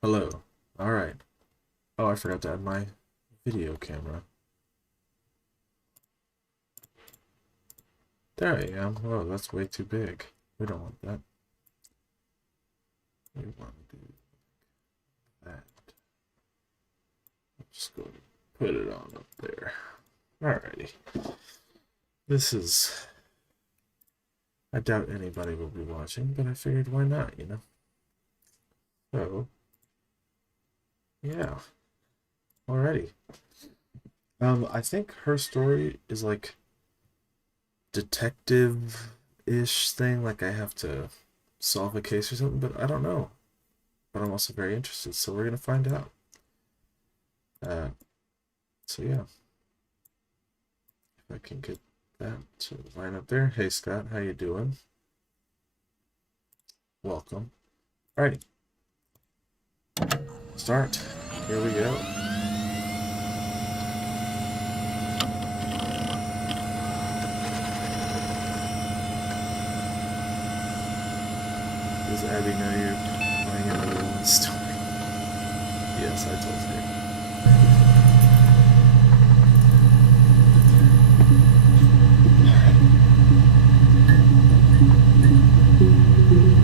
Hello. Alright. Oh, I forgot to add my video camera. There I am. Whoa, that's way too big. We don't want that. We want to do that. Just go put it on up there. Alrighty. This is... I doubt anybody will be watching, but I figured why not, you know? So... yeah. Alrighty. I think her story is like detective-ish thing, like I have to solve a case or something, but I don't know. But I'm also very interested, so we're gonna find out. So yeah. If I can get that to line up there. Hey Scott, how you doing? Welcome. Alrighty. Start. Here we go. Does Abby know you're playing another one story? Yes, I told you.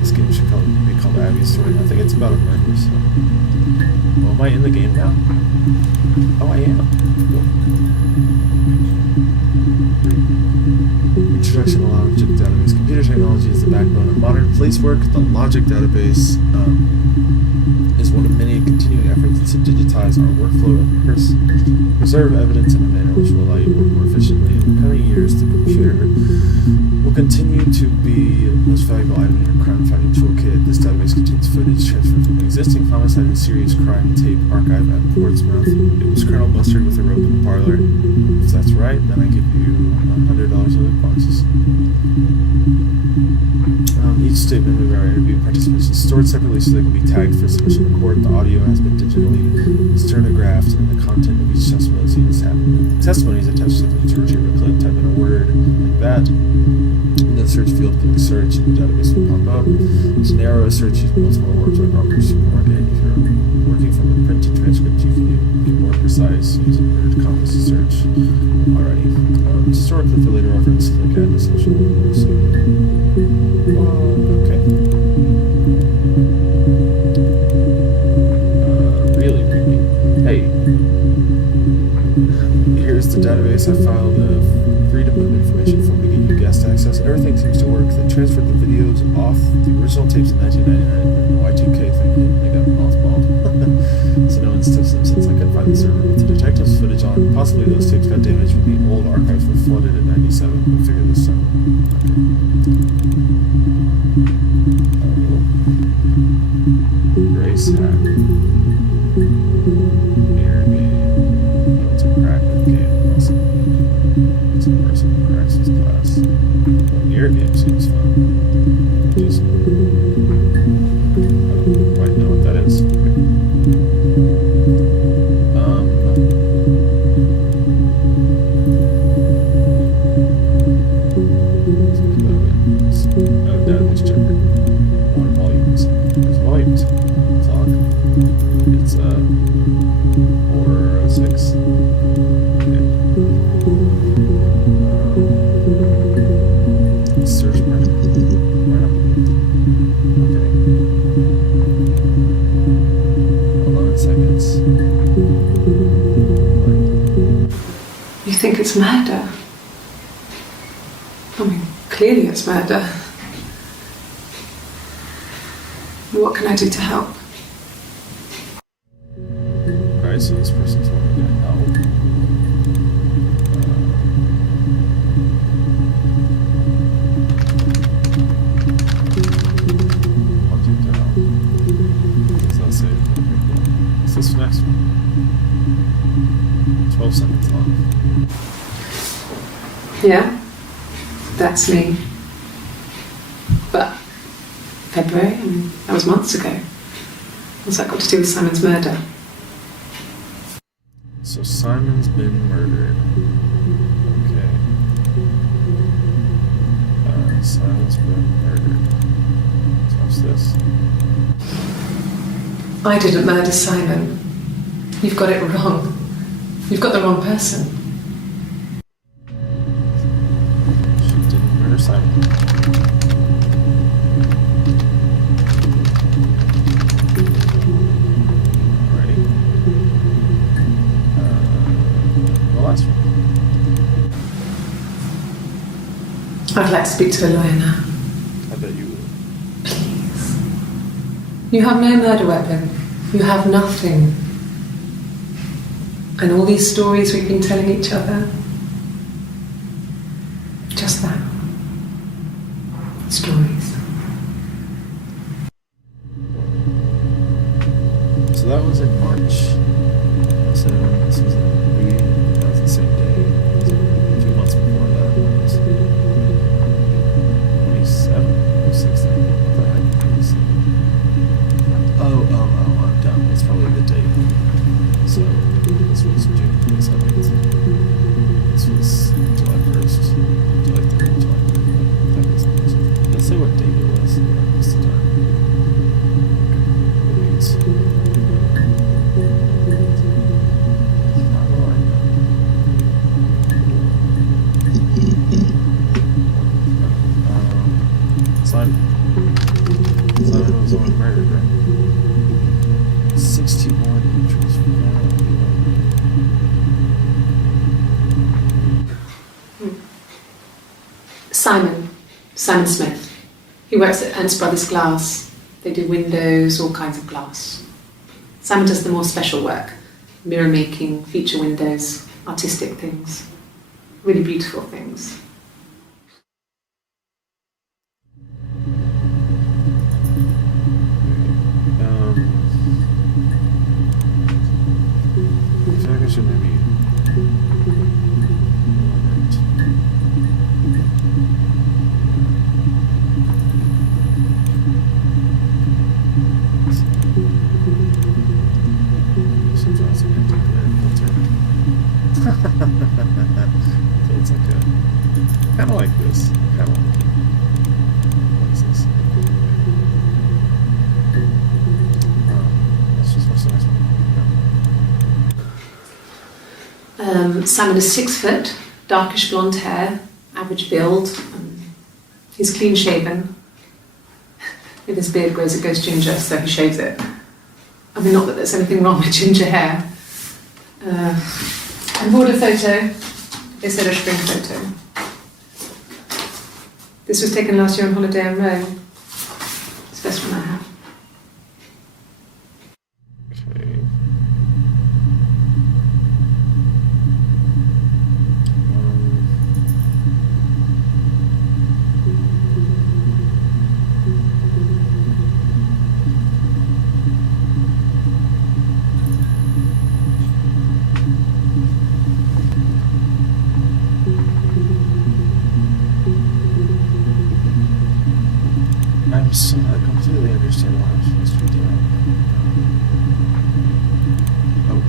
This game should be called Abby's Story. I think it's about a murder, so... Well, am I in the game now? Oh, I am. Cool. Introduction to Logic Database. Computer technology is the backbone of modern police work. The Logic Database is one of many continuing efforts to digitize our workflow and preserve evidence in a manner which will allow you to work more efficiently. In the coming years, the computer will continue to be the most valuable item in your crime-fighting toolkit. This database contains footage transferred from existing homicide and serious crime tape archive at Portsmouth. It was Colonel Mustard with a rope in the parlor. If that's right, then I give you $100 of the boxes. Each statement of our interview participants is stored separately so they can be tagged for submission to court. The audio has been digitally stenographed, and the content of each testimony is attached to the retriever clip. Type in a word like that. In the search field, click search, and the database will pop up. To narrow a search, use multiple words like Robert Supermarket. If you're working from a printed transcript, you can get more precise using inverted commas to search. Alrighty. To store a clip for later reference, click add to social media. Okay. Really creepy. Hey. Here's the database. I filed a freedom of information form to get you guest access. Everything seems to work. They transferred the videos off the original tapes in 1999 and the Y2K thing hit and they got mothballed. So no one's touched them since. I couldn't find the server with the detectives' footage on. Possibly those tapes got damaged when the old archives were flooded in 97. We'll figure this out. Race hack. Air game. Oh, it's a cracked game. Awesome. It's a person who cracks his class. Well, the air game seems fun. Just, I don't quite know what that is. Okay. Database checker. More volumes. There's volumes. Talk. It's 406. Okay. Search mark. Okay. 11 seconds. You think it's murder? I mean, clearly it's murder. What can I do to help? Alright, so this person's wanting to help. I'll do to help. So I'll say, what's this next one? 12 seconds long. Yeah, that's me. But February, I mean, that was months ago. What's that got to do with Simon's murder? So Simon's been murdered. Okay. Simon's been murdered. So what's this? I didn't murder Simon. You've got it wrong. You've got the wrong person. She didn't murder Simon. Alrighty. The last one. I'd like to speak to a lawyer now. I bet you would. Please. You have no murder weapon. You have nothing. And all these stories we've been telling each other. Just that. Stories. So that was in March. So this was that was the same day. So a few months before that. It was 27, 26. Oh, I'm dumb. It's probably the date. So this was June 27th. This was July 1st, July 3rd, July 3rd. That makes sense. Let's say what date it was. What's the time? It's not Simon was only murdered, right? 61 entries from that. Simon Smith. He works at Ernst Brothers Glass. They do windows, all kinds of glass. Simon does the more special work. Mirror making, feature windows, artistic things. Really beautiful things. I feel like I should maybe sometimes I have to glare filter. So it's like a kind of like this. Kind of like what is this? Let's just watch the next one. Simon is 6 foot, darkish blonde hair, average build. He's clean shaven. If his beard grows, it goes ginger, so he shaves it. I mean, not that there's anything wrong with ginger hair. I bought a photo. They said a spring photo. This was taken last year on holiday in Rome. It's the best one I have. Okay. I completely understand what I'm supposed to be doing. Oh,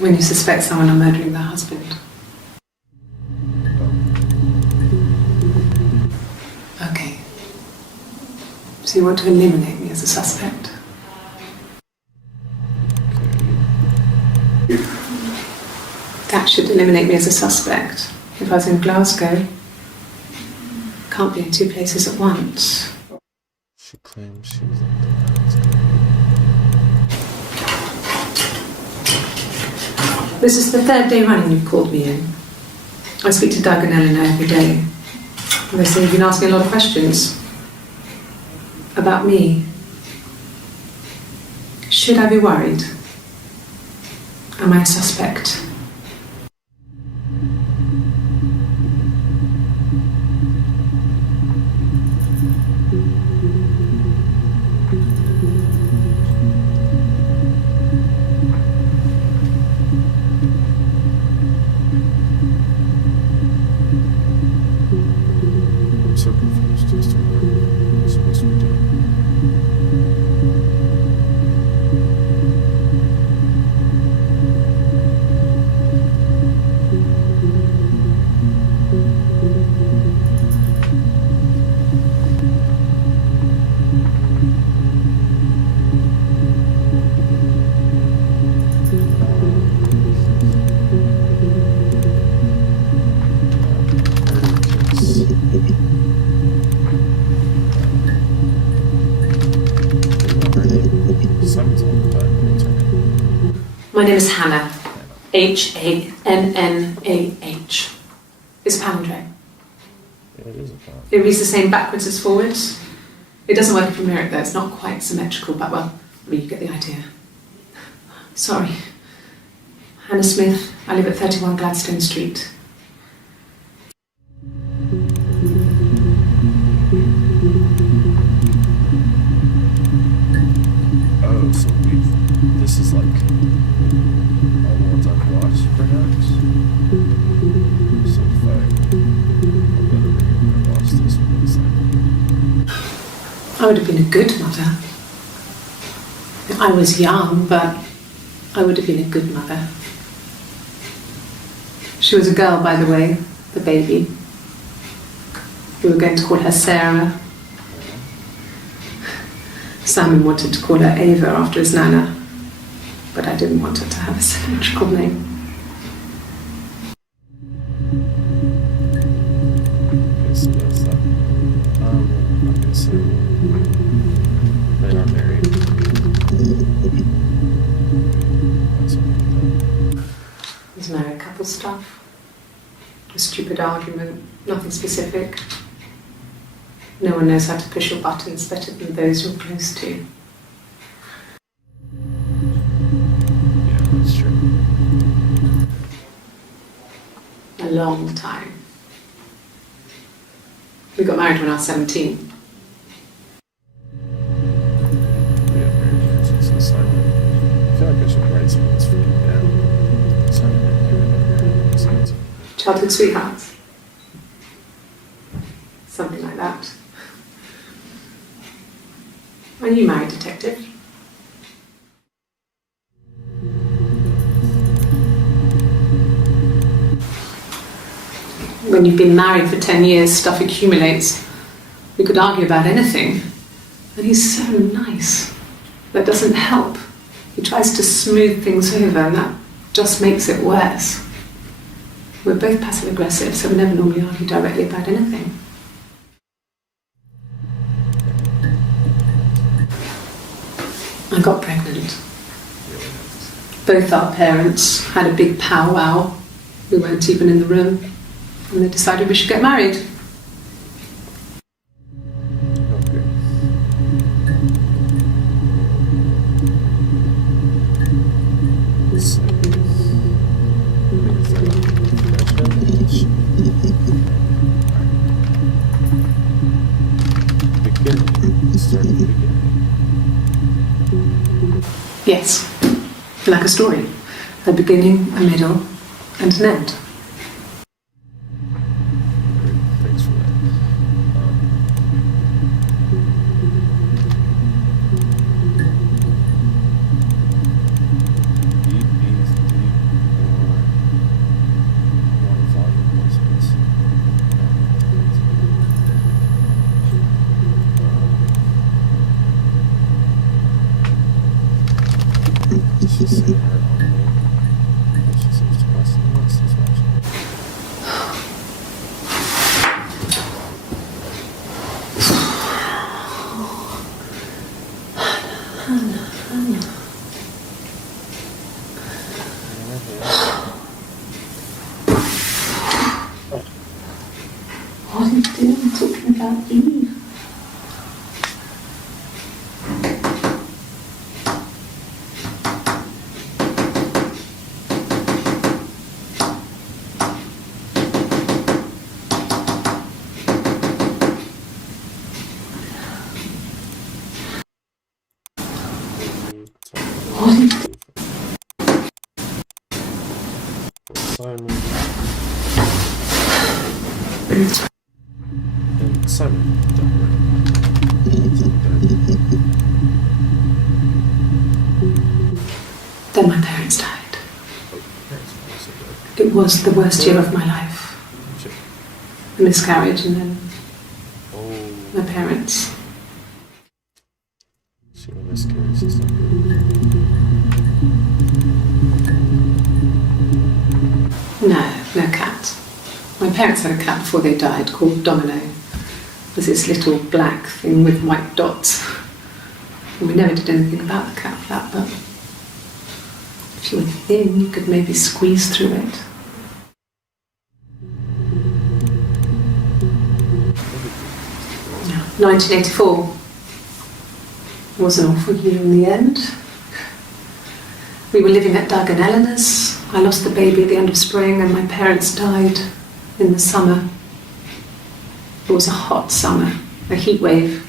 When you suspect someone of murdering their husband. Okay. So you want to eliminate me as a suspect? That should eliminate me as a suspect. If I was in Glasgow, can't be in two places at once. She claims she was This is the third day running you've called me in. I speak to Doug and Eleanor every day. And they say you've been asking a lot of questions about me. Should I be worried? Am I a suspect? I'm so confused as to what. My name is Hannah. Hannah. It's a palindrome. Yeah, it is a palindrome. It reads the same backwards as forwards. It doesn't work if you mirror it though. It's not quite symmetrical, but well, I mean, you get the idea. Sorry. Hannah Smith. I live at 31 Gladstone Street. Oh, so this is like all the ones I've watched, perhaps? So if I'll let everyone watch this one, it's like... I would have been a good mother. I was young, but I would have been a good mother. She was a girl, by the way, the baby. We were going to call her Sarah. Simon wanted to call her Ava after his nana, but I didn't want her to have a symmetrical name. Okay, so that's that. Okay, so they are married. There's married couple stuff. A stupid argument, nothing specific. No one knows how to push your buttons better than those you're close to. Yeah, that's true. A long time. We got married when I was 17. Yeah, married since Simon. I feel like I should write some of this for you now. Simon and Karen. Childhood sweethearts. Something like that. Are you married, detective? When you've been married for 10 years, stuff accumulates. We could argue about anything. And he's so nice. That doesn't help. He tries to smooth things over, and that just makes it worse. We're both passive-aggressive, so we never normally argue directly about anything. I got pregnant. Both our parents had a big powwow. We weren't even in the room. And they decided we should get married. Okay. So, start at the beginning. Yes, like a story. A beginning, a middle, and an end. Thanks for that. Deep means deep, or one volume was missing. Let's just say her own name. She seems to pass the notes as well. What are you doing? I'm talking about Eve. Simon. And Simon. Then my parents died. It was the worst year of my life. A miscarriage and then my parents. See, the miscarriage is not good. No cat. My parents had a cat before they died called Domino. It was this little black thing with white dots. And we never did anything about the cat for that, but a If you were thin, you could maybe squeeze through it. Yeah. 1984 was an awful year in the end. We were living at Doug and Eleanor's. I lost the baby at the end of spring and my parents died in the summer. It was a hot summer, a heat wave.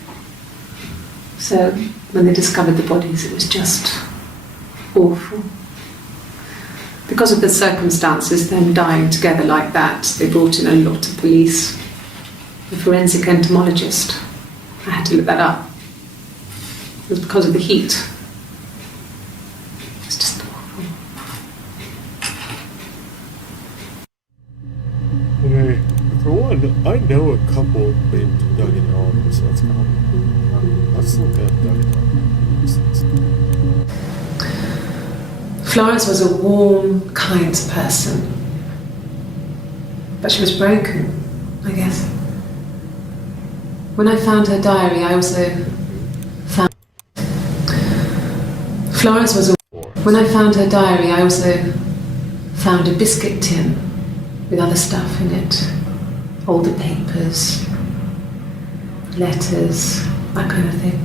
So when they discovered the bodies, it was just awful. Because of the circumstances, them dying together like that, they brought in a lot of police. A forensic entomologist. I had to look that up. It was because of the heat. It's just awful. Okay, for one, I know a couple named Doug and Oliver, so that's common. Let's look at Doug and Oliver. Florence was a warm, kind person. But she was broken, I guess. When I found her diary, I also found... Florence was a... When I found her diary, I also found a biscuit tin with other stuff in it. Older papers, letters, that kind of thing.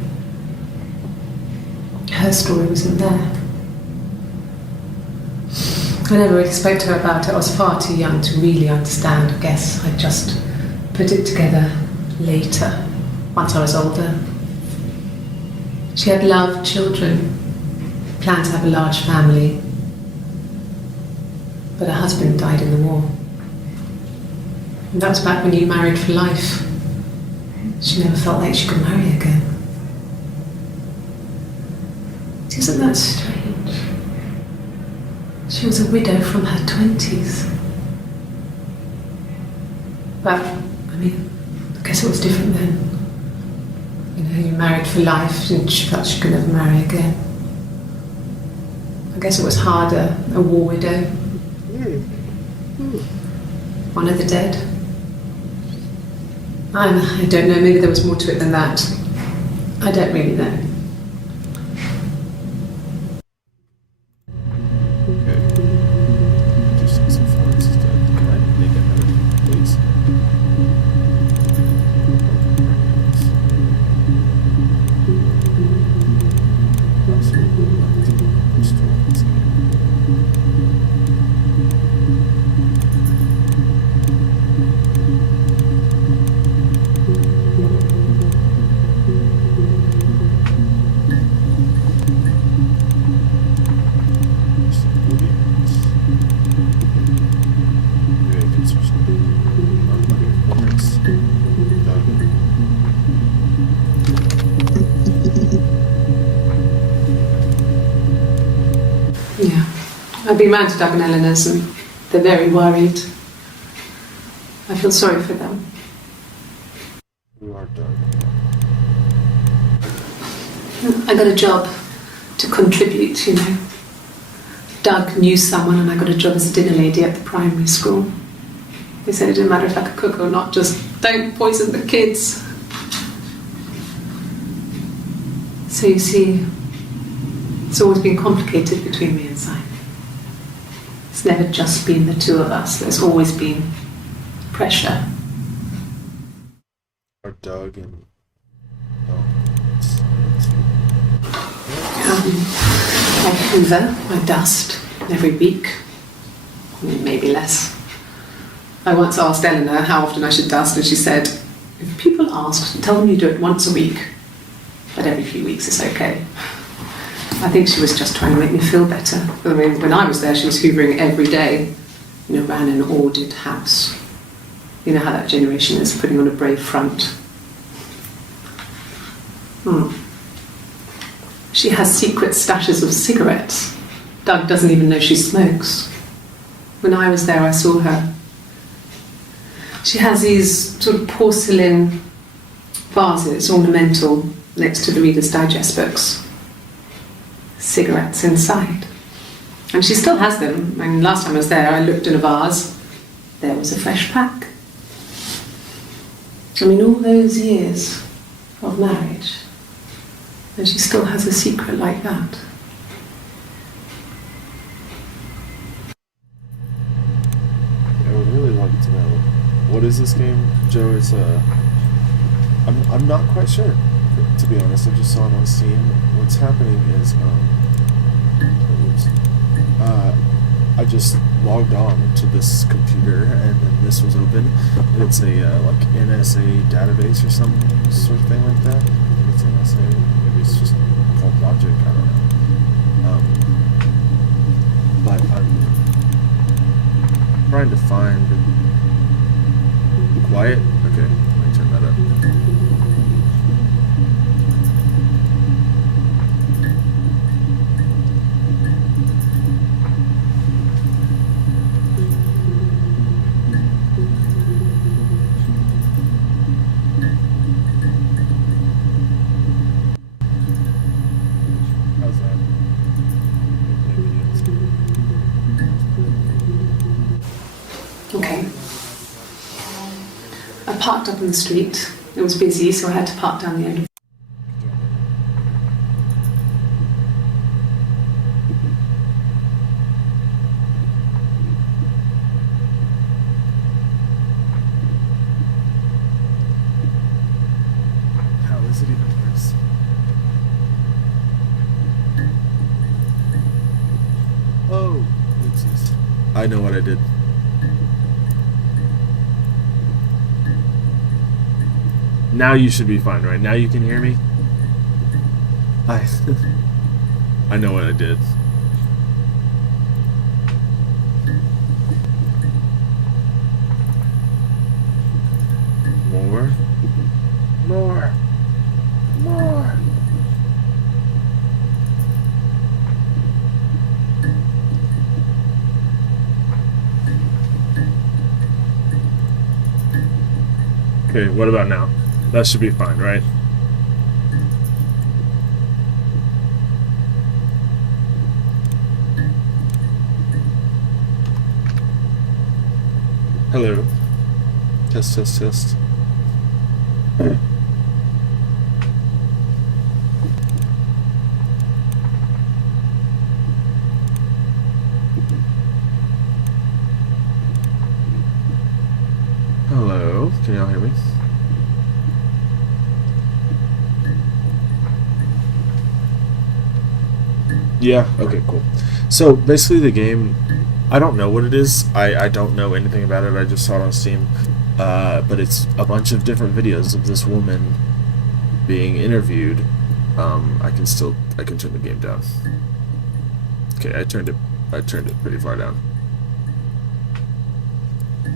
Her story wasn't there. I never really spoke to her about it. I was far too young to really understand, I guess. I just put it together later, once I was older. She had loved children, planned to have a large family, but her husband died in the war. And that was back when you married for life. She never felt like she could marry again. Isn't that strange? She was a widow from her 20s. But, I mean, I guess it was different then. You know, you married for life and she felt she could never marry again. I guess it was harder, a war widow. One of the dead. I don't know, maybe there was more to it than that. I don't really know. I've been round to Doug and Eleanor's and they're very worried. I feel sorry for them. You are Doug. I got a job to contribute, you know. Doug knew someone and I got a job as a dinner lady at the primary school. They said it didn't matter if I could cook or not, just don't poison the kids. So you see, it's always been complicated between me and Simon. It's never just been the two of us. There's always been pressure. Or Doug and... I hoover, I dust every week. Maybe less. I once asked Eleanor how often I should dust and she said, if people ask, tell them you do it once a week. But every few weeks is okay. I think she was just trying to make me feel better. I mean, when I was there, she was hoovering every day. You know, ran an ordered house. You know how that generation is, putting on a brave front. She has secret stashes of cigarettes. Doug doesn't even know she smokes. When I was there, I saw her. She has these sort of porcelain vases, ornamental, next to the Reader's Digest books. Cigarettes inside. And she still has them. I mean, last time I was there, I looked in a vase. There was a fresh pack. I mean, all those years of marriage, and she still has a secret like that. What is this game, Joe? It's I'm not quite sure, to be honest. I just saw it on Steam. What's happening is oops. I just logged on to this computer and then this was open, and it's a like NSA database or some sort of thing like that. I think it's NSA. Maybe it's just called Logic. I don't know. But I'm trying to find quiet. Okay, let me turn that up. How's that? Play videos. Okay. I parked up in the street. It was busy, so I had to park down the end. How is it even worse? Oh, oopsies. I know what I did. Now you should be fine, right? Now you can hear me? I I know what I did. More. More. More. Okay, what about now? That should be fine, right? Hello. Test, test, test. Hello. Can y'all hear me? Yeah, okay, cool. So basically the game, I don't know what it is. I don't know anything about it. I just saw it on Steam. But it's a bunch of different videos of this woman being interviewed. I can turn the game down. Okay, I turned it pretty far down.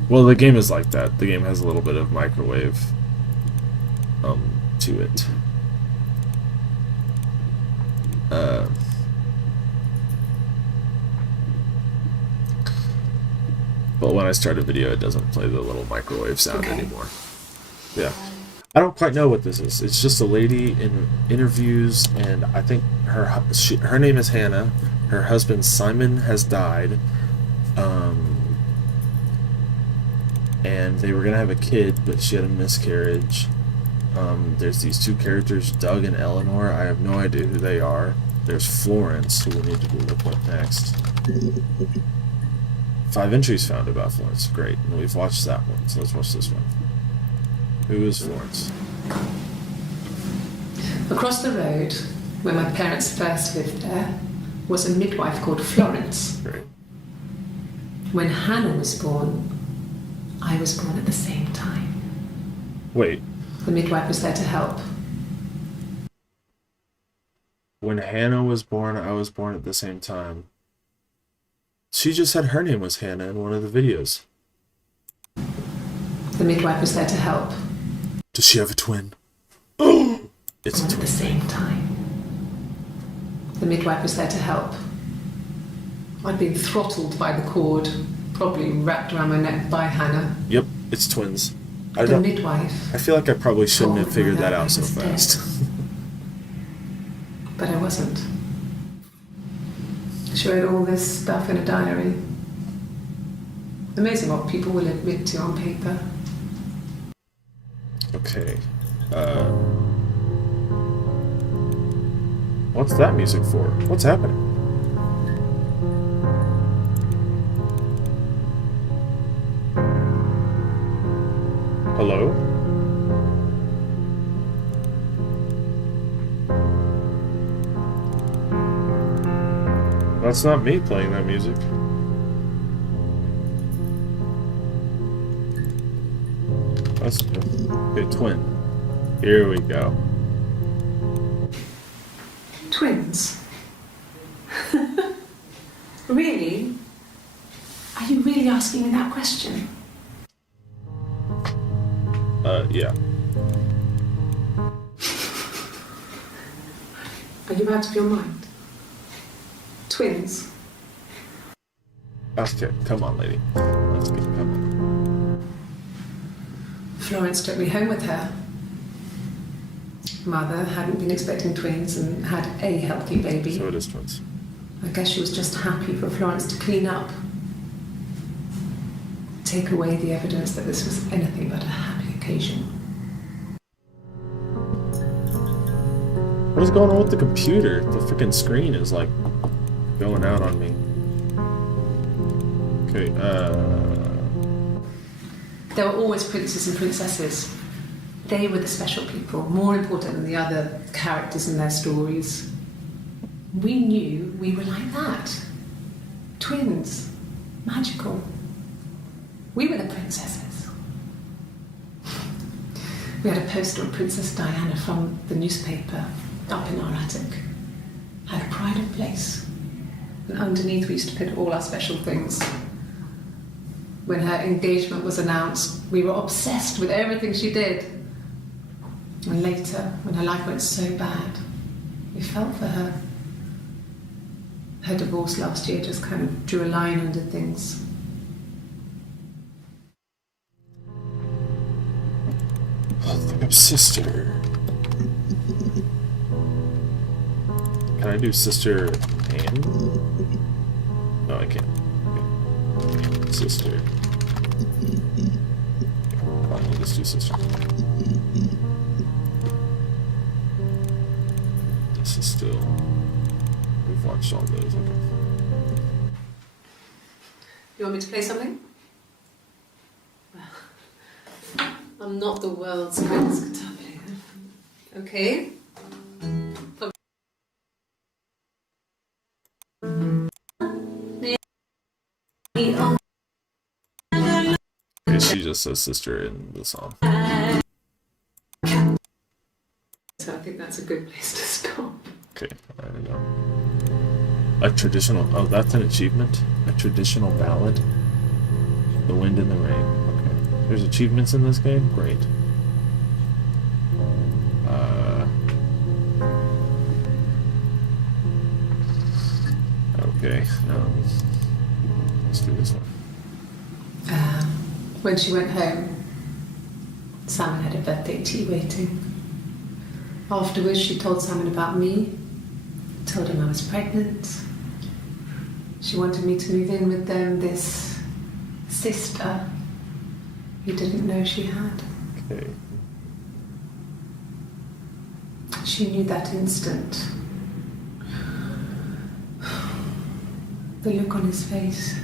Well, the game is like that. The game has a little bit of microwave to it. But when I start a video, it doesn't play the little microwave sound anymore. Yeah. I don't quite know what this is. It's just a lady in interviews, and I think her name is Hannah. Her husband, Simon, has died. And they were going to have a kid, but she had a miscarriage. There's these two characters, Doug and Eleanor. I have no idea who they are. There's Florence, who we need to look up next. 5 entries found about Florence. Great. And we've watched that one, so let's watch this one. Who is Florence? Across the road, where my parents first lived there, was a midwife called Florence. Great. When Hannah was born, I was born at the same time. Wait. The midwife was there to help. When Hannah was born, I was born at the same time. She just said her name was Hannah in one of the videos. The midwife was there to help. Does she have a twin? Oh! It's a Born at twin. the same time. The midwife was there to help. I'd been throttled by the cord, probably wrapped around my neck by Hannah. Yep, it's twins. The midwife. I feel like I probably shouldn't have told figured me that I out so was dead. fast. But I wasn't. She wrote all this stuff in a diary. Amazing what people will admit to on paper. Okay. What's that music for? What's happening? That's not me playing that music. That's okay, twin. Here we go. Twins? Really? Are you really asking me that question? Yeah. Are you out of your mind? Twins? Okay, come on, lady. Let's get coming. Florence took me home with her. Mother hadn't been expecting twins and had a healthy baby. So it is twins. I guess she was just happy for Florence to clean up. Take away the evidence that this was anything but a happy occasion. What is going on with the computer? The freaking screen is like going out on me. Okay, There were always princes and princesses. They were the special people, more important than the other characters in their stories. We knew we were like that. Twins. Magical. We were the princesses. We had a poster of Princess Diana from the newspaper up in our attic. Had a pride of place. And underneath we used to put all our special things. When her engagement was announced, we were obsessed with everything she did. And later, when her life went so bad, we felt for her. Her divorce last year just kind of drew a line under things. sister. Can I do sister and? No, I can't. Okay. Sister. I'll just do sister. This is still. We've watched all those. Okay. You want me to play something? I'm not the world's greatest guitar player. Okay? Okay, she just says sister in the song. So I think that's a good place to stop. Okay, there we go. A traditional, oh, that's an achievement? A traditional ballad? The Wind and the Rain. Okay. There's achievements in this game? Great. Okay, let's do this one. When she went home, Simon had a birthday tea waiting. Afterwards, she told Simon about me, told him I was pregnant. She wanted me to move in with them, this sister he didn't know she had. Okay. She knew that instant. The look on his face.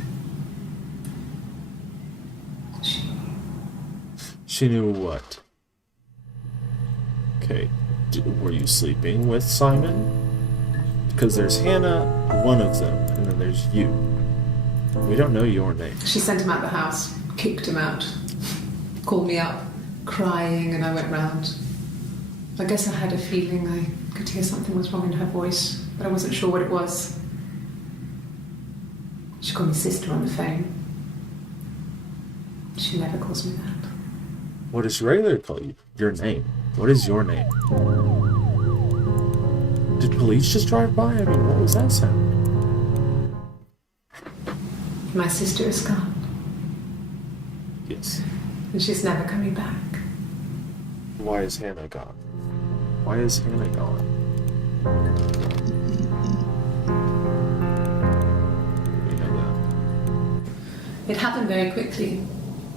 She knew what? Okay. Were you sleeping with Simon? Because there's Hannah, one of them, and then there's you. We don't know your name. She sent him out the house, kicked him out, called me up, crying, and I went round. I guess I had a feeling I could hear something was wrong in her voice, but I wasn't sure what it was. She called me sister on the phone. She never calls me that. What does she regularly call you? Your name. What is your name? Did police just drive by? I mean, what was that sound? My sister is gone. Yes. And she's never coming back. Why is Hannah gone? Why is Hannah gone? We know that. It happened very quickly.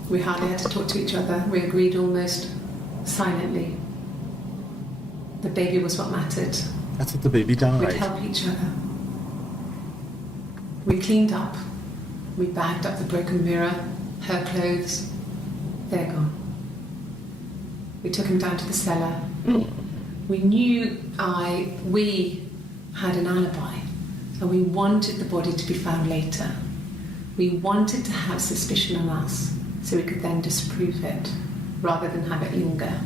We hardly had to talk to each other. We agreed almost silently. The baby was what mattered. I thought the baby died. We'd help each other. We cleaned up. We bagged up the broken mirror, her clothes. They're gone. We took him down to the cellar. We knew we had an alibi. And we wanted the body to be found later. We wanted to have suspicion on us so we could then disprove it rather than have it linger.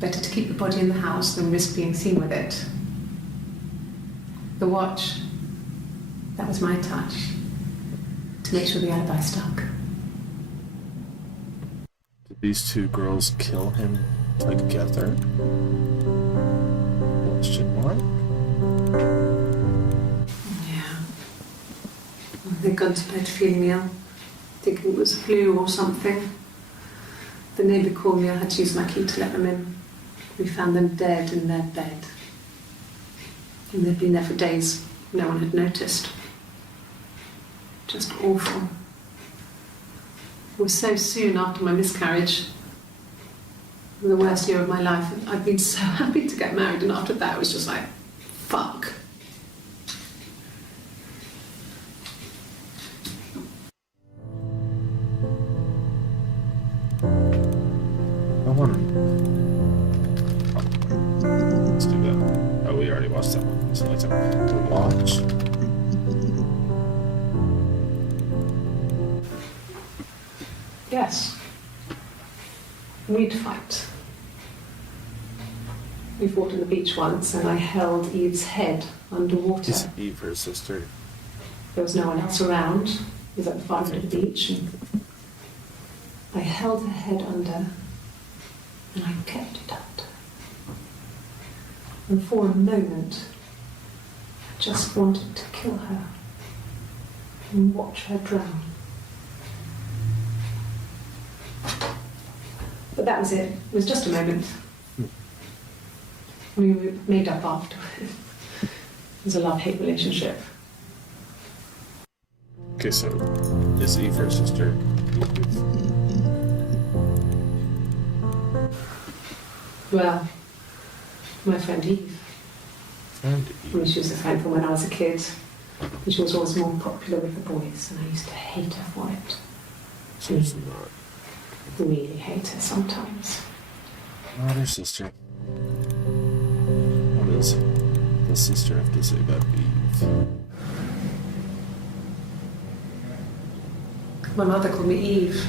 Better to keep the body in the house than risk being seen with it. The watch, that was my touch to make sure the alibi stuck. Did these two girls kill him together? Question mark? Yeah. They'd gone to bed feeling ill, thinking it was flu or something. The neighbour called me, I had to use my key to let them in. We found them dead in their bed. And they'd been there for days. No one had noticed. Just awful. It was so soon after my miscarriage. The worst year of my life. I'd been so happy to get married, and after that it was just like, fuck. I wonder. Let's do that. Oh, we already watched that one. So let's watch. Yes. We'd fight. We fought on the beach once, and I held Eve's head underwater. Is Eve her sister? There was no one else around. It was at the far end of the beach, and I held her head under, and I kept it under. And for a moment, I just wanted to kill her and watch her drown. But that was it. It was just a moment. We made up afterwards. It was a love-hate relationship. Okay, so is Eve her sister? Well, my friend Eve. And I mean, she was a friend from when I was a kid. And she was always more popular with the boys, and I used to hate her for it. she's not. Really hate her sometimes. Not her sister. What does the sister have to say about Eve? My mother called me Eve.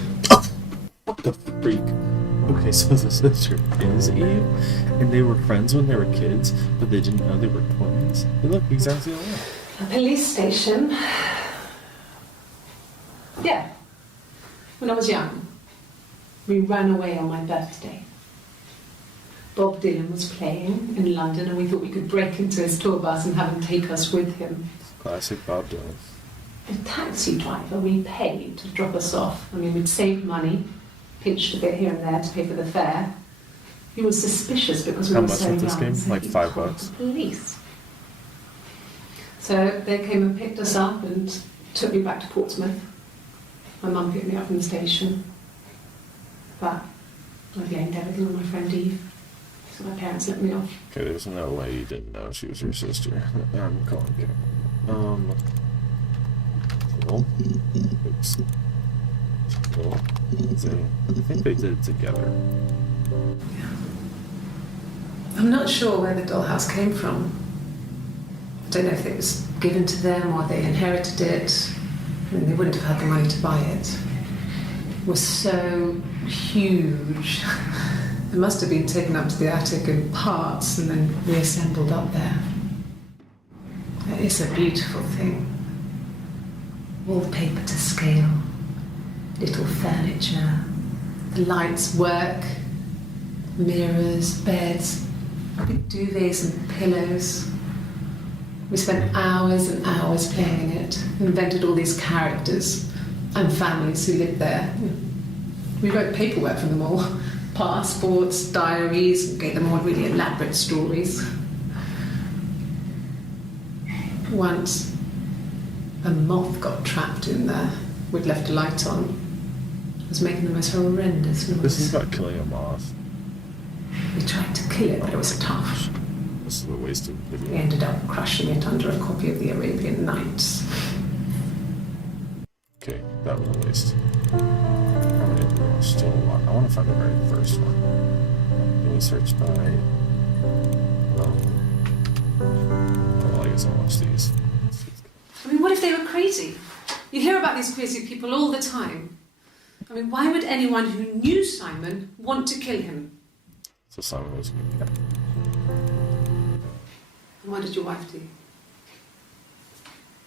What the freak? Okay, so the sister is Eve, and they were friends when they were kids, but they didn't know they were twins. They look exactly alike. A police station. Yeah. When I was young, we ran away on my birthday. Bob Dylan was playing in London, and we thought we could break into his tour bus and have him take us with him. Classic Bob Dylan. The taxi driver we paid to drop us off. I mean, we'd saved money, pinched a bit here and there to pay for the fare. He was suspicious because we How were much so was this young, game? so Like he $5? called the police. So they came and picked us up and took me back to Portsmouth. My mum picked me up from the station. But I blamed everything on my friend Eve. So my parents let me off. Okay, there's no way you didn't know she was your sister. I'm calling you. Cool. Oops. Cool. I think they did it together. I'm not sure where the dollhouse came from. I don't know if it was given to them or they inherited it. I mean, they wouldn't have had the money to buy it. It was so huge. It must have been taken up to the attic in parts and then reassembled up there. It's a beautiful thing. Wallpaper to scale, little furniture, the lights work, mirrors, beds, big duvets and pillows. We spent hours and hours playing in it, invented all these characters and families who lived there. We wrote paperwork for them all, passports, diaries, and gave them all really elaborate stories. Once, a moth got trapped in there. We'd left a light on. It was making the most horrendous noise. This is about killing a moth. We tried to kill it, but it was tough. This is a waste of video. We ended up crushing it under a copy of the Arabian Nights. Okay, that was a waste. How many of them are still alive? I want to find the very first one. Let me search by... Well, I guess I'll watch these. I mean, what if they were crazy? You hear about these crazy people all the time. I mean, why would anyone who knew Simon want to kill him? So Simon was. And what did your wife do?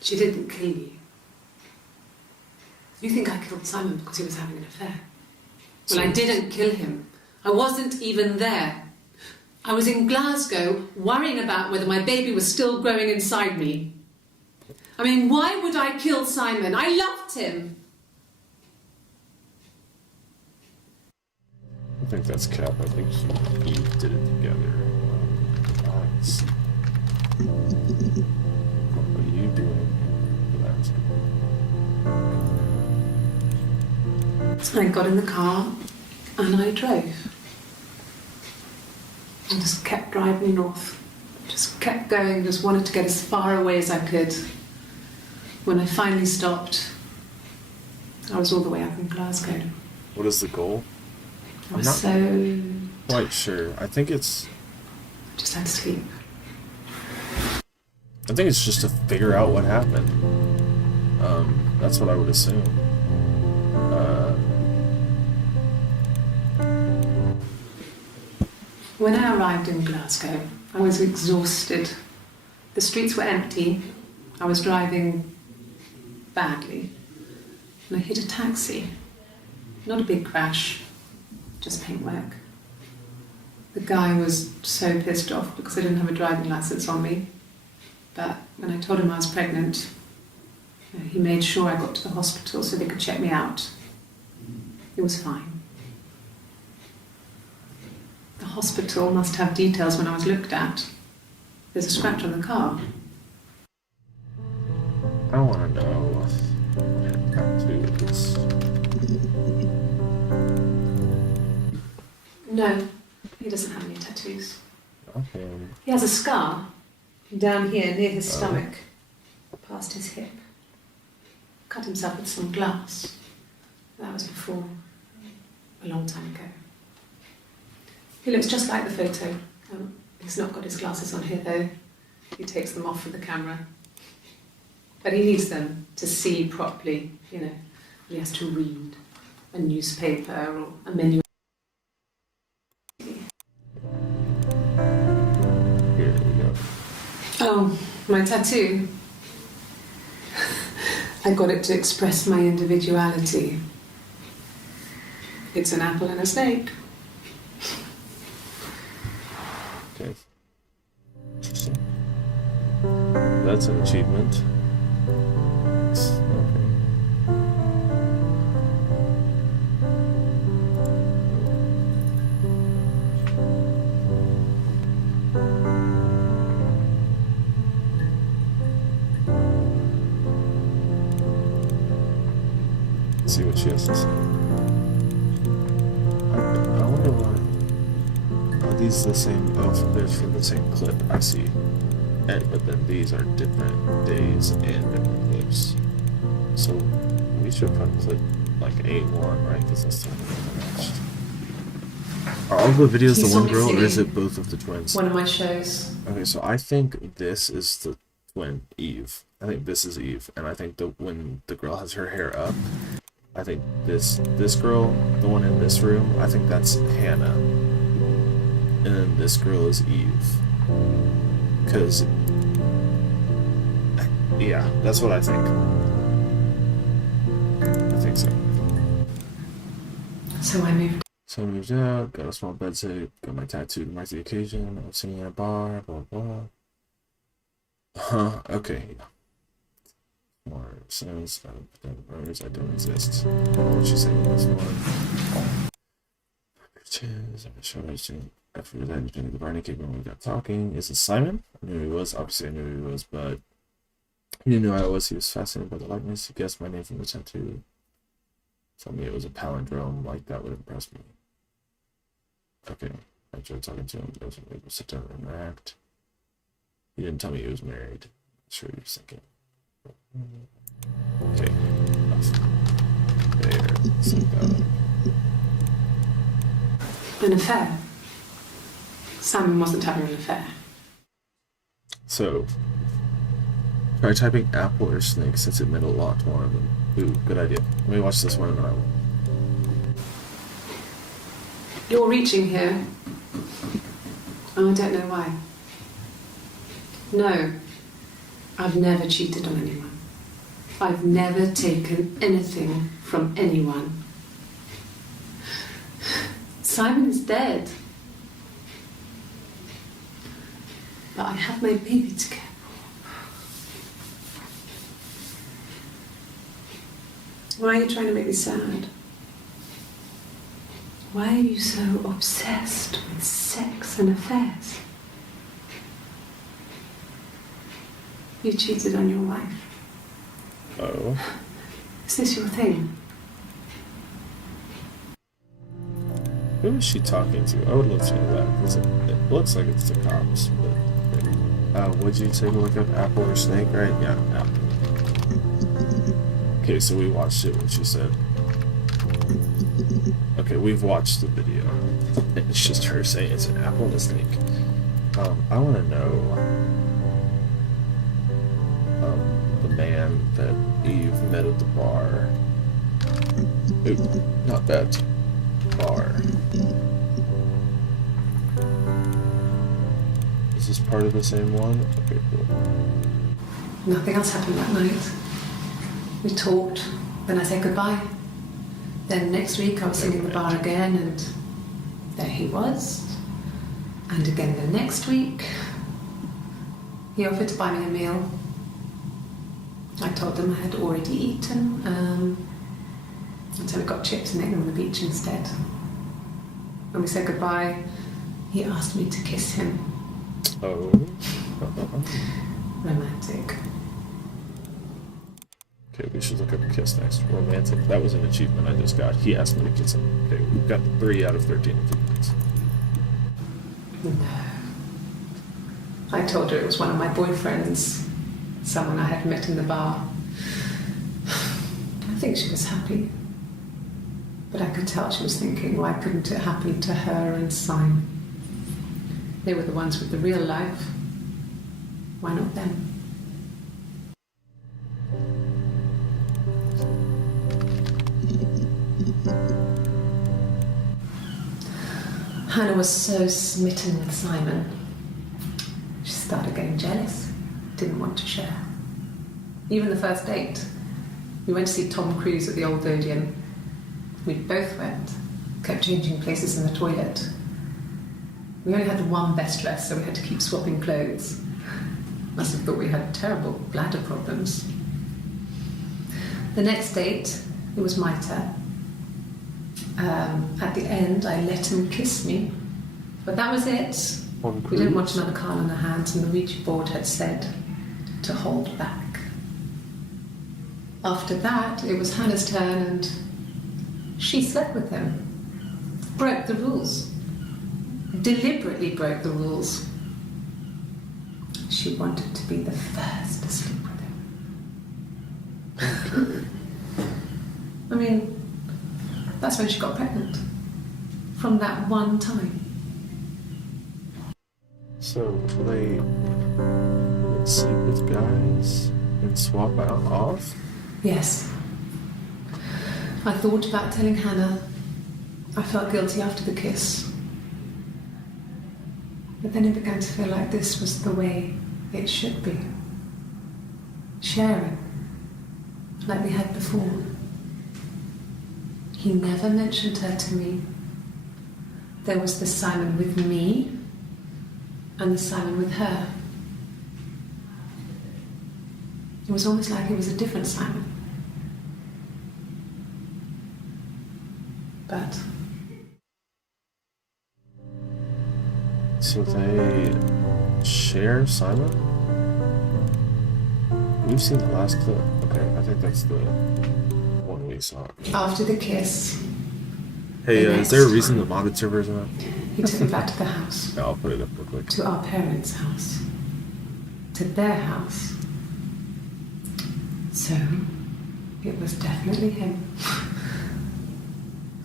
She didn't kill you. You think I killed Simon because he was having an affair? Well, I didn't kill him. I wasn't even there. I was in Glasgow worrying about whether my baby was still growing inside me. I mean, why would I kill Simon? I loved him. I think that's cap. I think he and Eve did it together. Nice. What are you doing? So I got in the car and I drove. I just kept driving north. Just kept going, just wanted to get as far away as I could. When I finally stopped, I was all the way up in Glasgow. What is the goal? I was so... quite sure. I think it's... I just had to sleep. I think it's just to figure out what happened. That's what I would assume. When I arrived in Glasgow, I was exhausted. The streets were empty. I was driving badly. And I hit a taxi. Not a big crash, just paintwork. The guy was so pissed off because I didn't have a driving license on me. But when I told him I was pregnant, he made sure I got to the hospital so they could check me out. It was fine. The hospital must have details when I was looked at. There's a scratch on the car. I want to know what tattoos. No, he doesn't have any tattoos. Okay. He has a scar down here near his stomach, past his hip. Cut himself with some glass. That was before, a long time ago. He looks just like the photo. He's not got his glasses on here though. He takes them off with the camera. But he needs them to see properly, you know. He has to read a newspaper or a menu. Here we go. Oh, my tattoo. I got it to express my individuality. It's an apple and a snake. Okay. Interesting. That's an achievement. Okay. Let's see what she has to say. I wonder why. Are these the same? Oh, they're from the same clip. I see. But then these are different days and different clips. So we should put clip like A1, right? Because that's the one that matched. Are all the videos He's the one only girl, or is singing it both of the twins? One of my shows. Okay, so I think this is the twin Eve. I think this is Eve, and I think when the girl has her hair up, I think this girl, the one in this room, I think that's Hannah. And then this girl is Eve. Because, yeah, that's what I think. I think so. So I moved. So I moved out, got a small bedsit, got my tattoo to mark the occasion, I was singing at a bar, blah, blah. Okay, yeah. More sense, I don't exist. What she's saying was one. Bitches, I'm sure after that, doing the Barney cake when we got talking. Is it Simon? I knew he was. Obviously, I knew he was, but he didn't know who I was. He was fascinated by the likeness. He guessed my name from the tattoo. Told me it was a palindrome. Like that would impress me. Okay, I tried talking to him. I wasn't able to sit down and interact. He didn't tell me he was married. I'm sure he was thinking. Okay, there. Sit down. An affair. Simon wasn't having an affair. So, Try typing apple or snake since it meant a lot to one of them. Ooh, good idea. Let me watch this one and then I will. You're reaching here. Oh, I don't know why. No, I've never cheated on anyone. I've never taken anything from anyone. Simon is dead. But I have my baby to care for. Why are you trying to make me sad? Why are you so obsessed with sex and affairs? You cheated on your wife. Oh. Is this your thing? Who is she talking to? I would love to know that. It looks like it's the cops, but... would you take a look at apple or snake, right? Yeah, apple. Okay, so we watched it when she said... Okay, we've watched the video. It's just her saying it's an apple and a snake. I want to know... the man that Eve met at the bar. Ooh, not that bar. Is this part of the same one? Okay, cool. Nothing else happened that night. We talked, then I said goodbye. Then next week I was sitting in the bar again and there he was. And again the next week, he offered to buy me a meal. I told him I had already eaten, and so we got chips and ate them on the beach instead. When we said goodbye, he asked me to kiss him. Oh. Romantic. Okay, we should look up kiss next. Romantic. That was an achievement I just got. He asked me to kiss him. Okay, we've got 3 out of 13 achievements. No. I told her it was one of my boyfriends, someone I had met in the bar. I think she was happy. But I could tell she was thinking, why couldn't it happen to her and Simon? They were the ones with the real life. Why not them? Hannah was so smitten with Simon. She started getting jealous, didn't want to share. Even the first date, we went to see Tom Cruise at the Old Odeon. We both went, kept changing places in the toilet. We only had one best dress, so we had to keep swapping clothes. Must have thought we had terrible bladder problems. The next date, it was my turn. At the end, I let him kiss me, but that was it. We didn't want another card on our hands, and the Ouija board had said to hold back. After that, it was Hannah's turn, and she slept with him. Broke the rules. Deliberately broke the rules. She wanted to be the first to sleep with him. I mean, that's when she got pregnant. From that one time. So, they would sleep with guys and swap out off? Yes. I thought about telling Hannah. I felt guilty after the kiss. But then it began to feel like this was the way it should be. Sharing. Like we had before. He never mentioned her to me. There was the Simon with me and the Simon with her. It was almost like it was a different Simon. But... So they share Simon? We've seen the last clip. Okay, I think that's the one we saw. after the kiss, Hey, is there a reason the modded server isn't up? he took me back to the house. Yeah, I'll put it up real quick. To our parents' house. To their house. So, it was definitely him.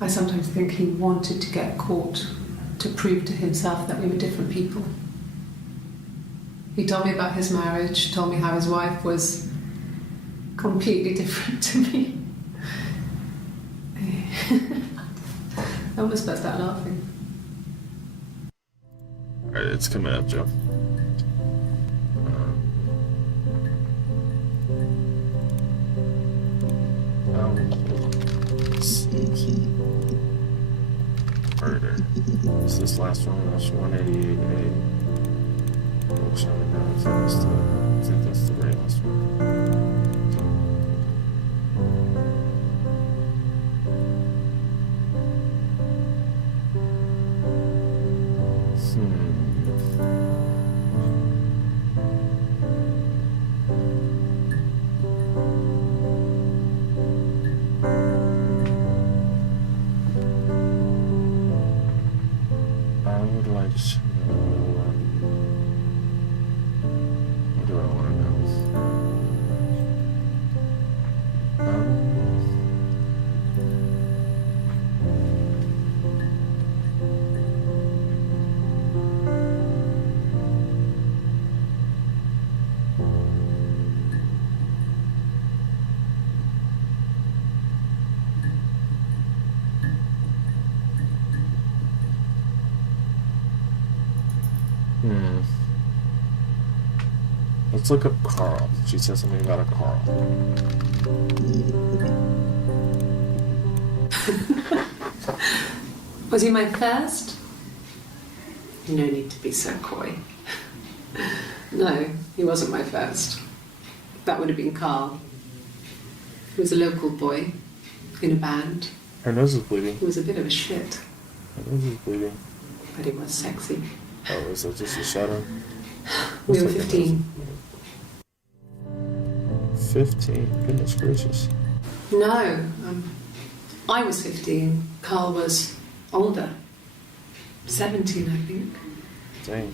I sometimes think he wanted to get caught to prove to himself that we were different people. He told me about his marriage, told me how his wife was completely different to me. I almost burst out laughing. Alright, it's coming up, Joe. Murder. Is this last one? That's 188A. Looks like I think that's the very last one. What do I want to know? Let's look up Carl. She said something about a Carl. Was he my first? No need to be so coy. No, he wasn't my first. That would have been Carl. He was a local boy in a band. Her nose is bleeding. He was a bit of a shit, Her nose is bleeding. but he was sexy. Oh, is that just a shadow? We were Looks like a 15. 15? Goodness gracious. No, I was 15. Carl was older. 17, I think. Dang.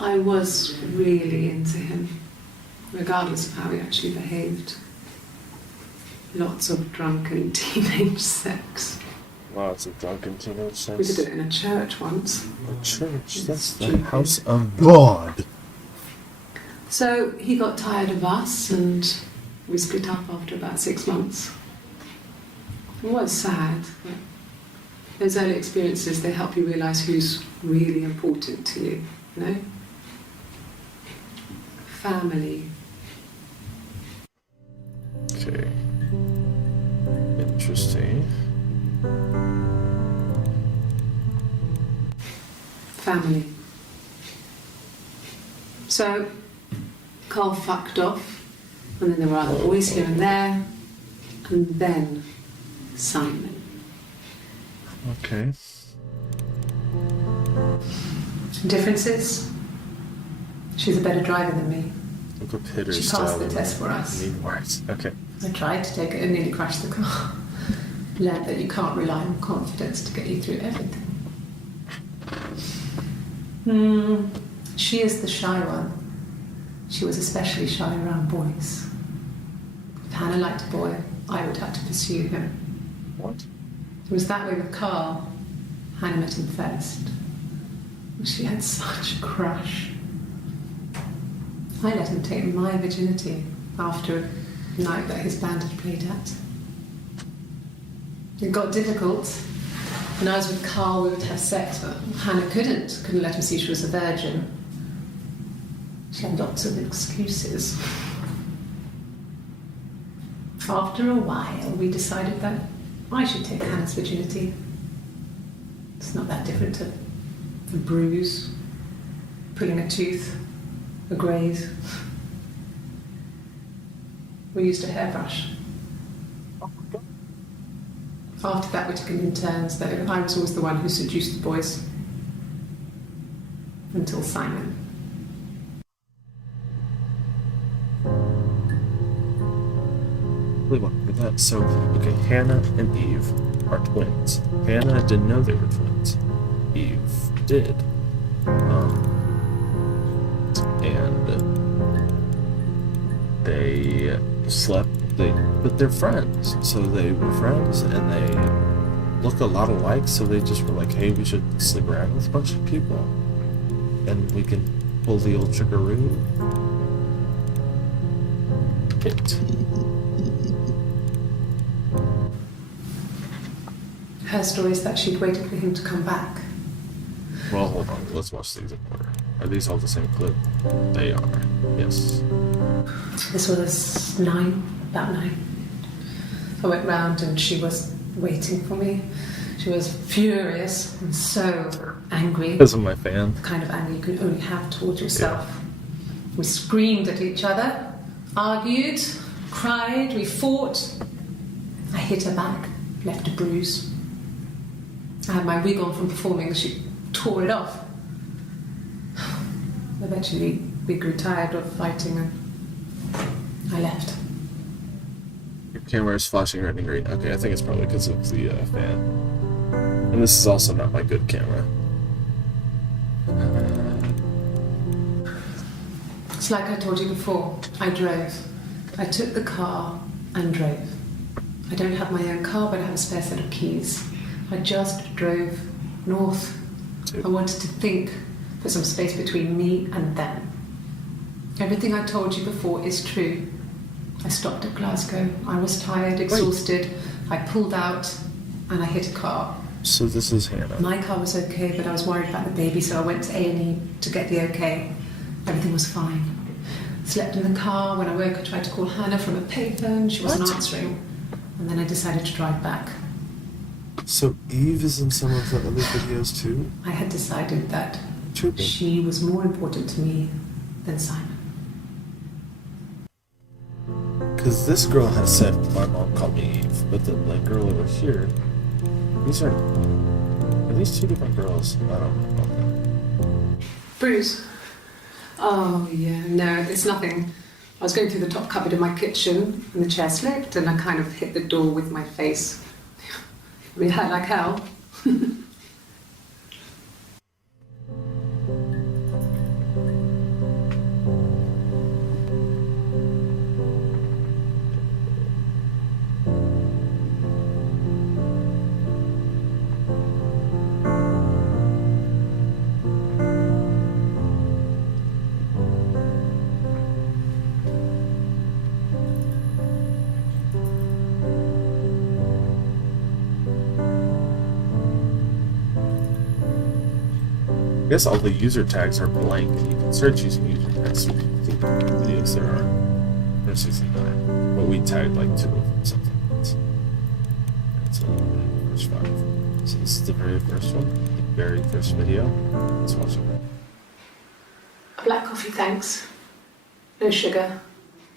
I was really into him, regardless of how he actually behaved. Lots of drunken teenage sex. Wow, it's a drunken teenage We sex. did it in a church once. A church. That's the Stupid. house of God. So he got tired of us and we split up after about 6 months. It was sad, but those early experiences, they help you realise who's really important to you, you know? Family. Okay. Interesting. Family. So, Carl fucked off, and then there were other boys here and there, and then Simon. Okay. Differences? She's a better driver than me. Look up hitter She style. passed the test for us. Need words. Okay. I tried to take it and nearly crashed the car. Learned that you can't rely on confidence to get you through everything. She is the shy one. She was especially shy around boys. If Hannah liked a boy, I would have to pursue him. What? It was that way with Carl. Hannah met him first. She had such a crush. I let him take my virginity after a night that his band had played at. It got difficult. When I was with Carl, we would have sex, but Hannah couldn't let him see she was a virgin. She had lots of excuses. After a while, we decided that I should take Hannah's virginity. It's not that different to a bruise, pulling a tooth, a graze. We used a hairbrush. After that, we took it in turns, though. I was always the one who seduced the boys. Until Simon. Really want with that. So, okay, Hannah and Eve are twins. Hannah didn't know they were twins. Eve did. And they slept. But they're friends, so they were friends, and they look a lot alike. So they just were like, "Hey, we should sleep around with a bunch of people, and we can Pull the old trickaroo. Hit. Her story is that she'd waited for him to come back. Well, hold on. Let's watch these in order. Are these all the same clip? They are. Yes. This was about 9. I went round and she was waiting for me. She was furious and so angry. Because of my fan. The kind of anger you can only have towards yourself. Yeah. We screamed at each other, argued, cried, we fought. I hit her back, left a bruise. I had my wig on from performing and she tore it off. Eventually, we grew tired of fighting and I left. Your camera is flashing red and green. Okay, I think it's probably because of the fan. And this is also not my good camera. It's like I told you before. I drove. I took the car and drove. I don't have my own car, but I have a spare set of keys. I just drove north. I wanted to think, put some space between me and them. Everything I told you before is true. I stopped at Glasgow. I was tired, exhausted. I pulled out and I hit a car. So this is Hannah. My car was okay, but I was worried about the baby, so I went to A&E to get the okay. Everything was fine. Slept in the car. When I woke, I tried to call Hannah from a payphone. She wasn't answering. And then I decided to drive back. So Eve is in some of the other videos too? I had decided that she was more important to me than Simon. Because this girl has said my mom called me Eve, but the girl over here, these are at least 2 different girls. I don't know about that. Bruce. Oh yeah, no, it's nothing. I was going through the top cupboard in my kitchen and the chair slipped and I kind of hit the door with my face. We hurt like hell. I guess all the user tags are blank, and you can search using user tags. So you can see how many videos there are. There's 69, but we tagged like 2 of them, something. That's first 5. So this is the very first one, the very first video. Let's watch it. A black coffee, thanks. No sugar.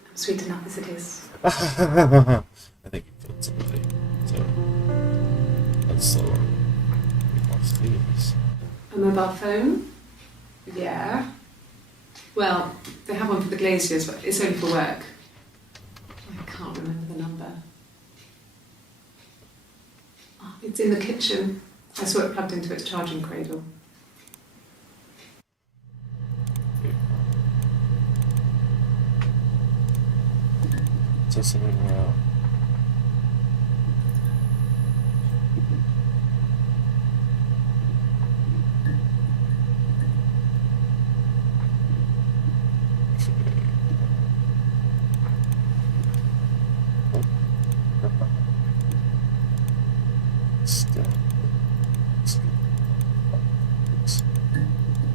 I'm sweet enough as it is. I think you killed somebody. So let's slow down. We watch the videos. A mobile phone? Yeah. Well, they have one for the Glaziers, but it's only for work. I can't remember the number. Oh, it's in the kitchen. I saw it plugged into its charging cradle. Says something wow.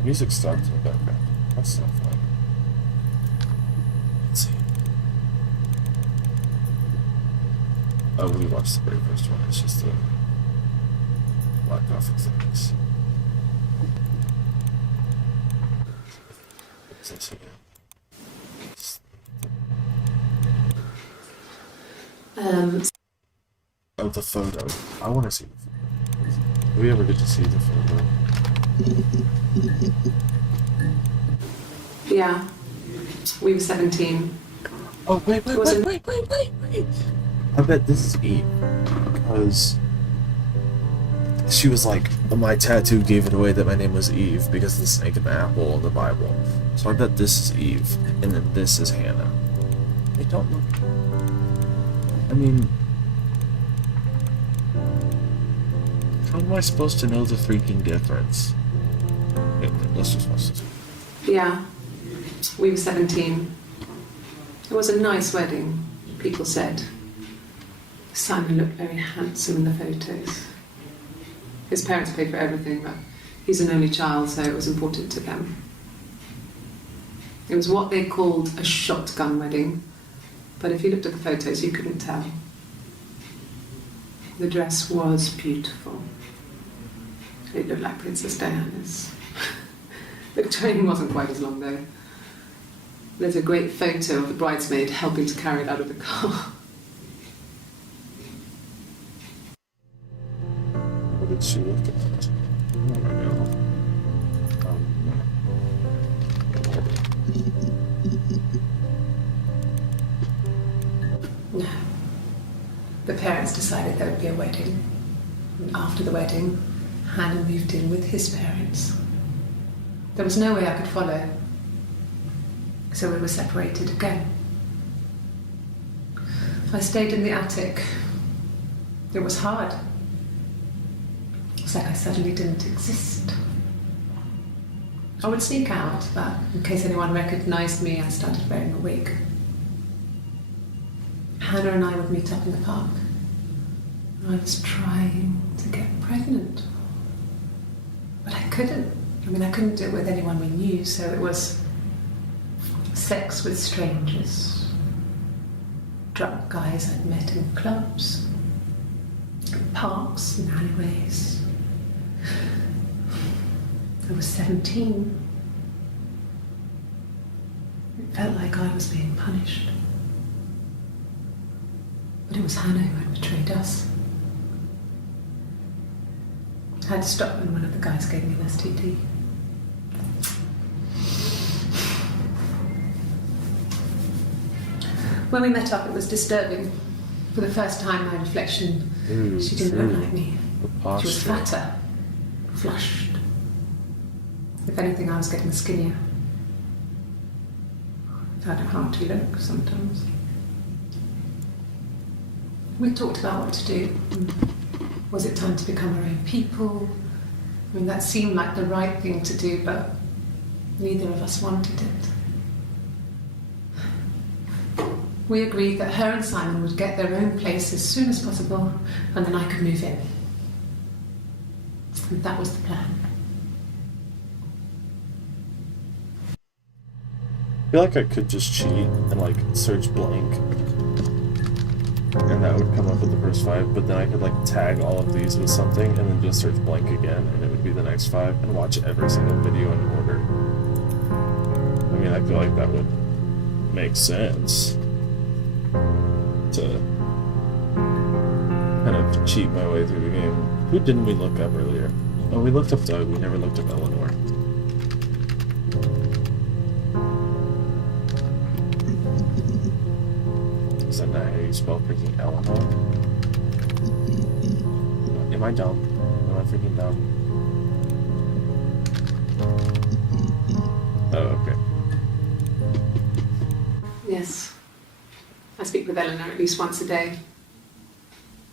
Music stopped in the background. That's not fun. Let's see. Oh, we watched the very first one. It's just the black coffee things. What's this again? Oh, the photo. I want to see the photo. Do we ever get to see the photo? Yeah. We were 17. Oh, wait. I bet this is Eve. Because she was like, my tattoo gave it away that my name was Eve because of the snake and the apple in the Bible. So I bet this is Eve, and then this is Hannah. They don't look... I mean... How am I supposed to know the freaking difference? Okay, let's just watch this. Yeah, we were 17. It was a nice wedding, people said. Simon looked very handsome in the photos. His parents paid for everything, but he's an only child, so it was important to them. It was what they called a shotgun wedding, but if you looked at the photos, you couldn't tell. The dress was beautiful. It looked like Princess Diana's. The train wasn't quite as long though. There's a great photo of the bridesmaid helping to carry it out of the car. What did she look at? I don't know. No. The parents decided there would be a wedding. And after the wedding, Hannah moved in with his parents. There was no way I could follow. So we were separated again. I stayed in the attic. It was hard. It's like I suddenly didn't exist. I would sneak out, but in case anyone recognized me, I started wearing a wig. Hannah and I would meet up in the park. I was trying to get pregnant. But I couldn't. I couldn't do it with anyone we knew, so it was sex with strangers. Drunk guys I'd met in clubs, in parks and alleyways. I was 17. It felt like I was being punished. But it was Hannah who had betrayed us. I had to stop when one of the guys gave me an STD. When we met up, it was disturbing. For the first time, my reflection, she didn't look like me. She was fatter, flushed. If anything, I was getting skinnier. I found it hard to look sometimes. We talked about what to do. Was it time to become our own people? That seemed like the right thing to do, but neither of us wanted it. We agreed that her and Simon would get their own place as soon as possible, and then I could move in. And that was the plan. I feel like I could just cheat and search blank, and that would come up with the first 5, but then I could tag all of these with something and then just search blank again, and it would be the next 5, and watch every single video in order. I feel like that would make sense to kind of cheat my way through the game. Who didn't we look up earlier? Oh, we looked up Doug, we never looked up Eleanor. Is that not how you spell freaking Eleanor? Am I dumb? Am I freaking dumb? Oh, okay. Yes. I speak with Eleanor at least once a day.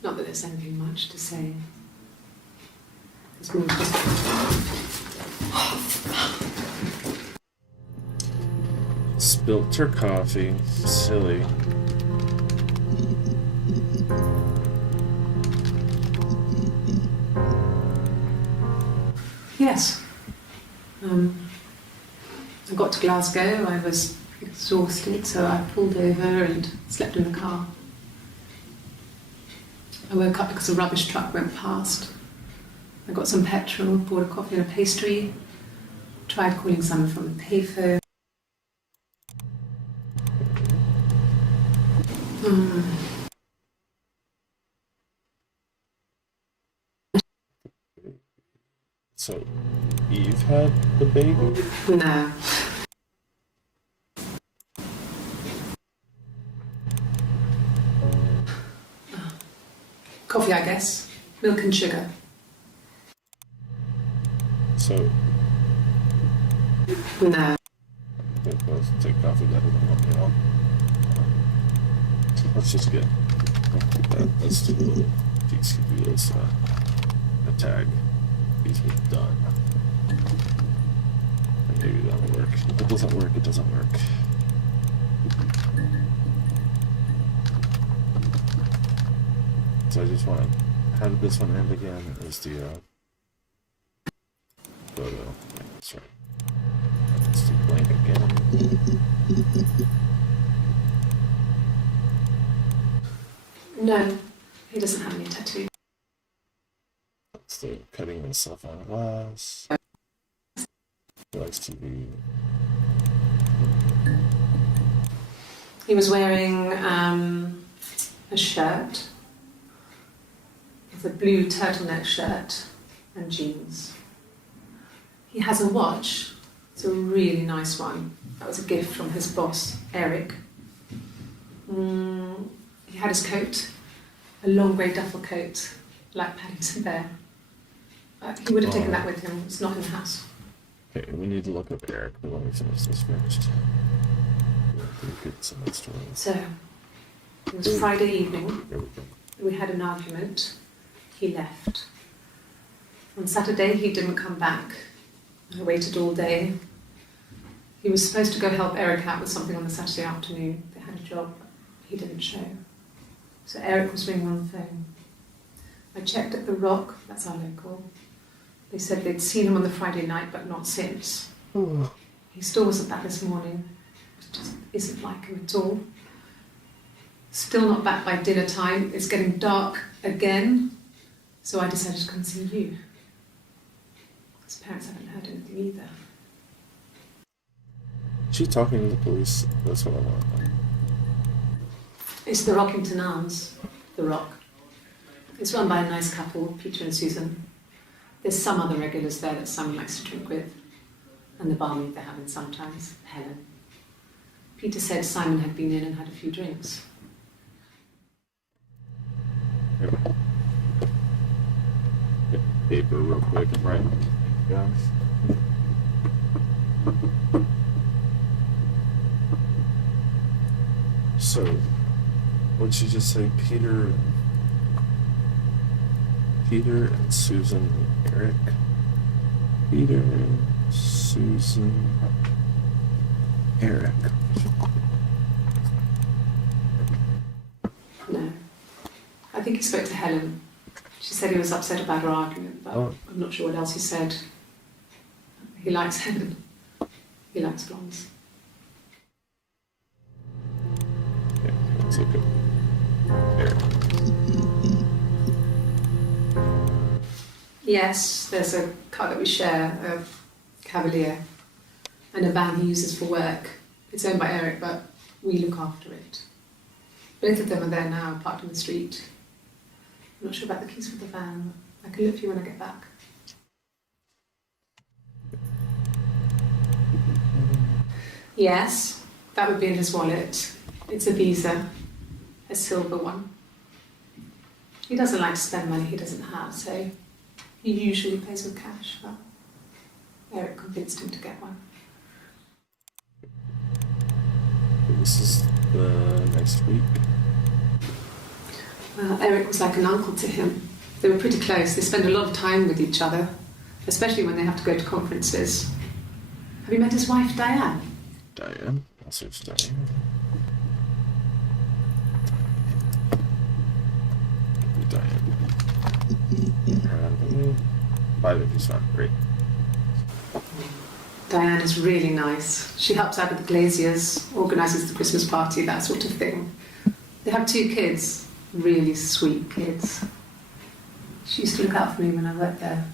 Not that there's anything much to say. It's more just... Spilt her coffee. Silly. Yes. I got to Glasgow. I was exhausted, so I pulled over and slept in the car. I woke up because a rubbish truck went past. I got some petrol, bought a coffee and a pastry, tried calling someone from the payphone. So, Eve had the baby? No. Coffee, I guess. Milk and sugar. So... No. Let's take coffee better than milk, Let's just get... Let's do a little... These could be as a tag. These are done. And Maybe that'll work. If it doesn't work, it doesn't work. So I just want to... How did this one end again? It was the photo. Yeah, that's right. Let's do blank again. No, he doesn't have any tattoos. Let's do cutting himself on glass. He likes TV. He was wearing a shirt. It's a blue turtleneck shirt and jeans. He has a watch. It's a really nice one. That was a gift from his boss, Eric. He had his coat, a long grey duffel coat, like Paddington Bear. He would have taken that with him. It's not in the house. Okay, we need to look up Eric, but let me finish this first. Get some extra. So, it was Friday evening. Here we go. We had an argument. He left. On Saturday, he didn't come back. I waited all day. He was supposed to go help Eric out with something on the Saturday afternoon. They had a job. He didn't show. So Eric was ringing on the phone. I checked at The Rock, that's our local. They said they'd seen him on the Friday night, but not since. Oh. He still wasn't back this morning. It just isn't like him at all. Still not back by dinner time. It's getting dark again. So I decided to come and see you. His parents haven't heard anything either. She's talking to the police. That's what I want. It's the Rockington Arms, The Rock. It's run by a nice couple, Peter and Susan. There's some other regulars there that Simon likes to drink with, and the barmaid they have in sometimes, Helen. Peter said Simon had been in and had a few drinks. Here. Get paper real quick and write. Guys. So, what'd she just say? Peter and Susan and Eric. Peter, Susan, Eric. No. I think he spoke to Helen. She said he was upset about her argument, but I'm not sure what else he said. He likes Helen. He likes blondes. Yeah, let's look at Eric. Yes, there's a car that we share, a Cavalier, and a van he uses for work. It's owned by Eric, but we look after it. Both of them are there now, parked in the street. I'm not sure about the keys for the van. I can look for you when I get back. Yes, that would be in his wallet. It's a Visa, a silver one. He doesn't like to spend money he doesn't have, so he usually pays with cash, but Eric convinced him to get one. This is the next week. Eric was like an uncle to him. They were pretty close. They spend a lot of time with each other, especially when they have to go to conferences. Have you met his wife, Diane? Diane? I'll search Diane. Diane. Biography's fine. Great. Diane is really nice. She helps out with the Glaziers, organises the Christmas party, that sort of thing. They have 2 kids, really sweet kids. She used to look out for me when I worked there.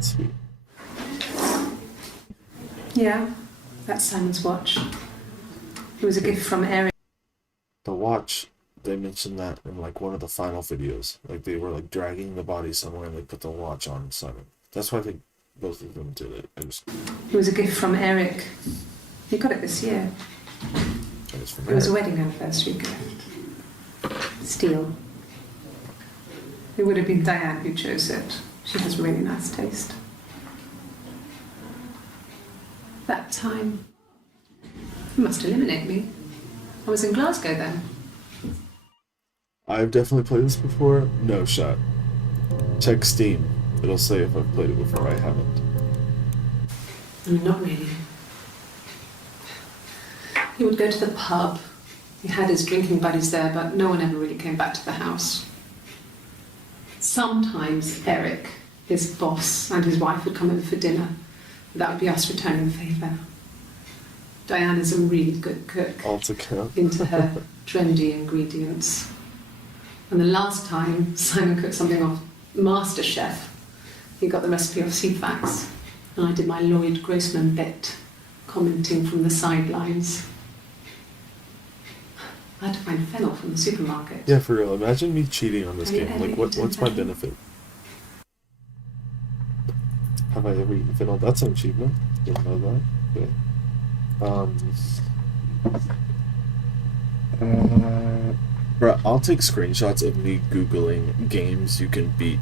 Sweet. Yeah, that's Simon's watch. It was a gift from Eric. The watch, they mentioned that in like one of the final videos. Like they were like dragging the body somewhere and they put the watch on Simon. That's why I think both of them did it. It was a gift from Eric. He got it this year. It was a wedding anniversary gift. Steel. It would have been Diane who chose it. She has really nice taste. That time, you must eliminate me. I was in Glasgow then. I've definitely played this before. No shot. Check Steam. It'll say if I've played it before. I haven't. I mean, not really. He would go to the pub. He had his drinking buddies there, but no one ever really came back to the house. Sometimes Eric, his boss, and his wife would come over for dinner. That would be us returning the favour. Diana's a really good cook. All to count. Into her trendy ingredients. And the last time Simon cooked something off MasterChef, he got the recipe off CFAX, and I did my Lloyd Grossman bit, commenting from the sidelines. I had to find fennel from the supermarket. Yeah, for real. Imagine me cheating on this Have you game. ever Like, what's eaten my fennel? benefit? Have I ever eaten fennel? That's an achievement. Didn't know that. Okay. Bruh, I'll take screenshots of me Googling games you can beat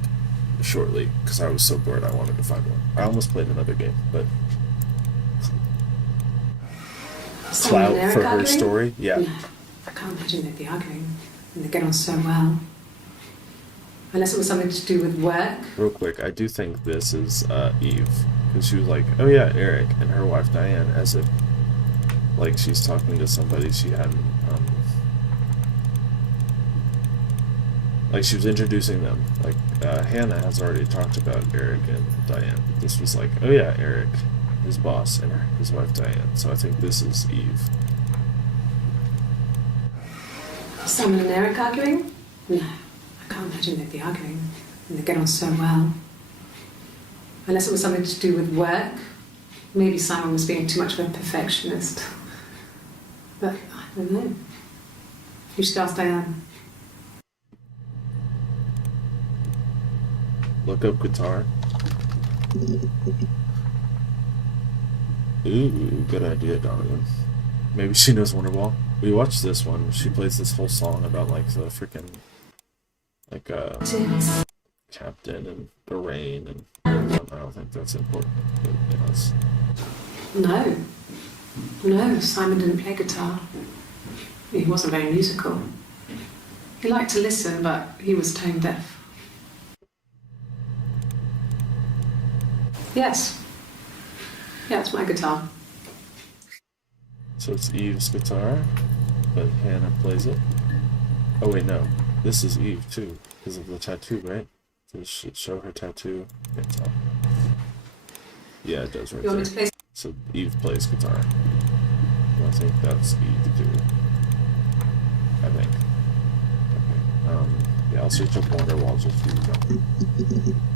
shortly, because I was so bored I wanted to find one. I almost played another game, but Simon and clout Eric for her arguing? story. Yeah. No, I can't imagine they'd be arguing. And they get on so well. Unless it was something to do with work. Real quick, I do think this is Eve, because she was like, "Oh yeah, Eric," and her wife Diane, as if like she's talking to somebody she hadn't. Like she was introducing them. Like Hannah has already talked about Eric and Diane. This was like, "Oh yeah, Eric, his boss, and his wife Diane." So I think this is Eve. Simon and Eric arguing? No, I can't imagine they'd be arguing. And they get on so well. Unless it was something to do with work. Maybe Simon was being too much of a perfectionist. But I don't know. You should ask Diane. Look up guitar. Ooh, good idea, Donovan. Maybe she knows Wonderball. We watched this one. She plays this whole song about like the freaking like captain and the rain and I don't think that's important. But, you know, it's... No, Simon didn't play guitar. He wasn't very musical. He liked to listen, but he was tone deaf. Yes. Yeah, it's my guitar. So it's Eve's guitar, but Hannah plays it. Oh wait, no. This is Eve too, because of the tattoo, right? Does it show her tattoo? Can't tell. Yeah, it does right You want me there. to play? So Eve plays guitar. I think that's Eve too. I think. Okay. Yeah, I'll search up Wonderwall just for you.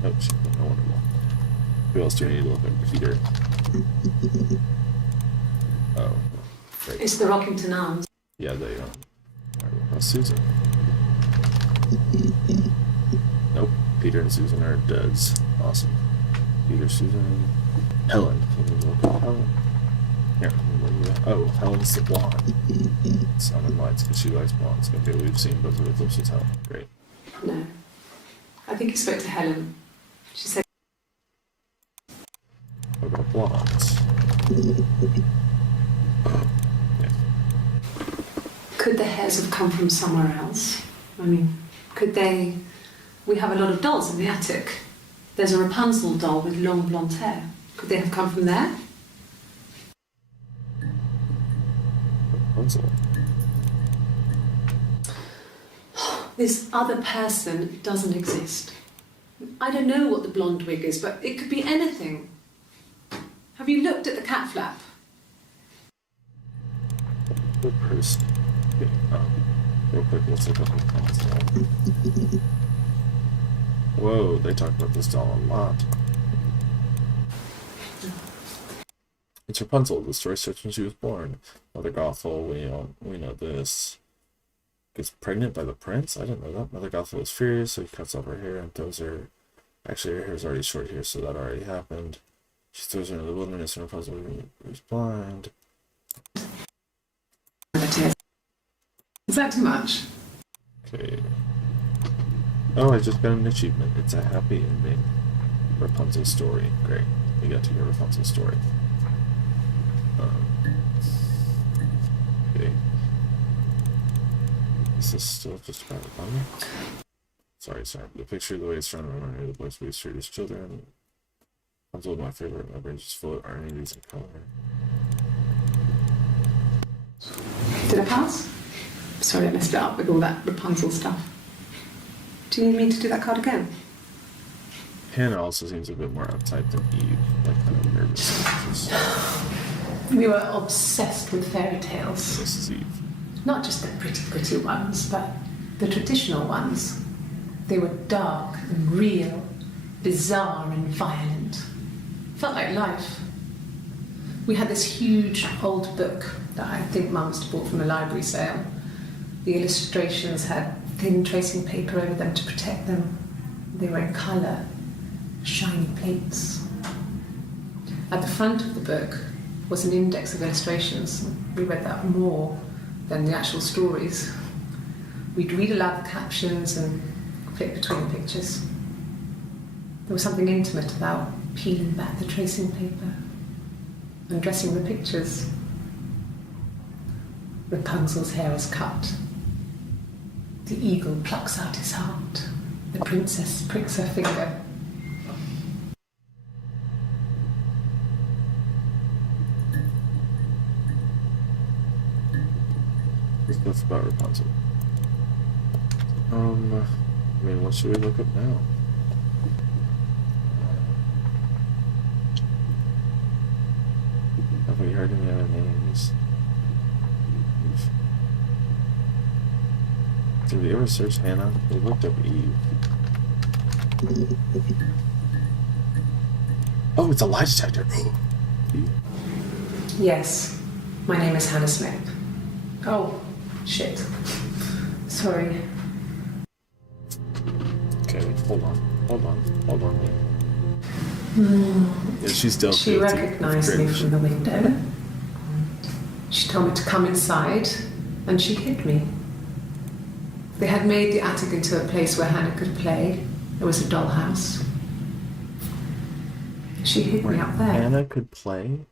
Nope, she put no Wonderwall. Who else do I need to look at? Peter. Oh, great. It's the Rockington Arms. Yeah, they Susan. Nope. Peter and Susan are duds. Awesome. Peter, Susan, Helen. Can we look at Helen? Here. Oh, Helen's the blonde. Simon likes because she likes blondes. Okay, we've seen both of those with Helen. Great. No. I think he spoke to Helen. She said, What about blondes? Yeah. could the hairs have come from somewhere else? I mean, could they... We have a lot of dolls in the attic. There's a Rapunzel doll with long blonde hair. Could they have come from there? Rapunzel. This other person doesn't exist. I don't know what the blonde wig is, but it could be anything. Have you looked at the cat flap? The person. Okay, real quick, let's look up Rapunzel. Whoa, they talk about this doll a lot. It's Rapunzel. The story starts when she was born. Mother Gothel, we know this. Gets pregnant by the prince? I didn't know that. Mother Gothel is furious, so he cuts off her hair and throws her... Actually, her hair's already short here, so that already happened. She throws her into the wilderness and Rapunzel is blind. Is that too much? Okay. Oh, I just got an achievement. It's a happy ending. Rapunzel's story. Great. We got to hear Rapunzel's story. Okay. Is this still just about Rapunzel? Sorry. The picture of the way it's trying to remind me of the boys we treat as children. I'm told my favorite memories is full of ironies and color. Did I pass? Sorry, I messed it up with all that Rapunzel stuff. Do you need me to do that card again? Hannah also seems a bit more uptight than Eve, like kind of nervous. We were obsessed with fairy tales. This is Eve. Not just the pretty ones, but the traditional ones. They were dark and real, bizarre and violent. Felt like life. We had this huge old book that I think Mum must have bought from a library sale. The illustrations had thin tracing paper over them to protect them. They were in colour, shiny plates. At the front of the book was an index of illustrations. We read that more than the actual stories. We'd read aloud the captions and flip between the pictures. There was something intimate about peeling back the tracing paper, undressing the pictures. Rapunzel's hair is cut. The eagle plucks out his heart. The princess pricks her finger. What's this about Rapunzel? I mean, what should we look up now? Have we heard any other names? Did we ever search Hannah? We looked up Eve. Oh, it's a lie detector. Yes, my name is Hannah Smith. Oh, shit. Sorry. Okay, hold on. Yeah, she's still She guilty. recognized me from the window. She told me to come inside, and she hid me. They had made the attic into a place where Hannah could play. There was a dollhouse. She hid me up there. Hannah could play?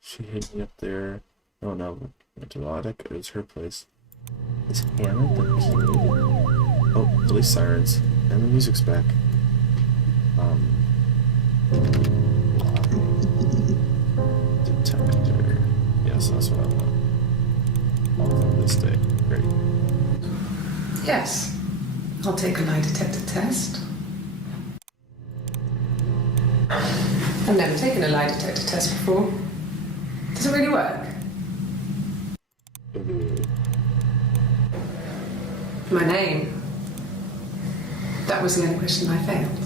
She hid me up there. Oh no, went to the attic. It was her place. Is Hannah the key? Oh, police sirens. And the music's back. Detector. Yes, that's what I want. All from this day. Great. Yes. I'll take a lie detector test. I've never taken a lie detector test before. Does it really work? My name. That was the only question I failed.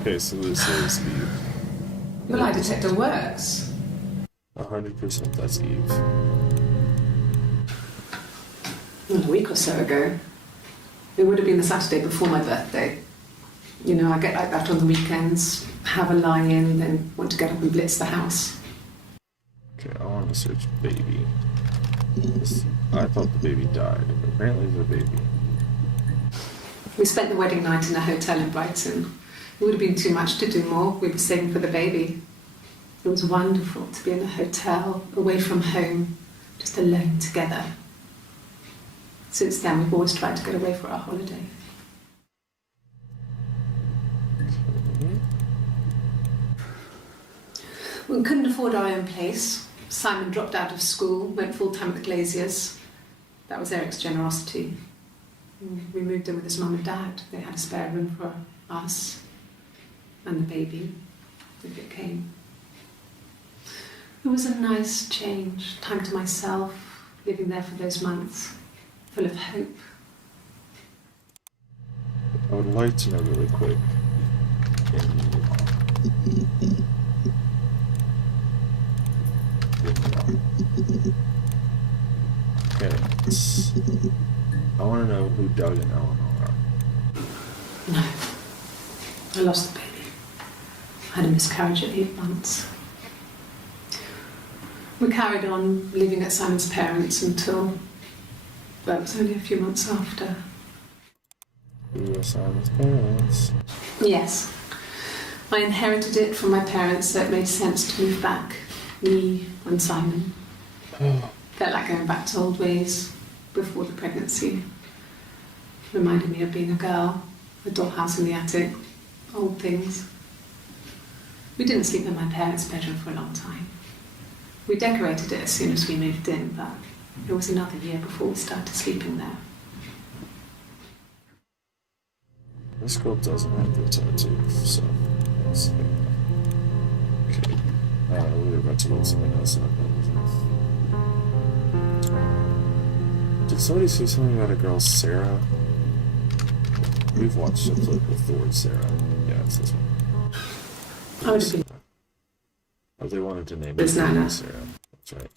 Okay, so this is Eve. Your lie detector works. 100% that's Eve. Well, a week or so ago. It would have been the Saturday before my birthday. You know, I get like that on the weekends, have a lie-in, then want to get up and blitz the house. Okay, I want to search baby. I thought the baby died, but apparently the baby. We spent the wedding night in a hotel in Brighton. It would have been too much to do more. We were saving for the baby. It was wonderful to be in a hotel, away from home, just alone together. Since then, we've always tried to get away for our holiday. Okay. We couldn't afford our own place. Simon dropped out of school, went full-time at the Glaziers. That was Eric's generosity. We moved in with his mum and dad. They had a spare room for us and the baby, if it came. It was a nice change, time to myself, living there for those months, full of hope. I would like to know really quick. Okay, I want to know who Doug and Eleanor are. No, I lost the baby. I had a miscarriage at 8 months. We carried on living at Simon's parents until, well, it was only a few months after. Who are Simon's parents? Yes, I inherited it from my parents, so it made sense to move back, me and Simon. Felt like going back to old ways before the pregnancy. Reminded me of being a girl, a dollhouse in the attic, old things. We didn't sleep in my parents' bedroom for a long time. We decorated it as soon as we moved in, but it was another year before we started sleeping there. This girl doesn't have the tattoo, so let's okay. We were about to look something else up. Did somebody say something about a girl, Sarah? We've watched a clip with the word Sarah. Yeah, it's this one. I would have been. Oh, they wanted to name It's it Nana. Sarah. That's right.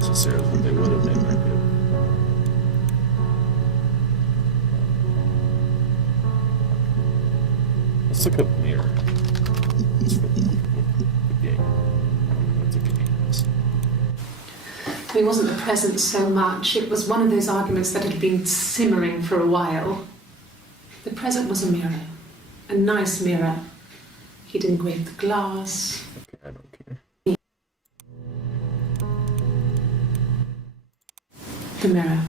So Sarah's what they would have named that kid. Let's look up mirror. It's for the game. I think it is. It wasn't the present so much, it was one of those arguments that had been simmering for a while. The present was a mirror, a nice mirror. He'd engraved the glass. Okay, I don't care. The mirror.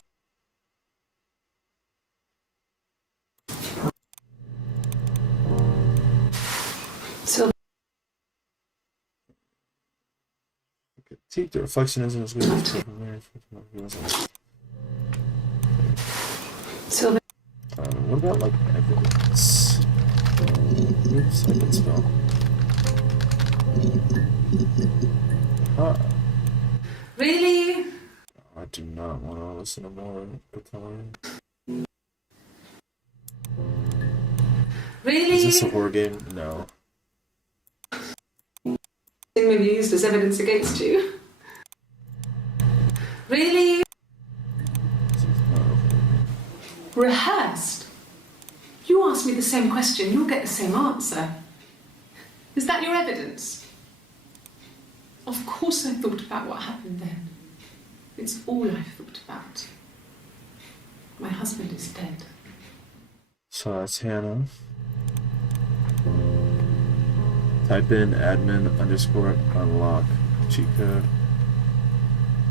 So Okay. See, the reflection isn't as good as the mirror. Silver. What about like evidence? Oops, I can spell. Huh. Really? I do not want to listen to more battalion. Really? Is this a horror game? No. Maybe used as evidence against you. Really? This is not a horror game. Rehearsed? You ask me the same question, you'll get the same answer. Is that your evidence? Of course I thought about what happened then. It's all I've thought about. My husband is dead. So that's Hannah. Type in admin_unlock cheat code.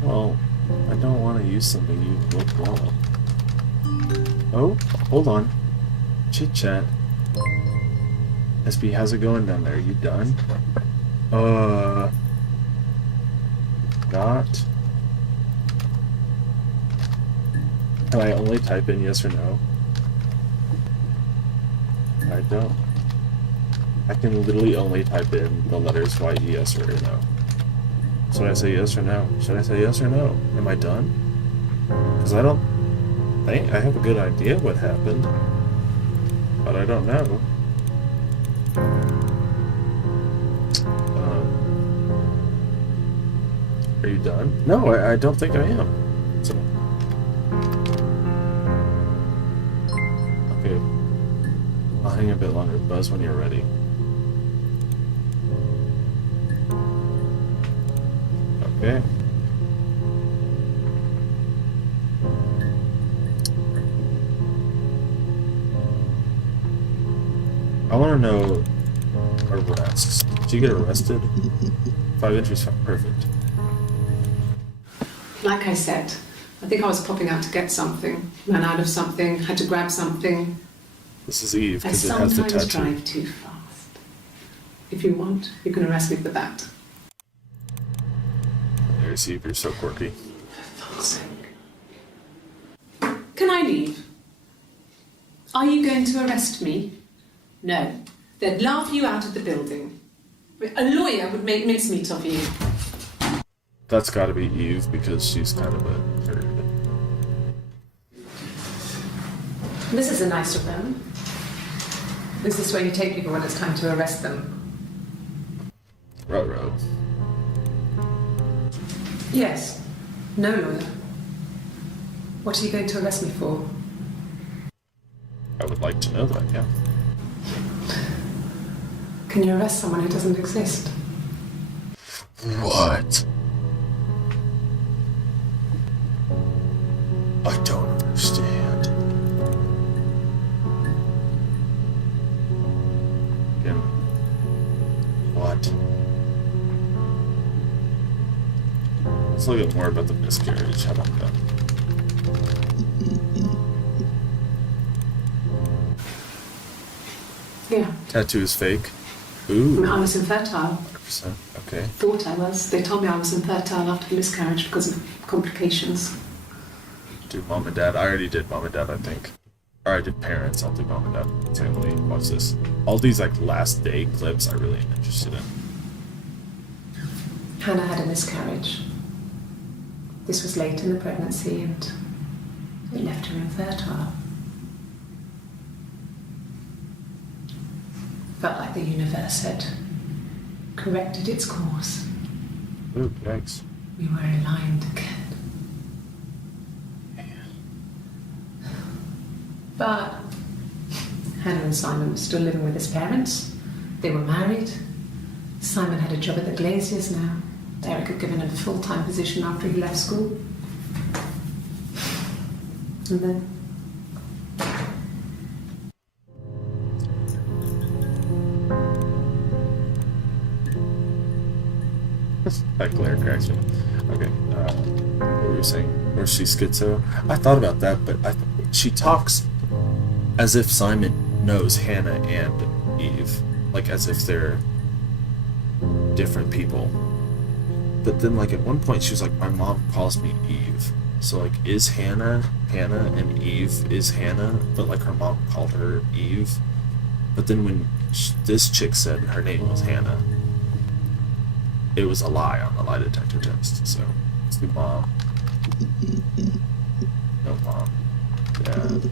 Well, I don't want to use something you look well. Oh, hold on. Chit chat. SB, how's it going down there? You done? Not. Can I only type in yes or no? I don't. I can literally only type in the letters yes or no. Should I say yes or no? Should I say yes or no? Am I done? Because I don't think I have a good idea what happened, but I don't know. Are you done? No, I don't think I am. So, okay. I'll hang a bit longer. Buzz when you're ready. Okay. I want to know arrests. Did you get arrested? 5 entries, perfect. Like I said, I think I was popping out to get something, ran out of something, had to grab something. This is Eve I because it has the sometimes tattoo. drive too fast. If you want, you can arrest me for that. There's Eve, you're so quirky. For fuck's sake. Can I leave? Are you going to arrest me? No. They'd laugh you out of the building. A lawyer would make mincemeat of you. That's got to be Eve because she's kind of a nerd. This is a nicer room. Is this where you take people when it's time to arrest them? Ruh-roh. Yes. No lawyer. What are you going to arrest me for? I would like to know that, yeah. Can you arrest someone who doesn't exist? What? I don't understand. Again. What? Let's look at more about the miscarriage. How about that? Yeah. Tattoo is fake. I Ooh. mean, I was infertile. 100%. Okay. Thought I was. They told me I was infertile after the miscarriage because of complications. Do mom and dad. I already did mom and dad, I think. Or I did parents. I'll do mom and dad. Family. Watch this. All these like last day clips I really am interested in. Hannah had a miscarriage. This was late in the pregnancy and it left her infertile. Felt like the universe had corrected its course. Ooh, yikes. We were aligned again. But Hannah and Simon were still living with his parents. They were married. Simon had a job at the Glaziers now. Eric had given him a full-time position after he left school. And then that glare cracks me. Okay, what were you saying? Or is she schizo? I thought about that, but she talks as if Simon knows Hannah and Eve, like as if they're different people. But then, like at one point, she was like, "My mom calls me Eve." So, like, is Hannah and Eve is Hannah, but like her mom called her Eve. But then when this chick said her name was Hannah, it was a lie on the lie detector test. So it's the mom. No mom. Dad.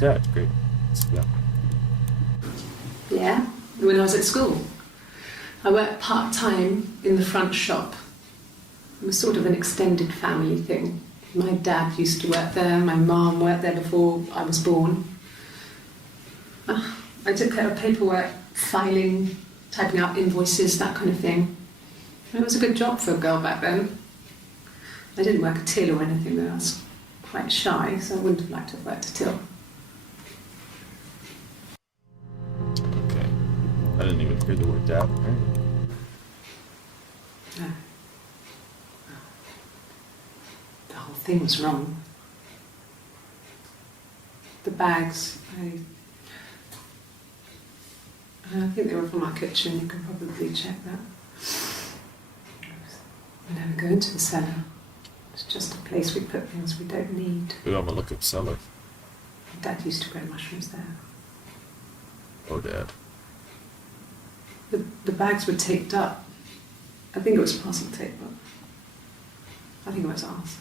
Dad, great. Yeah. yeah, when I was at school, I worked part-time in the front shop. It was sort of an extended family thing. My dad used to work there, my mum worked there before I was born. I took care of paperwork, filing, typing out invoices, that kind of thing. It was a good job for a girl back then. I didn't work a till or anything though. I was quite shy, so I wouldn't have liked to have worked a till. Okay. I didn't even hear the word dad. No. The whole thing was wrong. The bags, I think they were from our kitchen, you can probably check that. We never go into the cellar. It's just a place we put things we don't need. Ooh, I'm gonna look up cellar. Dad used to grow mushrooms there. Oh, Dad. The bags were taped up. I think it was parcel tape, but I think it was ours.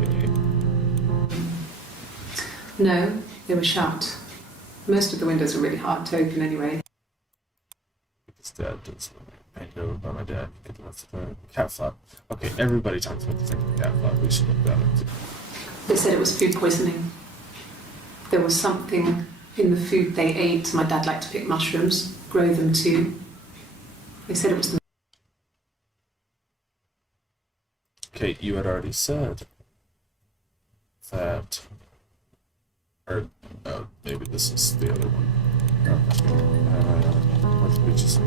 Okay. No, they were shut. Most of the windows were really hard to open anyway. His dad did something. Painted over by my dad. That's the cat flap. Okay, everybody talks about the thing cat flap. We should look that up too. They said it was food poisoning. There was something in the food they ate. My dad liked to pick mushrooms, grow them too. They said it was the... Kate, you had already said that, or maybe this is the other one. What did we just say?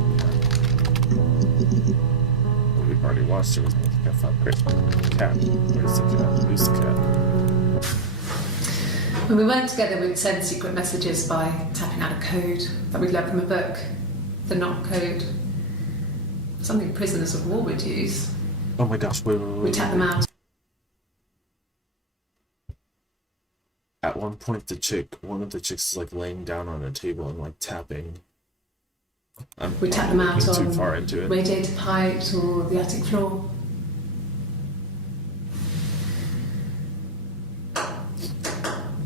We've already watched it. Was cat flap. Great. Cat. Where's the cat? Who's the cat? When we weren't together, we'd send secret messages by tapping out a code that we'd learned from a book. The knock code. Something prisoners of war would use. Oh my gosh, wait. We tap them out. At one point, one of the chicks is like laying down on a table and like tapping. We tap them out too on far into it. radiator pipes or the attic floor.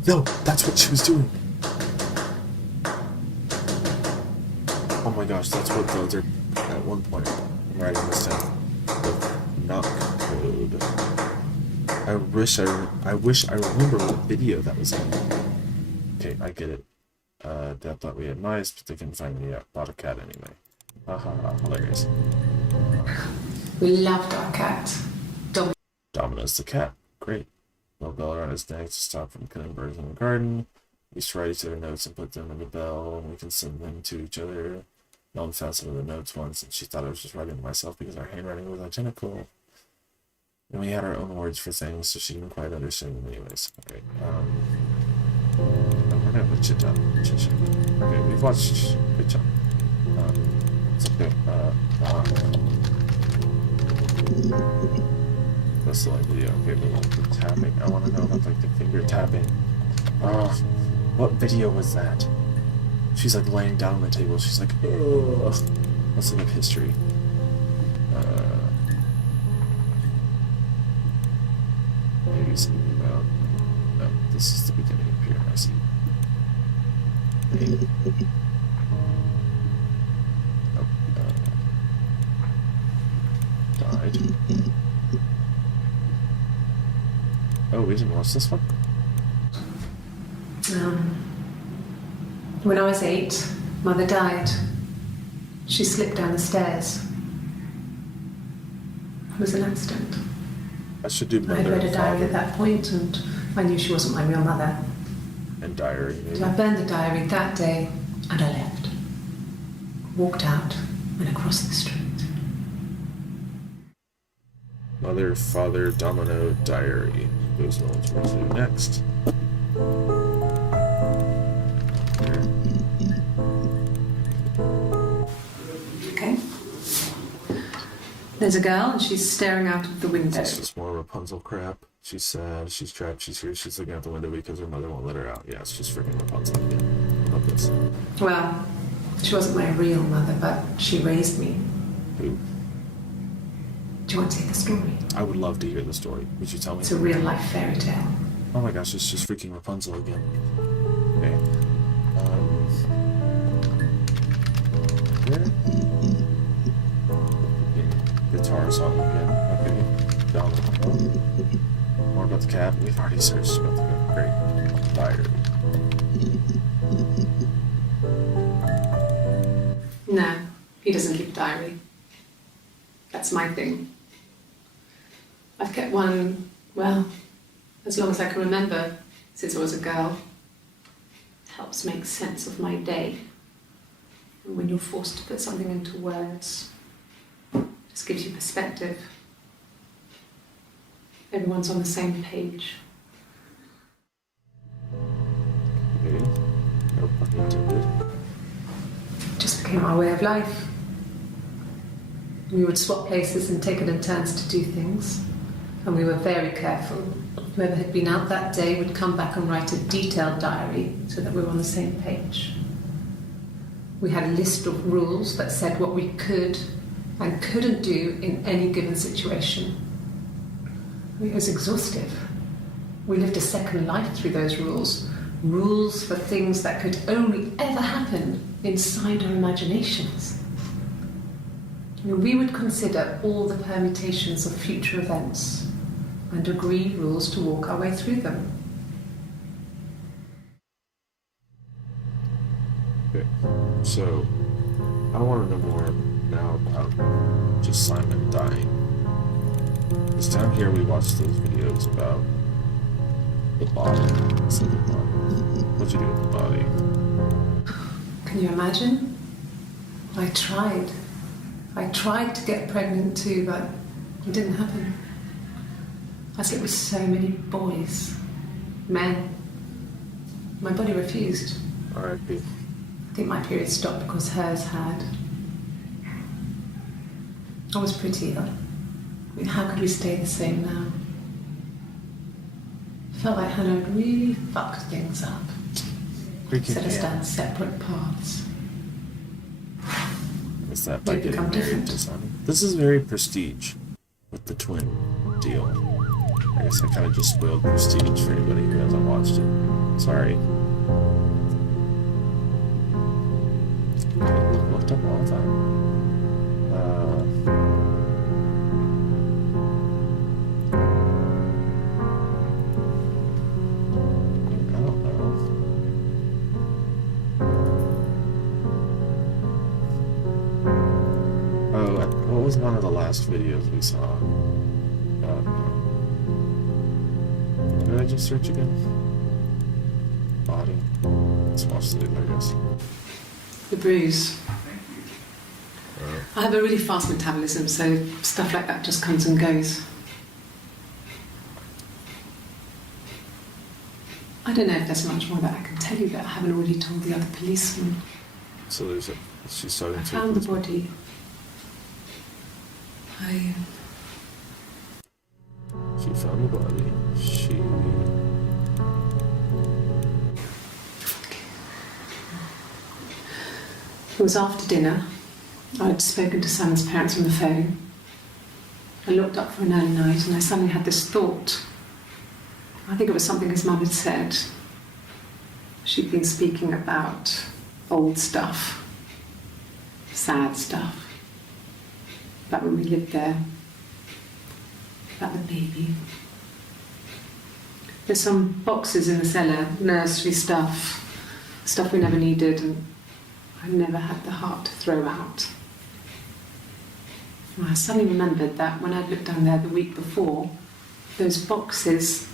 No, that's what she was doing. Oh my gosh, that's what those are. At one point, I'm writing this down. The knock code. I wish I remember what video that was in. Okay, I get it. Dad thought we had mice, but they couldn't find me. Bought a cat anyway. Haha, hilarious. We loved our cat. Domino's the cat. Great. No bell around his neck to stop from killing birds in the garden. We used to write each other notes and put them in the bell, and we can send them to each other. Mom found some of the notes once, and she thought I was just writing to myself because our handwriting was identical. And we had our own words for things, so she didn't quite understand them anyways. Okay, we're gonna put chit-chat. Okay, we've watched... Good job. It's okay. That's the only video. Okay, but like the tapping. I want to know about like the finger tapping. Oh, what video was that? She's like laying down on the table. She's like, ugh. Let's look up history. Maybe something about... No, this is the beginning of here. I see. Maybe. Oh, died. Oh, we didn't watch this one? When I was 8, Mother died. She slipped down the stairs. It was an accident. I should do I mother had read a and diary father at that point, and I knew she wasn't my real mother. and diary. Maybe. So I burned the diary that day, and I left. Walked out and across the street. Mother, father, domino, diary. Those ones we'll do next. Okay. There's a girl, and she's staring out of the window. This is more Rapunzel crap. She's sad, she's trapped, she's here, she's looking out the window because her mother won't let her out. Yeah, it's just freaking Rapunzel again. I love this. Well, she wasn't my real mother, but she raised me. Who? Do you want to hear the story? I would love to hear the story. Would you tell me? It's a real life fairy tale. Oh my gosh, it's just freaking Rapunzel again. Okay. Where? Guitar song again. Okay. Domino. More about the cat. We've already searched about the cat. Great. Diary. No, he doesn't keep a diary. That's my thing. I've kept one, well, as long as I can remember, since I was a girl. It helps make sense of my day. And when you're forced to put something into words, it just gives you perspective. Everyone's on the same page. Okay. No pun intended. It just became our way of life. We would swap places and take it in turns to do things. And we were very careful. Whoever had been out that day would come back and write a detailed diary so that we were on the same page. We had a list of rules that said what we could and couldn't do in any given situation. It was exhaustive. We lived a second life through those rules. Rules for things that could only ever happen inside our imaginations. We would consider all the permutations of future events and agree rules to walk our way through them. Okay. So, I want to know more now about just Simon dying. This time here we watched those videos about the body. So the body. What'd you do with the body? Can you imagine? I tried to get pregnant too, but it didn't happen. I slept with so many boys, men. My body refused. R.I.P. I think my period stopped because hers had. I was pretty ill. I mean, how could we stay the same now? I felt like Hannah had really fucked things up. Freaking Set us yeah. down separate paths. Is that by We've getting become married different. to Simon? This is very Prestige with the twin deal. I guess I kind of just spoiled Prestige for anybody who hasn't watched it. Sorry. Okay, looked up all the time. I don't know. Oh, what was one of the last videos we saw? What did I just search again? Body. Let's watch the video, I guess. The bruise. I have a really fast metabolism, so stuff like that just comes and goes. I don't know if there's much more that I can tell you that I haven't already told the other policeman. So there's a... She's starting I to... found the body. She found the body. She... It was after dinner. I'd spoken to Sam's parents on the phone. I looked up for an early night and I suddenly had this thought. I think it was something his mum had said. She'd been speaking about old stuff, sad stuff, about when we lived there, about the baby. There's some boxes in the cellar, nursery stuff we never needed and I never had the heart to throw out. And I suddenly remembered that when I looked down there the week before, those boxes,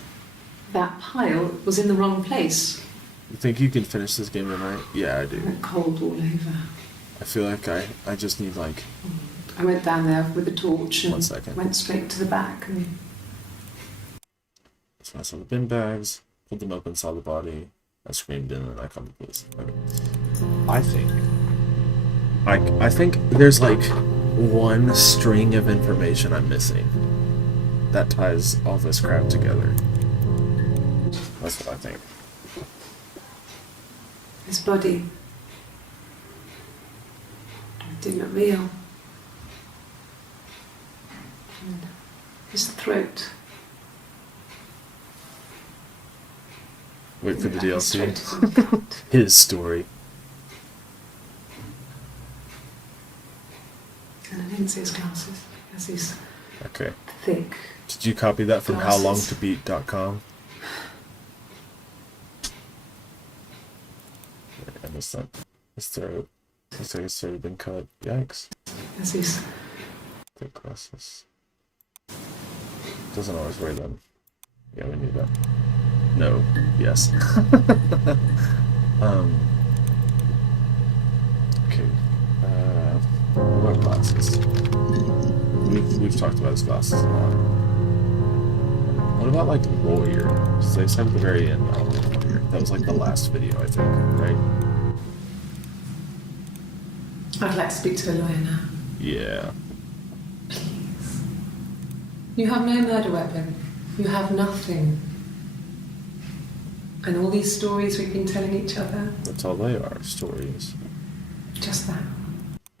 that pile was in the wrong place. You think you can finish this game tonight? Yeah, I do. It went cold all over. I feel like I just need like... I went down there with a torch and 1 second. went straight to the back. And So I saw the bin bags, pulled them open, saw the body. I screamed in and I called the police. Okay. I think there's like one string of information I'm missing that ties all this crap together. That's what I think. his body, it didn't look real. And his throat. Wait for the His throat DLC. is uncut. His story. And I didn't see his glasses. He has these Okay. thick. Did you copy that from Glasses. howlongtobeat.com? I missed that. His throat. Looks like his throat had been cut. Yikes. He has these. Thick glasses. Doesn't always wear them. Yeah, we knew that. No. Yes. Okay. What about glasses? We've talked about his glasses a lot. What about like lawyer? So they said at the very end, oh, lawyer. That was like the last video, I think, right? I'd like to speak to a lawyer now. Yeah. Please. You have no murder weapon. You have nothing. And all these stories we've been telling each other, That's all they are, stories. just that.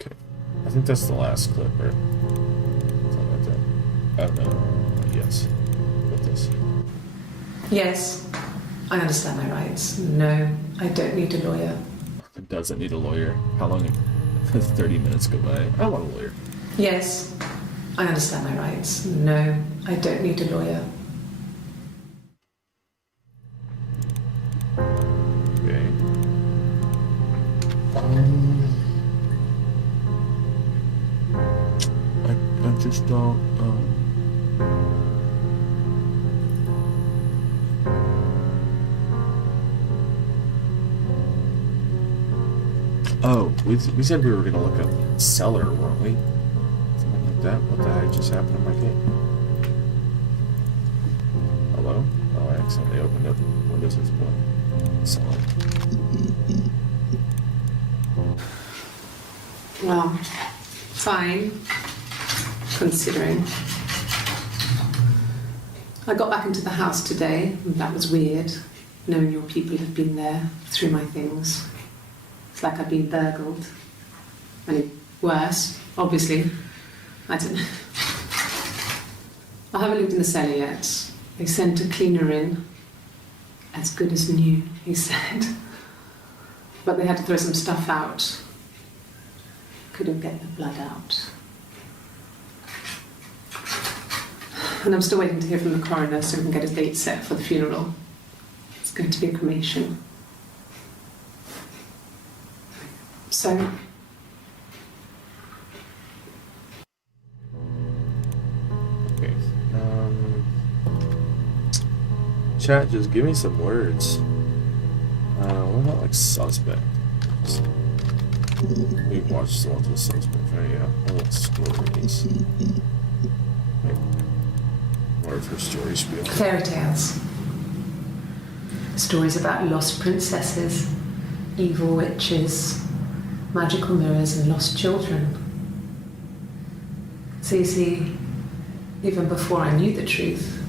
Okay. I think that's the last clip, right? Something like that. Oh, no. Yes. With this. Yes, I understand my rights. No, I don't need a lawyer. It doesn't need a lawyer. How long? 30 minutes go by. I want a lawyer. Yes, I understand my rights. No, I don't need a lawyer. Okay. I just don't. Oh, we said we were gonna look up Cellar, weren't we? Something like that. What the heck just happened in my game? Hello? Oh, I accidentally opened up Windows Explorer. Cellar. Well, fine, considering. I got back into the house today, and that was weird, knowing your people had been there through my things. It's like I've been burgled. I mean, worse, obviously. I don't know. I haven't lived in the cellar yet. They sent a cleaner in. As good as new, he said. But they had to throw some stuff out. Couldn't get the blood out. And I'm still waiting to hear from the coroner so we can get a date set for the funeral. It's going to be a cremation. So, Okay. Chat, just give me some words. What about like suspect? We watched the ones with Suspect, right? Yeah. Old stories. Wait. What if her story should be on? Fairy tales. Stories about lost princesses, evil witches, magical mirrors, and lost children. So you see, even before I knew the truth,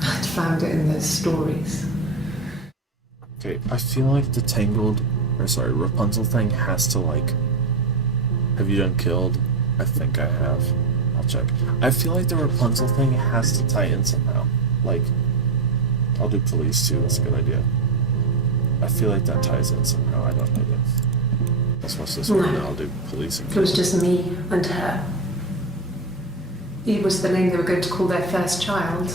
I'd found it in those stories. Okay, I feel like the Rapunzel thing has to, like... Have you done Killed? I think I have. I'll check. I feel like the Rapunzel thing has to tie in somehow. Like, I'll do Police too, that's a good idea. I feel like that ties in somehow, I don't know that. Let's watch this one, and I'll do Police and It was just me and her. It was the name they were going to call their first child.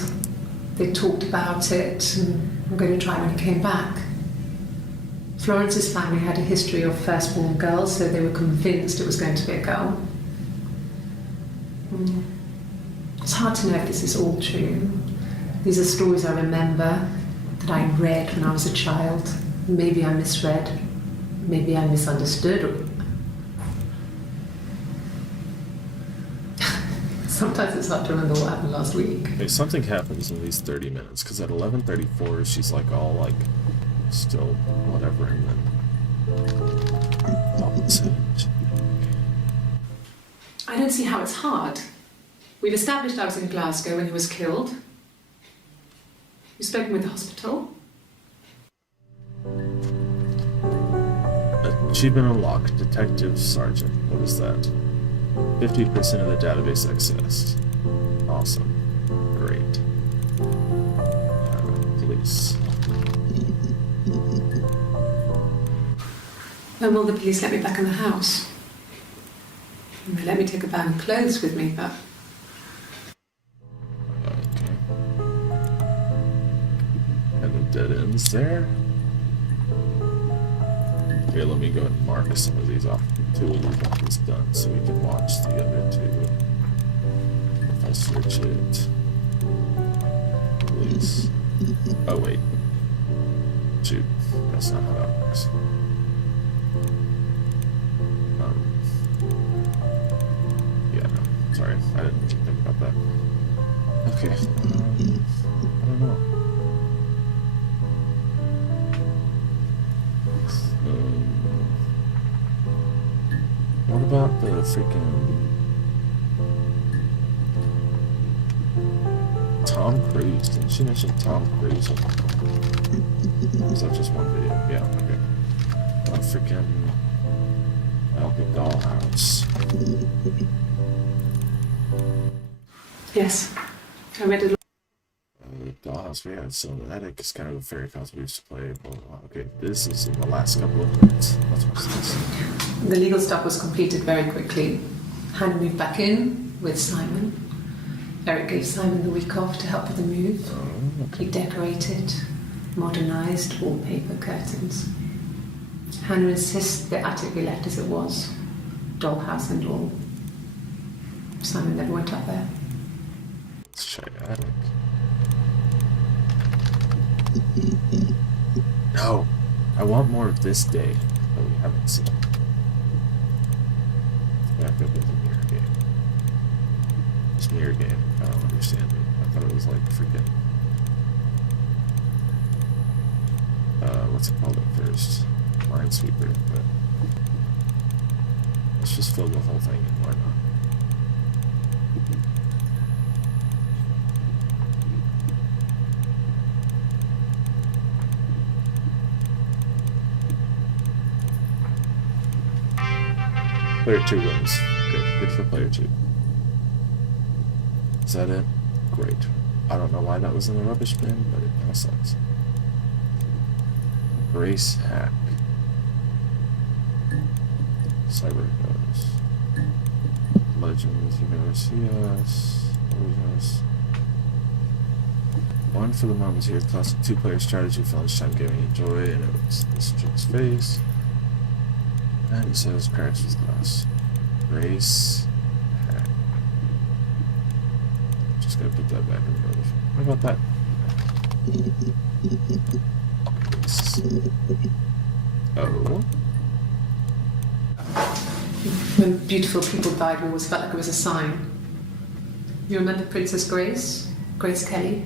They talked about it and were going to try when he came back. Florence's family had a history of firstborn girls, so they were convinced it was going to be a girl. It's hard to know if this is all true. These are stories I remember, that I read when I was a child. Maybe I misread, maybe I misunderstood. Sometimes it's hard to remember what happened last week. Okay, something happens in these 30 minutes, because at 11:34 she's like all like, still whatever, and then opposite. I don't see how it's hard. We've established I was in Glasgow when he was killed. You've spoken with the hospital. Achievement unlocked, Detective Sergeant. What is that? 50% of the database accessed. Awesome. Great. Police. When will the police let me back in the house? They let me take a bag of clothes with me, but... Okay. And the dead ends there? Okay, let me go ahead and mark some of these off. 2 of these ones done, so we can watch the other 2. If I search it... Police. Oh, wait. Shoot. That's not how that works. Yeah, no. Sorry, I didn't think about that. Okay. I don't know. What about the freaking Tom Cruise? Didn't she mention Tom Cruise? Or is that just one video? Yeah, okay. Freaking Elka Dollhouse. Yes, I read it. Dollhouse, yeah, so that is kind of a fairy cause we used to play. Okay, this is in the last couple of minutes. Let's watch this. The legal stuff was completed very quickly. Hannah moved back in with Simon. Eric gave Simon the week off to help with the move. Oh, okay. He decorated, modernised wallpaper, curtains. Hannah insists the attic be left as it was, dollhouse and all. Simon never went up there. Let's check attic. No, I want more of this day that we haven't seen. Back up with the mirror game. This mirror game, I don't understand it. I thought it was like freaking. What's it called at first? Minesweeper, but let's just fill the whole thing in, why not? Player 2 wins. Good for player 2. Is that it? Great. I don't know why that was in the rubbish bin, but it kind of sucks. Grace Hack. Cyber Ghost. Legends, you never see us. Originals. 1 for the moment here. Classic 2-player strategy for lunchtime gaming. Enjoy, and it's this chick's face. And he says cracks his glass. Grace Hack. Just gotta put that back in the rubbish. What about that? Oh. When beautiful people died, we always felt like it was a sign. You remember Princess Grace? Grace Kelly?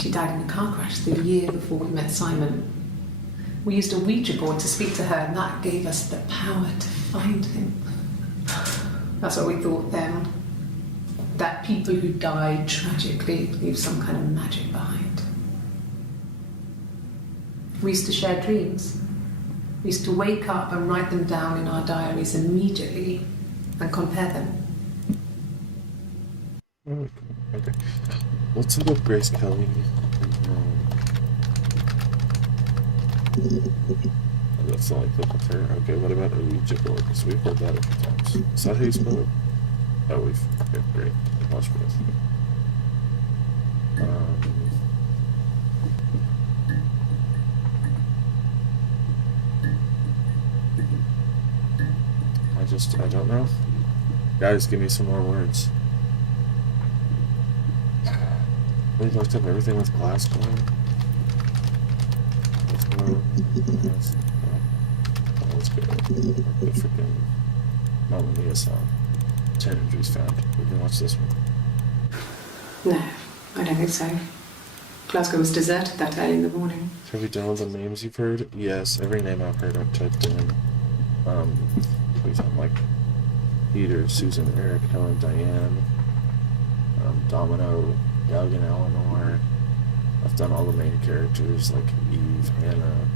She died in a car crash the year before we met Simon. We used a Ouija board to speak to her, and that gave us the power to find him. That's what we thought then. That people who died tragically leave some kind of magic behind. We used to share dreams. We used to wake up and write them down in our diaries immediately and compare them. Okay. What's up with Grace Kelly? That's not like clip with her. Okay, what about a Ouija board? Because we've heard that a few times. Is that how you spell it? Oh, we've. Okay, great. Watch for this. I don't know. Guys, give me some more words. We looked up everything with glass going. Let's go. The freaking Mamma Mia song. 10 injuries found. We can watch this one. No, I don't think so. Glasgow was deserted that early in the morning. Have you done all the names you've heard? Yes, every name I've heard I've typed in. Like Peter, Susan, Eric, Helen, Diane, Domino, Doug and Eleanor. I've done all the main characters like Eve, Hannah,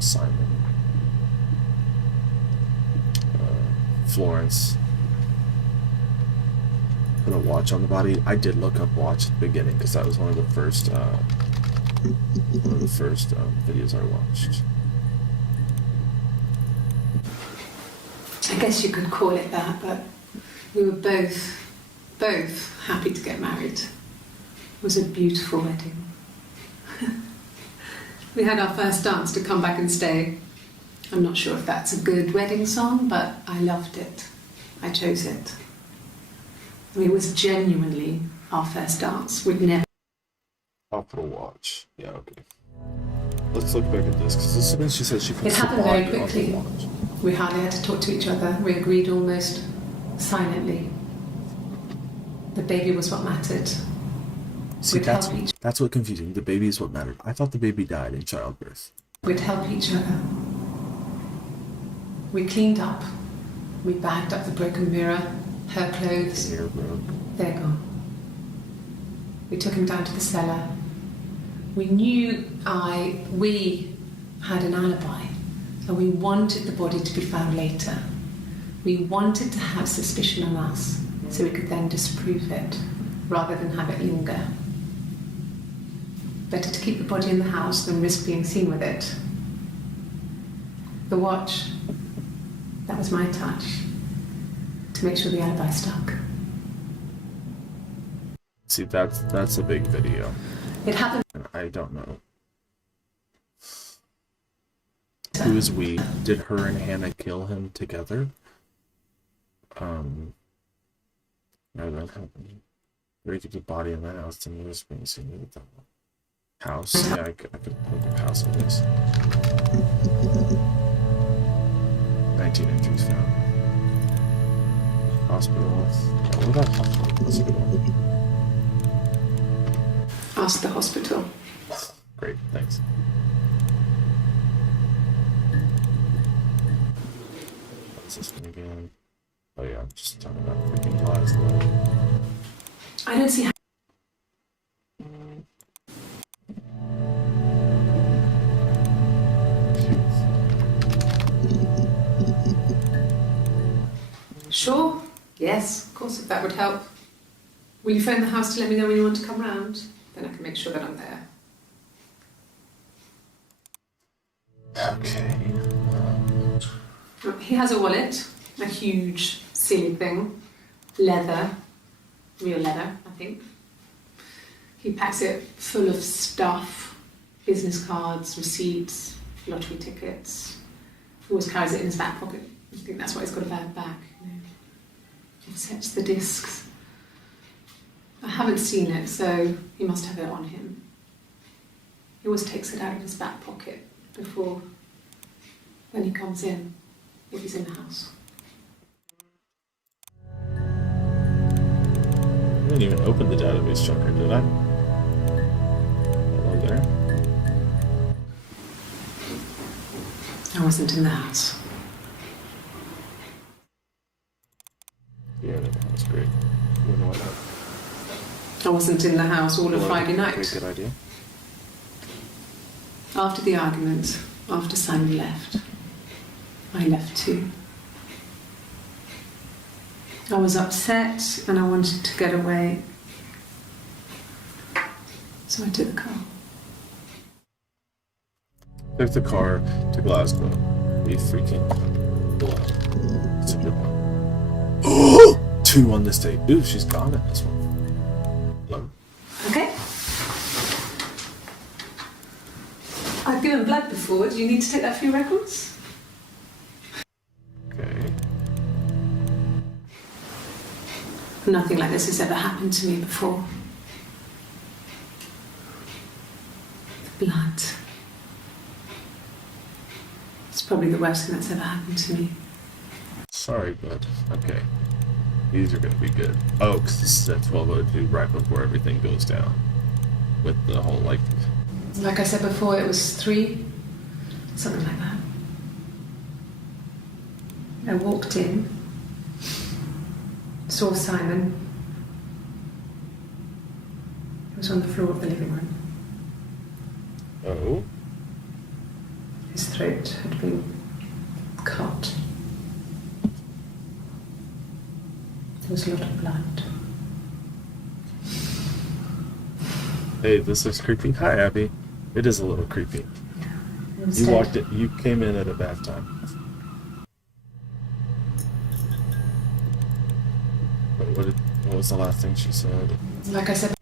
Simon, Florence. Put a watch on the body. I did look up watch at the beginning because that was one of the first videos I watched. I guess you could call it that, but we were both happy to get married. It was a beautiful wedding. We had our first dance to Come Back and Stay. I'm not sure if that's a good wedding song, but I loved it. I chose it. I mean, it was genuinely our first dance. We'd never... I'll put a watch. Yeah, okay. Let's look back at this, because as soon as she said she puts It happened very the body on quickly. the watch. We hardly had to talk to each other. We agreed almost silently. The baby was what mattered. See, We'd help each that's what confused me. The baby is what mattered. I thought the baby died in childbirth. We'd help each other. We cleaned up. We bagged up the broken mirror, her clothes. Mirror broke. They're gone. We took him down to the cellar. We knew we had an alibi, and we wanted the body to be found later. We wanted to have suspicion on us, so we could then disprove it, rather than have it linger. Better to keep the body in the house than risk being seen with it. The watch, that was my touch, to make sure the alibi stuck. See, that's a big video. It happened. And I don't know. Who is we? Did her and Hannah kill him together? No, that happened. They took the body in the house and he was being seen with the house. Yeah, I could look at house of this. 19 injuries found. Hospital. What about hospital? That's a good one. Ask the hospital. Great, thanks. What's this one again? Oh yeah, I'm just talking about freaking Glasgow. I don't see how. Sure. Yes, of course, if that would help. Will you phone the house to let me know when you want to come round? Then I can make sure that I'm there. Okay. He has a wallet, a huge, silly thing, leather, real leather, I think. He packs it full of stuff, business cards, receipts, lottery tickets. He always carries it in his back pocket. I think that's why he's got a bad back. He sets the discs. I haven't seen it, so he must have it on him. He always takes it out of his back pocket before when he comes in. if he's in the house. I didn't even open the database checker, did I? Hello there. I wasn't in the house. Yeah, that was great. You know what? I wasn't in the house all of Well, Friday night. Good idea. After the argument, after Simon left, I left too. I was upset and I wanted to get away. So I took the car. Took the car to Glasgow. We freaking blood. It's a good one. Oh! 2 on this date. Ooh, she's gone at this one. Hello. Okay. I've given blood before. Do you need to take that for your records? Okay. Nothing like this has ever happened to me before. The blood. It's probably the worst thing that's ever happened to me. Sorry, bud. Okay. These are gonna be good. Oh, because this is at 12:02, right before everything goes down. With the whole, like I said before, it was 3, something like that. I walked in, saw Simon. He was on the floor of the living room. Oh? His throat had been cut. There was a lot of blood. Hey, this is creepy. Hi, Abby. It is a little creepy. He was You dead. walked it. You came in at a bad time. What was the last thing she said? Like I said,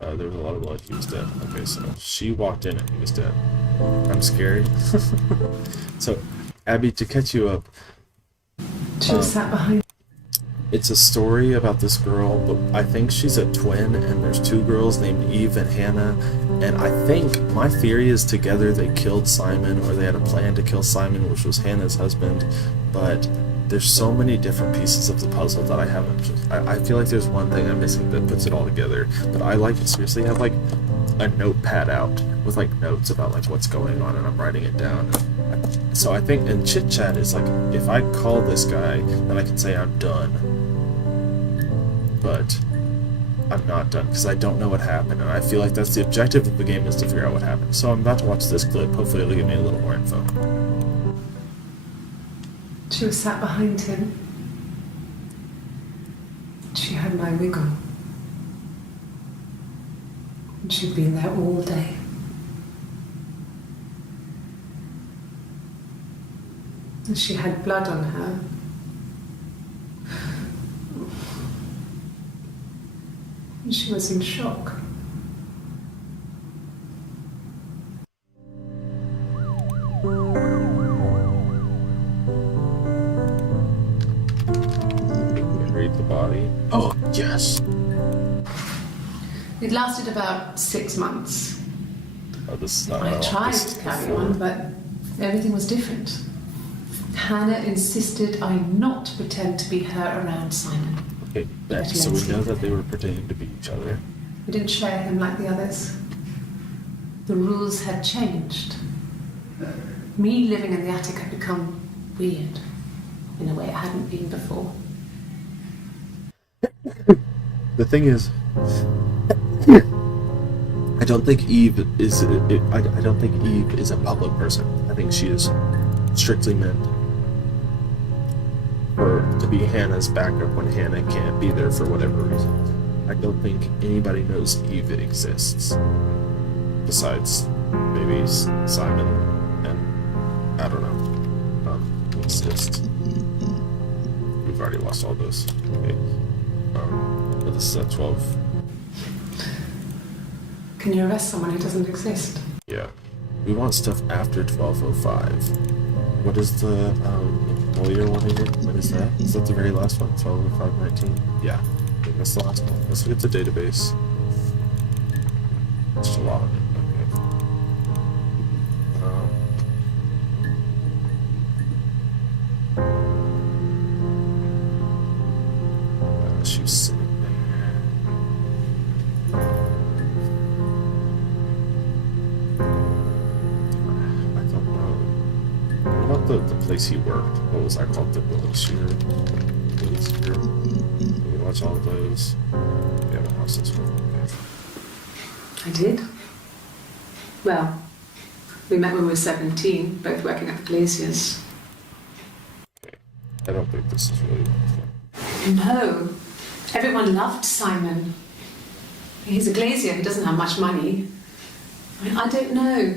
There was a lot of blood. He was dead. Okay, so she walked in and he was dead. I'm scared. So, Abby, to catch you up, she was sat behind. it's a story about this girl, but I think she's a twin, and there's 2 girls named Eve and Hannah, and I think, my theory is together they killed Simon, or they had a plan to kill Simon, which was Hannah's husband, but there's so many different pieces of the puzzle that I haven't, I feel like there's one thing I'm missing that puts it all together, but I like seriously have like a notepad out with like notes about like what's going on, and I'm writing it down. So I think, and chit chat is like, if I call this guy, then I can say I'm done. But I'm not done because I don't know what happened, and I feel like that's the objective of the game, is to figure out what happened. So I'm about to watch this clip. Hopefully it'll give me a little more info. She was sat behind him. She had my wig on. And she'd been there all day. And she had blood on her. And she was in shock. Read the body. Oh, yes! It lasted about 6 months. Oh, this is not I how tried this is to carry before. on, but everything was different. Hannah insisted I not pretend to be her around Simon. Okay, next, so we know that they were pretending to be each other. We didn't share him like the others. The rules had changed. Me living in the attic had become weird in a way it hadn't been before. The thing is, I don't think Eve is. I don't think Eve is a public person. I think she is strictly meant to be Hannah's backup when Hannah can't be there for whatever reason. I don't think anybody knows Eve exists besides maybe Simon and I don't know. Exist. We've already watched all those. Okay. But this is at 12. Can you arrest someone who doesn't exist? Yeah. We want stuff after 12:05. What is the lawyer one again? What is that? Is that the very last one? 12:05:19? Yeah. I think that's the last one. Let's look at the database. It's a lot of it. Okay. the place he worked. What was that called? The Glacier. Did you watch all of those? You haven't watched this one. Okay. I did. Well, we met when we were 17, both working at the Glaciers. Okay. I don't think this is really. No. Everyone loved Simon. He's a glazier. He doesn't have much money. I mean, I don't know.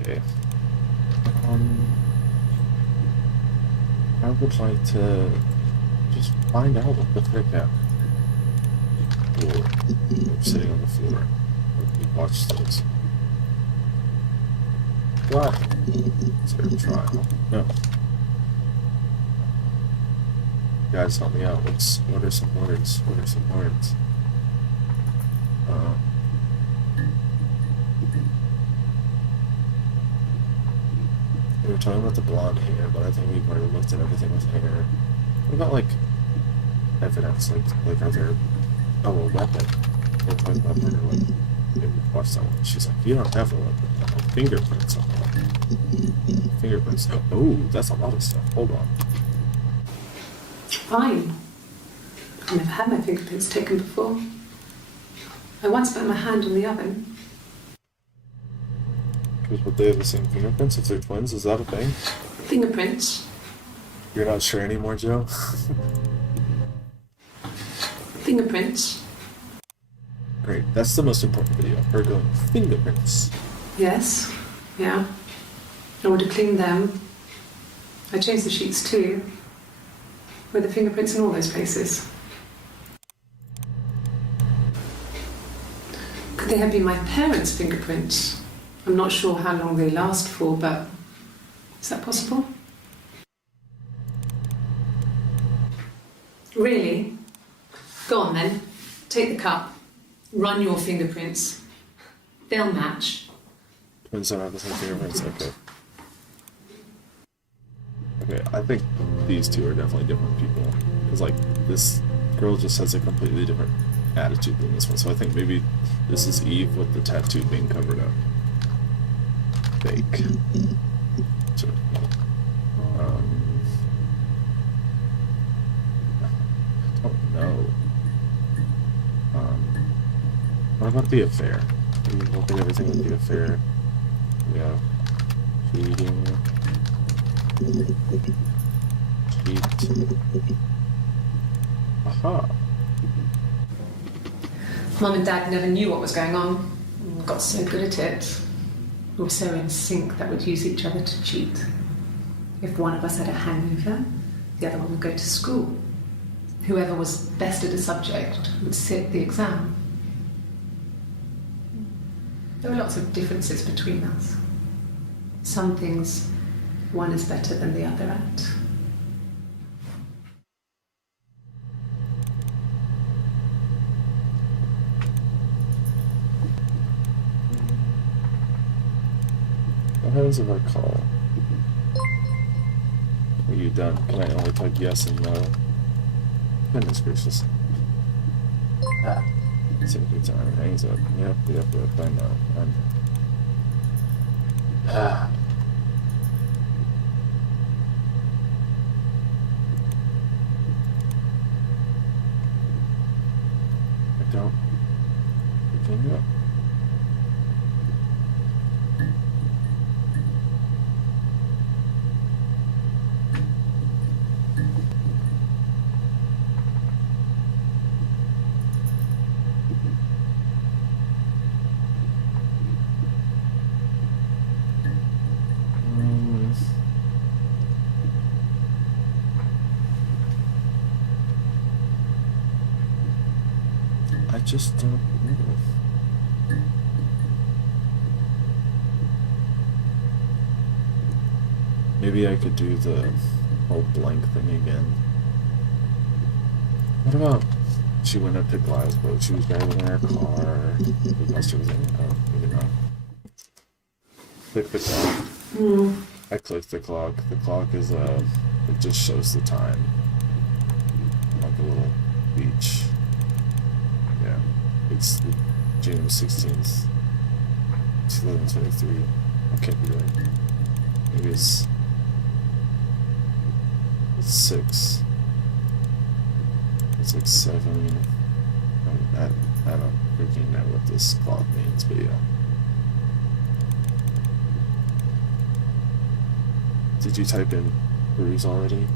Okay. I would like to just find out what the frick happened. We're sitting on the floor. We watch this. What? Is there a trial? No. Guys, help me out. What are some words? We were talking about the blonde hair, but I think we've already looked at everything with hair. What about, like, evidence? Like are there... Oh, a weapon. We're talking about murder weapon. Maybe we've watched that one. She's like, you don't have a weapon. Oh, fingerprints on that. Fingerprints. Oh, that's a lot of stuff. Hold on. Fine. I've never had my fingerprints taken before. I once put my hand on the oven. Because would they have the same fingerprints if they're twins? Is that a thing? Fingerprints. You're not sure anymore, Joe? Fingerprints. Great. That's the most important video. Her going, fingerprints. Yes. Yeah. I would have cleaned them. I changed the sheets too. Were the fingerprints in all those places? Could they have been my parents' fingerprints? I'm not sure how long they last for, but is that possible? Really? Go on then. Take the cup. Run your fingerprints. They'll match. Twins don't have the same fingerprints. Okay. Okay, I think these two are definitely different people. Because, like, this girl just has a completely different attitude than this one. So I think maybe this is Eve with the tattoo being covered up. Fake. So, I don't know. What about the affair? We look at everything with the affair. Yeah. Cheating. Cheat. Aha. Mum and Dad never knew what was going on. We got so good at it. We were so in sync that we'd use each other to cheat. If one of us had a hangover, the other one would go to school. Whoever was best at a subject would sit the exam. There were lots of differences between us. Some things one is better than the other at. What happens if I call? Are you done? Can I only type yes and no? Goodness gracious. Simply time hangs up. Yep, I know. I don't. Hang up. I just don't know. Maybe I could do the whole blank thing again. What about she went up to Glasgow, she was driving in her car, because she was in, maybe not. Click the clock. I clicked the clock. The clock is, it just shows the time. Like a little beach. Yeah. It's June 16th. 2023. That can't be right. Maybe it's 6. It's like 7. I don't freaking know what this clock means, but yeah. Did you type in bruise already?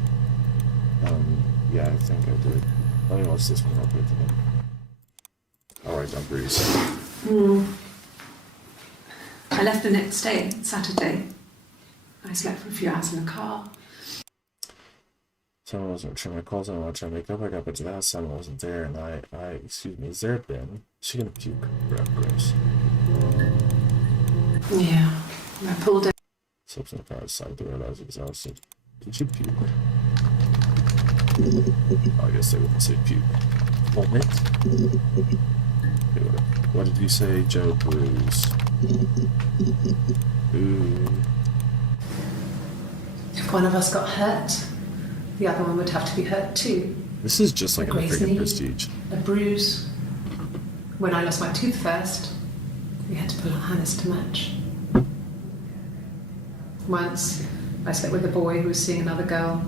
Yeah, I think I did. Let me watch this one real quick again. Alright, I'm bruise. I left the next day, Saturday. I slept for a few hours in the car. Someone wasn't returning my calls. I want to try to make up. I got back to the house. Someone wasn't there, and excuse me, is there a bin? Is she gonna puke? Gross. Yeah, I pulled it. Slips in the car side of the road. I was exhausted. Did you puke? I guess they wouldn't say puke. Moment. Okay, what did you say, Joe? Bruise. Ooh. If one of us got hurt, the other one would have to be hurt too. This is just like A a grazed freaking knee, Prestige. a bruise. When I lost my tooth first, we had to pull our harness to match. Once, I slept with a boy who was seeing another girl.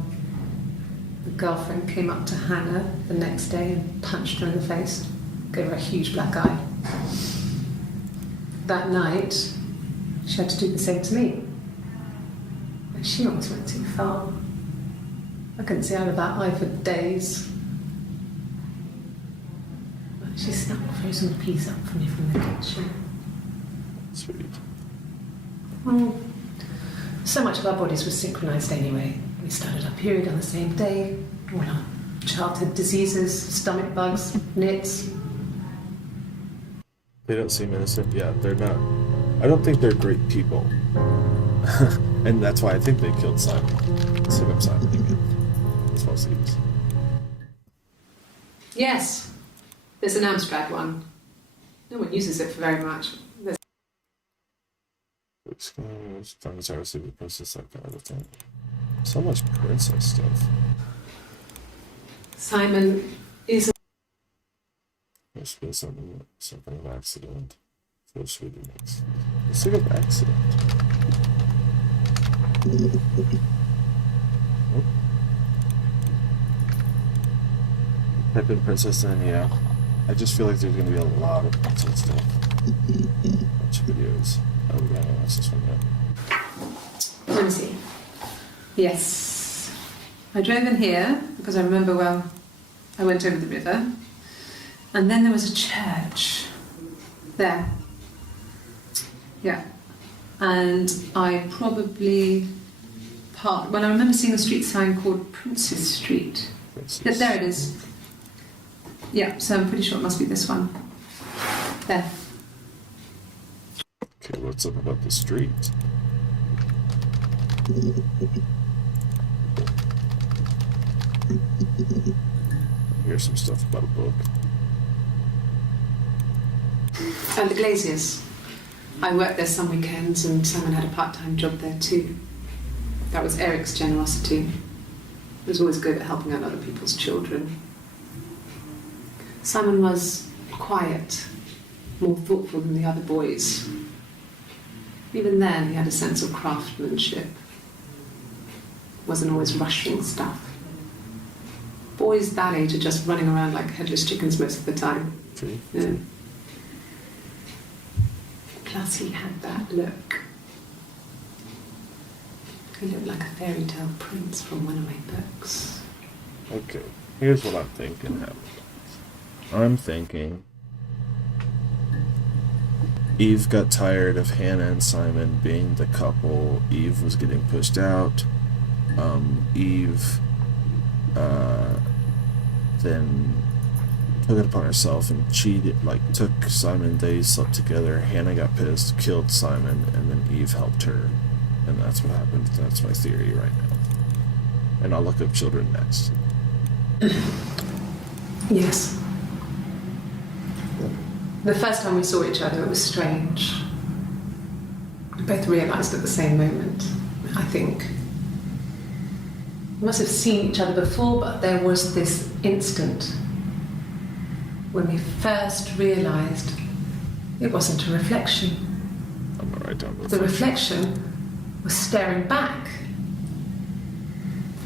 The girlfriend came up to Hannah the next day and punched her in the face, gave her a huge black eye. That night, she had to do the same to me. And she almost went too far. I couldn't see out of that eye for days. But she snuck a frozen piece up for me from the kitchen. Sweet. Well, so much of our bodies was synchronized anyway. We started our period on the same day. All our childhood diseases, stomach bugs, nits. They don't seem innocent. Yeah, they're not. I don't think they're great people. And that's why I think they killed Simon. Sit up Simon again. That's what seems. Yes, there's an Amstrad one. No one uses it for very much. There's Tongues are super princess like that other thing. So much princess stuff. Simon is There's been some kind of accident. What should we do next? Let's think of accident. Oh. Type in princess then, yeah. I just feel like there's gonna be a lot of princess stuff. Bunch of videos. Oh, we gotta watch this one yet. Let me see. Yes. I drove in here because I remember well I went over the river. And then there was a church there. Yeah. And I probably parked. Well, I remember seeing a street sign called Princess Street. Princess. There it is. Yeah, so I'm pretty sure it must be this one. There. Okay, what's up about the street? Here's some stuff about a book. And the Glaziers. I worked there some weekends and Simon had a part-time job there too. That was Eric's generosity. He was always good at helping out other people's children. Simon was quiet, more thoughtful than the other boys. Even then, he had a sense of craftsmanship. Wasn't always rushing stuff. Boys that age are just running around like headless chickens most of the time. Okay. Yeah. Plus, he had that look. He looked like a fairy tale prince from one of my books. Okay, here's what I'm thinking happened. I'm thinking Eve got tired of Hannah and Simon being the couple. Eve was getting pushed out. Eve then took it upon herself and cheated, took Simon, they slept together. Hannah got pissed, killed Simon, and then Eve helped her. And that's what happened. That's my theory right now. And I'll look up children next. Yes. The first time we saw each other, it was strange. We both realised at the same moment, I think. We must have seen each other before, but there was this instant when we first realised it wasn't a reflection. write down The reflection was staring back.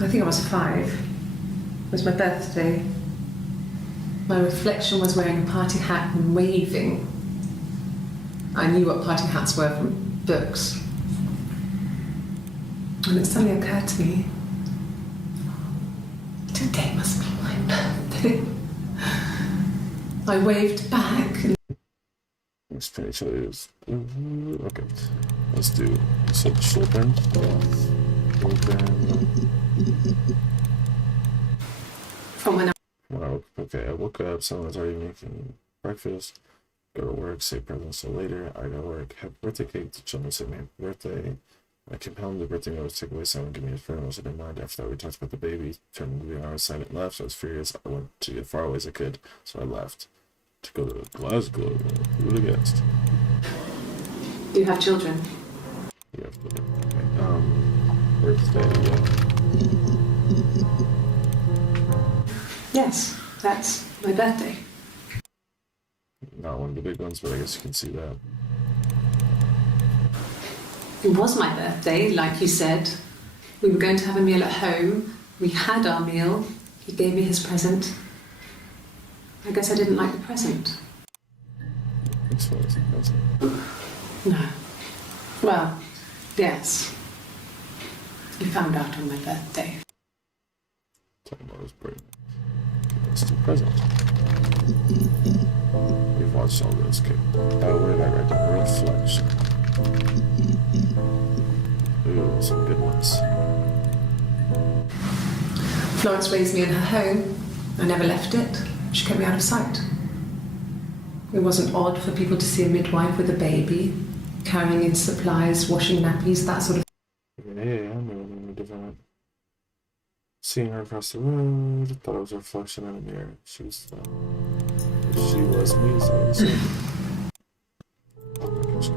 I think I was 5. It was my birthday. My reflection was wearing a party hat and waving. I knew what party hats were from books. And it suddenly occurred to me, today must be my birthday. I waved back. Let's finish those. Okay. Let's do some children. From when I woke up, someone was already making breakfast. Go to work, say presents till later. I go to work, have birthday cake, the children say my birthday. I came home, the birthday note was taken away, someone gave me a friend, I was in mind. After that, we talked about the baby, turned to the hour side and left. I was furious. I went to get far away as I could, so I left to go to Glasgow. Who would have guessed? Do you have children? You have to birthday, yeah. Yes, that's my birthday. Not one of the big ones, but I guess you can see that. It was my birthday, like you said. We were going to have a meal at home. We had our meal. He gave me his present. I guess I didn't like the present. This one is a present. No. Well, yes. You found out on my birthday. Talking about his pregnant. Okay, let's do present. We've watched all those. Okay. Where did I write down? Reflection. Ooh, some good ones. Florence raised me in her home. I never left it. She kept me out of sight. It wasn't odd for people to see a midwife with a baby, carrying in supplies, washing nappies, that sort of Yeah, I'm a different. Seeing her across the road, thought it was a reflection in a mirror. She was me, so it's oh my gosh.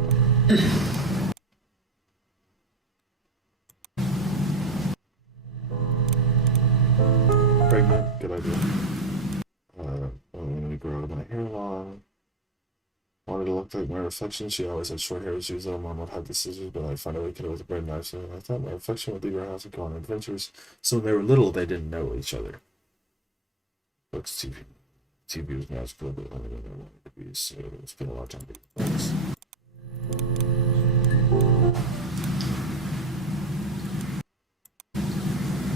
Pregnant, good idea. When we grow my hair long, wanted to look like my reflection. She always had short hair when she was little. Mom would have the scissors, but I'd find a way to cut it with a bread knife. So I thought my reflection would leave our house and go on adventures. So when they were little, they didn't know each other. Books, TV was magical, but only when I wanted to be. So it's been a lot of time reading books.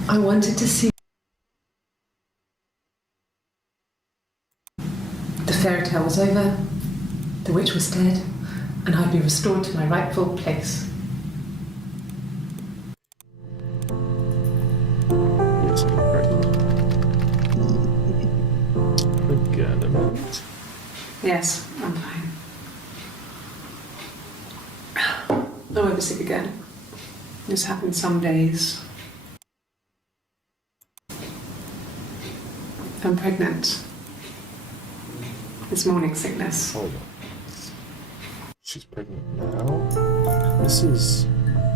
I wanted to see. The fairy tale was over, the witch was dead, and I'd be restored to my rightful place. Yes, I'm pregnant. Again, a minute. Yes, I'm fine. I won't be sick again. This happens some days. I'm pregnant. It's morning sickness. Hold on. She's pregnant now? This is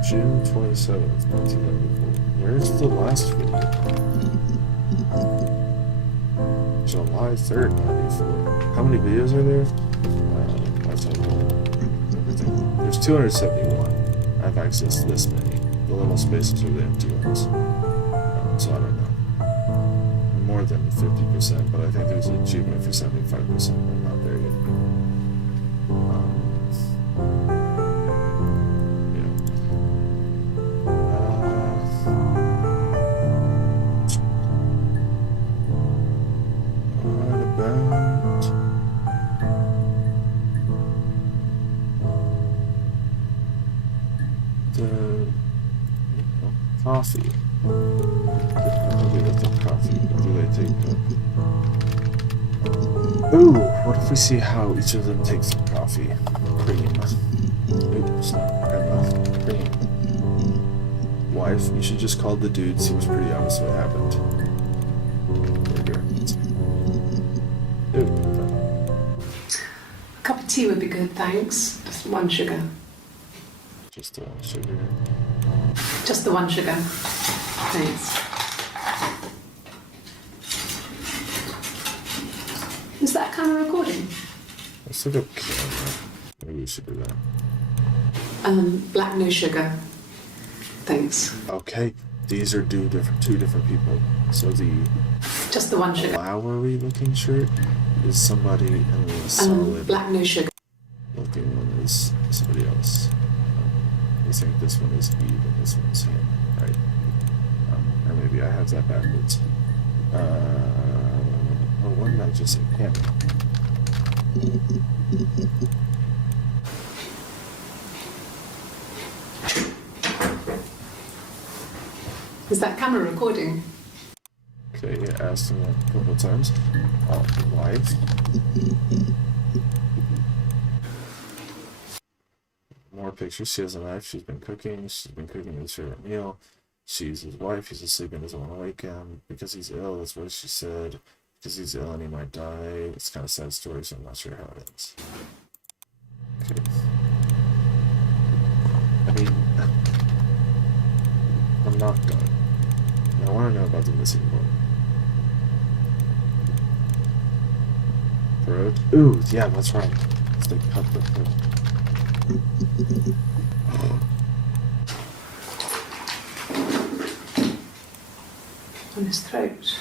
June 27th, 1994. Where's the last video? July 3rd, 94. How many videos are there? That's everything. There's 271. I've accessed this many. The little spaces are the empty ones. So I don't know. More than 50%, but I think there's an achievement for 75%. I'm not there yet. What about the coffee? Maybe with the coffee. What do they take? Ooh, what if we see how each of them takes the coffee? Cream. Oops, not enough. Cream. Wife, you should just call the dude. Seems pretty obvious what happened. Burger. Ooh. A cup of tea would be good, thanks. Just 1 sugar. Just sugar. Just the 1 sugar. Thanks. Is that camera recording? Let's look up camera. Maybe we should do that. Black no sugar. Thanks. Okay, these are two different people. So the Just the one sugar. flowery looking shirt is somebody, and the solid Black no sugar. looking one is somebody else. I think this one is Eve and this one's him, right? Or maybe I have that backwards. What did I just say? Him. Is that camera recording? Okay, I asked him a couple of times. Wife. More pictures. She has a knife. She's been cooking his favorite meal. She's his wife. He's asleep and doesn't want to wake him because he's ill. That's what she said. Because he's ill and he might die. It's kind of a sad story, so I'm not sure how it ends. Okay. I mean, I'm not done. I want to know about the missing one. Throat? Ooh, yeah, that's right. It's like cut the throat. On his throat.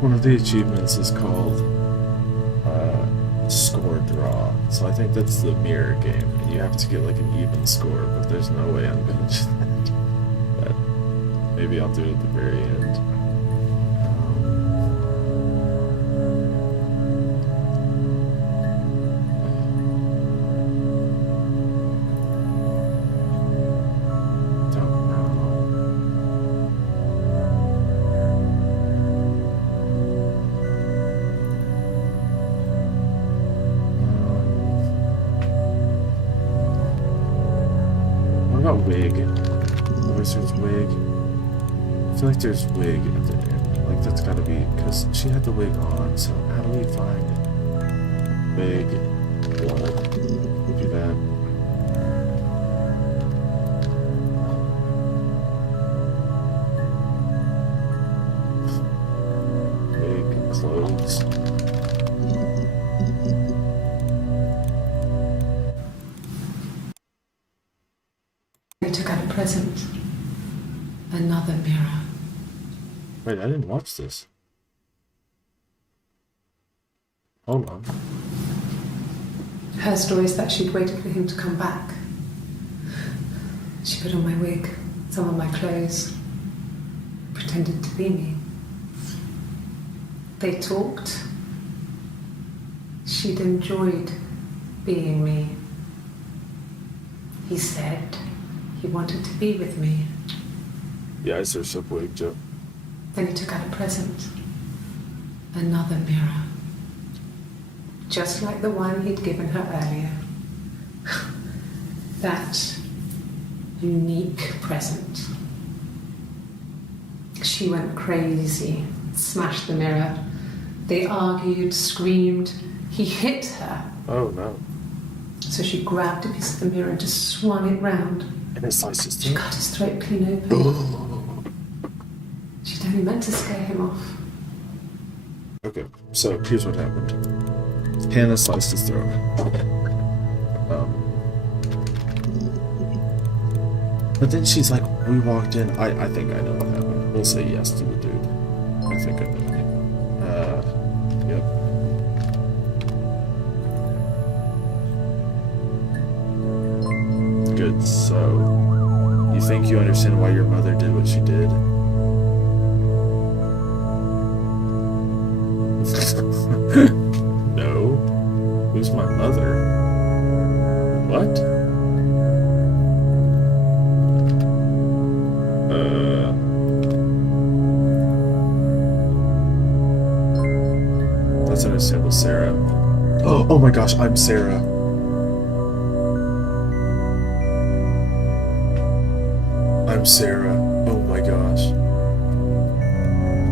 One of the achievements is called score draw. So I think that's the mirror game, and you have to get like an even score, but there's no way I'm gonna do that. But maybe I'll do it at the very end. Don't know. What about wig? The wizard's wig. I feel like there's wig at the end. Like that's gotta be because she had the wig on. So how do we find wig? Blood. Do that. Wig clothes. They took out a present. Another mirror. Wait, I didn't watch this. Hold on. Her story is that she'd waited for him to come back. She put on my wig, some of my clothes, pretended to be me. They talked. She'd enjoyed being me. He said he wanted to be with me. Yeah, I searched up wig, Joe. Then he took out a present. Another mirror. Just like the one he'd given her earlier. That unique present. She went crazy, smashed the mirror. They argued, screamed. He hit her. Oh no. So she grabbed a piece of the mirror and just swung it round. And it sliced his She throat. cut his throat clean open. She'd only meant to scare him off. Okay, so here's what happened. Hannah sliced his throat. But then she's like, we walked in. I think I know what happened. We'll say yes to the dude. I think I know. Yep. Good. So, you think you understand why your mother did what she did? No. Who's my mother? What? That's understandable, Sarah. Oh my gosh, I'm Sarah. up, Sarah. Oh my gosh.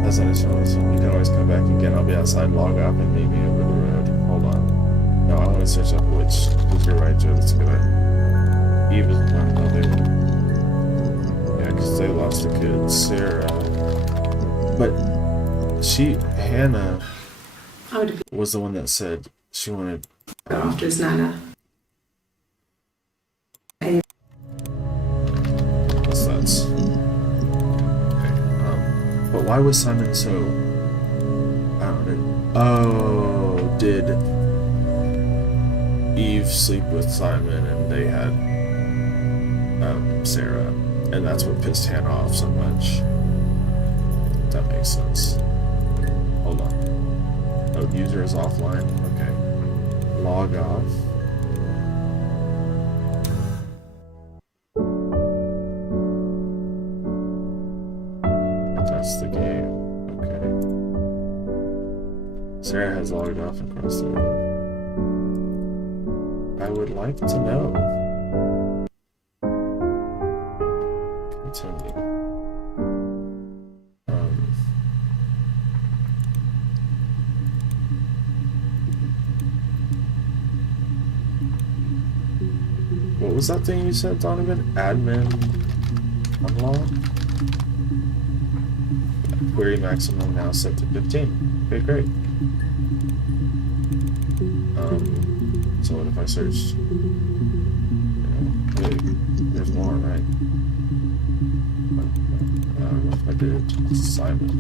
As I just realized, you can always come back again. I'll be outside, log off, and meet me over the road. Hold on. No, I want to search up which. Because you're right, Joe. That's a good idea. Eve is not yeah, because they lost a kid, Sarah. But Hannah I would have was the one that said she wanted. been after his nana. What's that? Okay. But why was Simon so? I don't know. Oh, did Eve sleep with Simon and they had Sarah, and that's what pissed Hannah off so much. That makes sense. Hold on. Oh, user is offline. Okay. Log off. That's the game. Okay. Sarah has logged off and crossed the road. I would like to know. Continue. What was that thing you said, Donovan? Admin unlock? Query maximum now set to 15. Okay, great. So what if I search? Wait, there's more, right? What if I did Simon?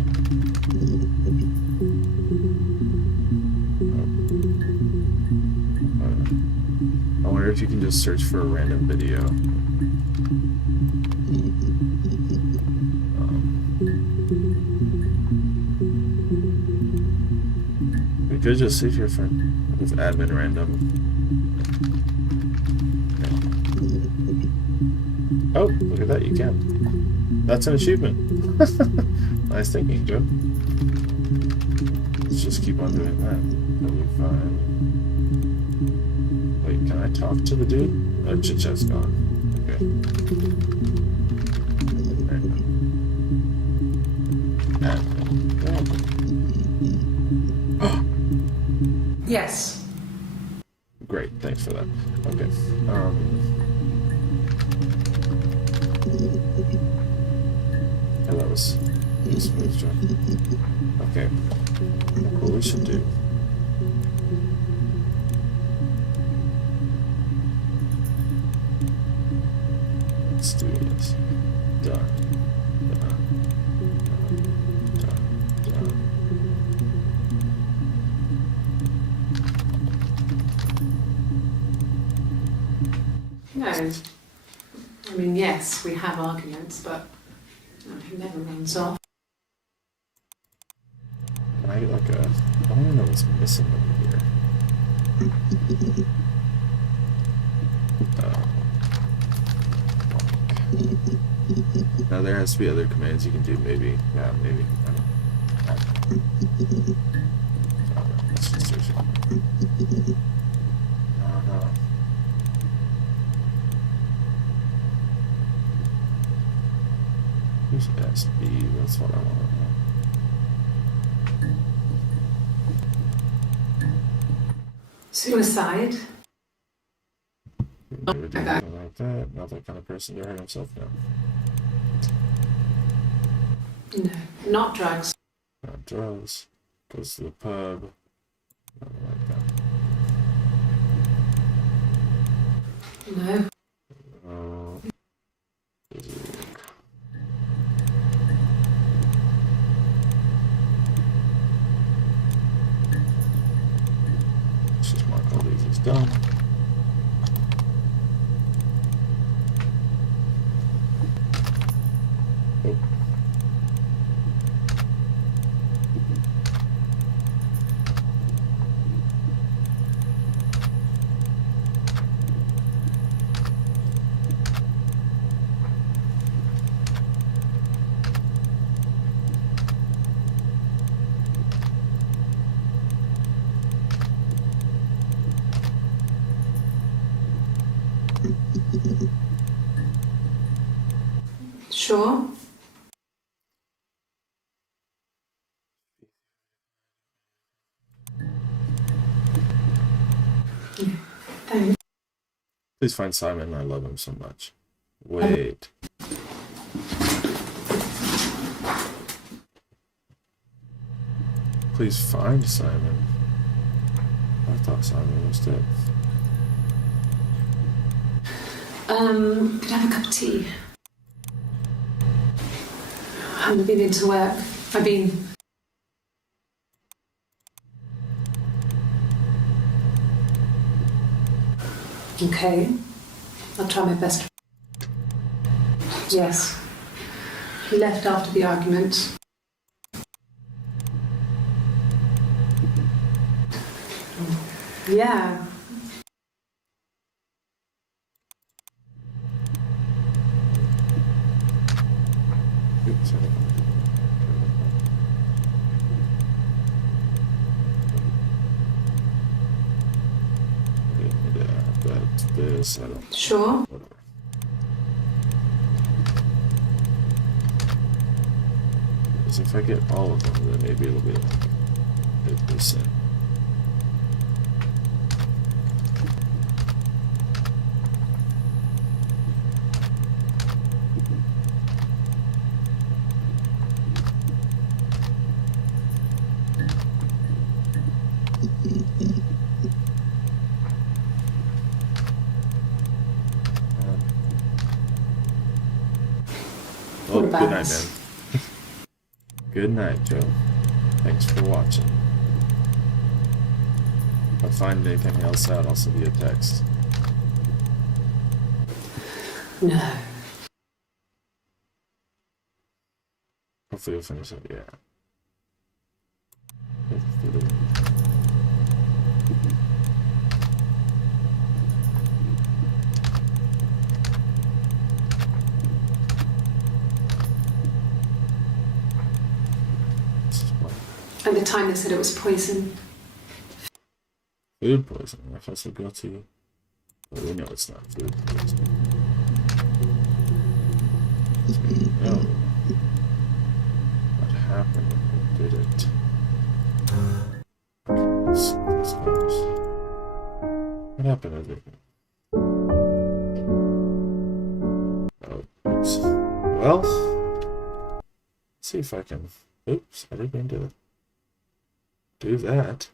I wonder if you can just search for a random video. We could just sit here for with admin random. Okay. Oh, look at that, you can. That's an achievement. Nice thinking, Joe. Let's just keep on doing that. That'll be fine. Wait, can I talk to the dude? Oh, chit-chat's gone. Okay. Yes. Great, thanks for that. Okay. Yeah, that was a smooth job. Okay. What we should do. Let's do this. Done. No. I mean, yes, we have arguments, but he never runs off. Can I get like a... I want to know what's missing over here. Now there has to be other commands you can do, maybe. Yeah, maybe. I don't know. Let's just search it. No. Who's SB? That's what I want to know. Suicide. Never do anything like that. Not that kind of person to hurt himself now. No, not drugs. Not drugs. Goes to the pub. Nothing like that. No. Let's just mark all these as done. Oh. Sure. Thanks. Please find Simon. I love him so much. Wait. Please find Simon. I thought Simon was dead. Could I have a cup of tea? I haven't been into work. I've been... Okay. I'll try my best. Yes. He left after the argument. Yeah. Oops, that's this. I don't. Sure. Whatever. Because if I get all of them, then maybe it'll be like 50%. Well, good night, man. Good night, Joe. Thanks for watching. If I find anything else out, I'll send you a text. No. Hopefully we'll finish it, yeah. At the time they said it was poison. Food poisoning. I feel so guilty. But we know it's not food poisoning. No. What happened when we did it? This goes. What happened to it? Oh, oops. Well, let's see if I can. Oops, I didn't mean to do that.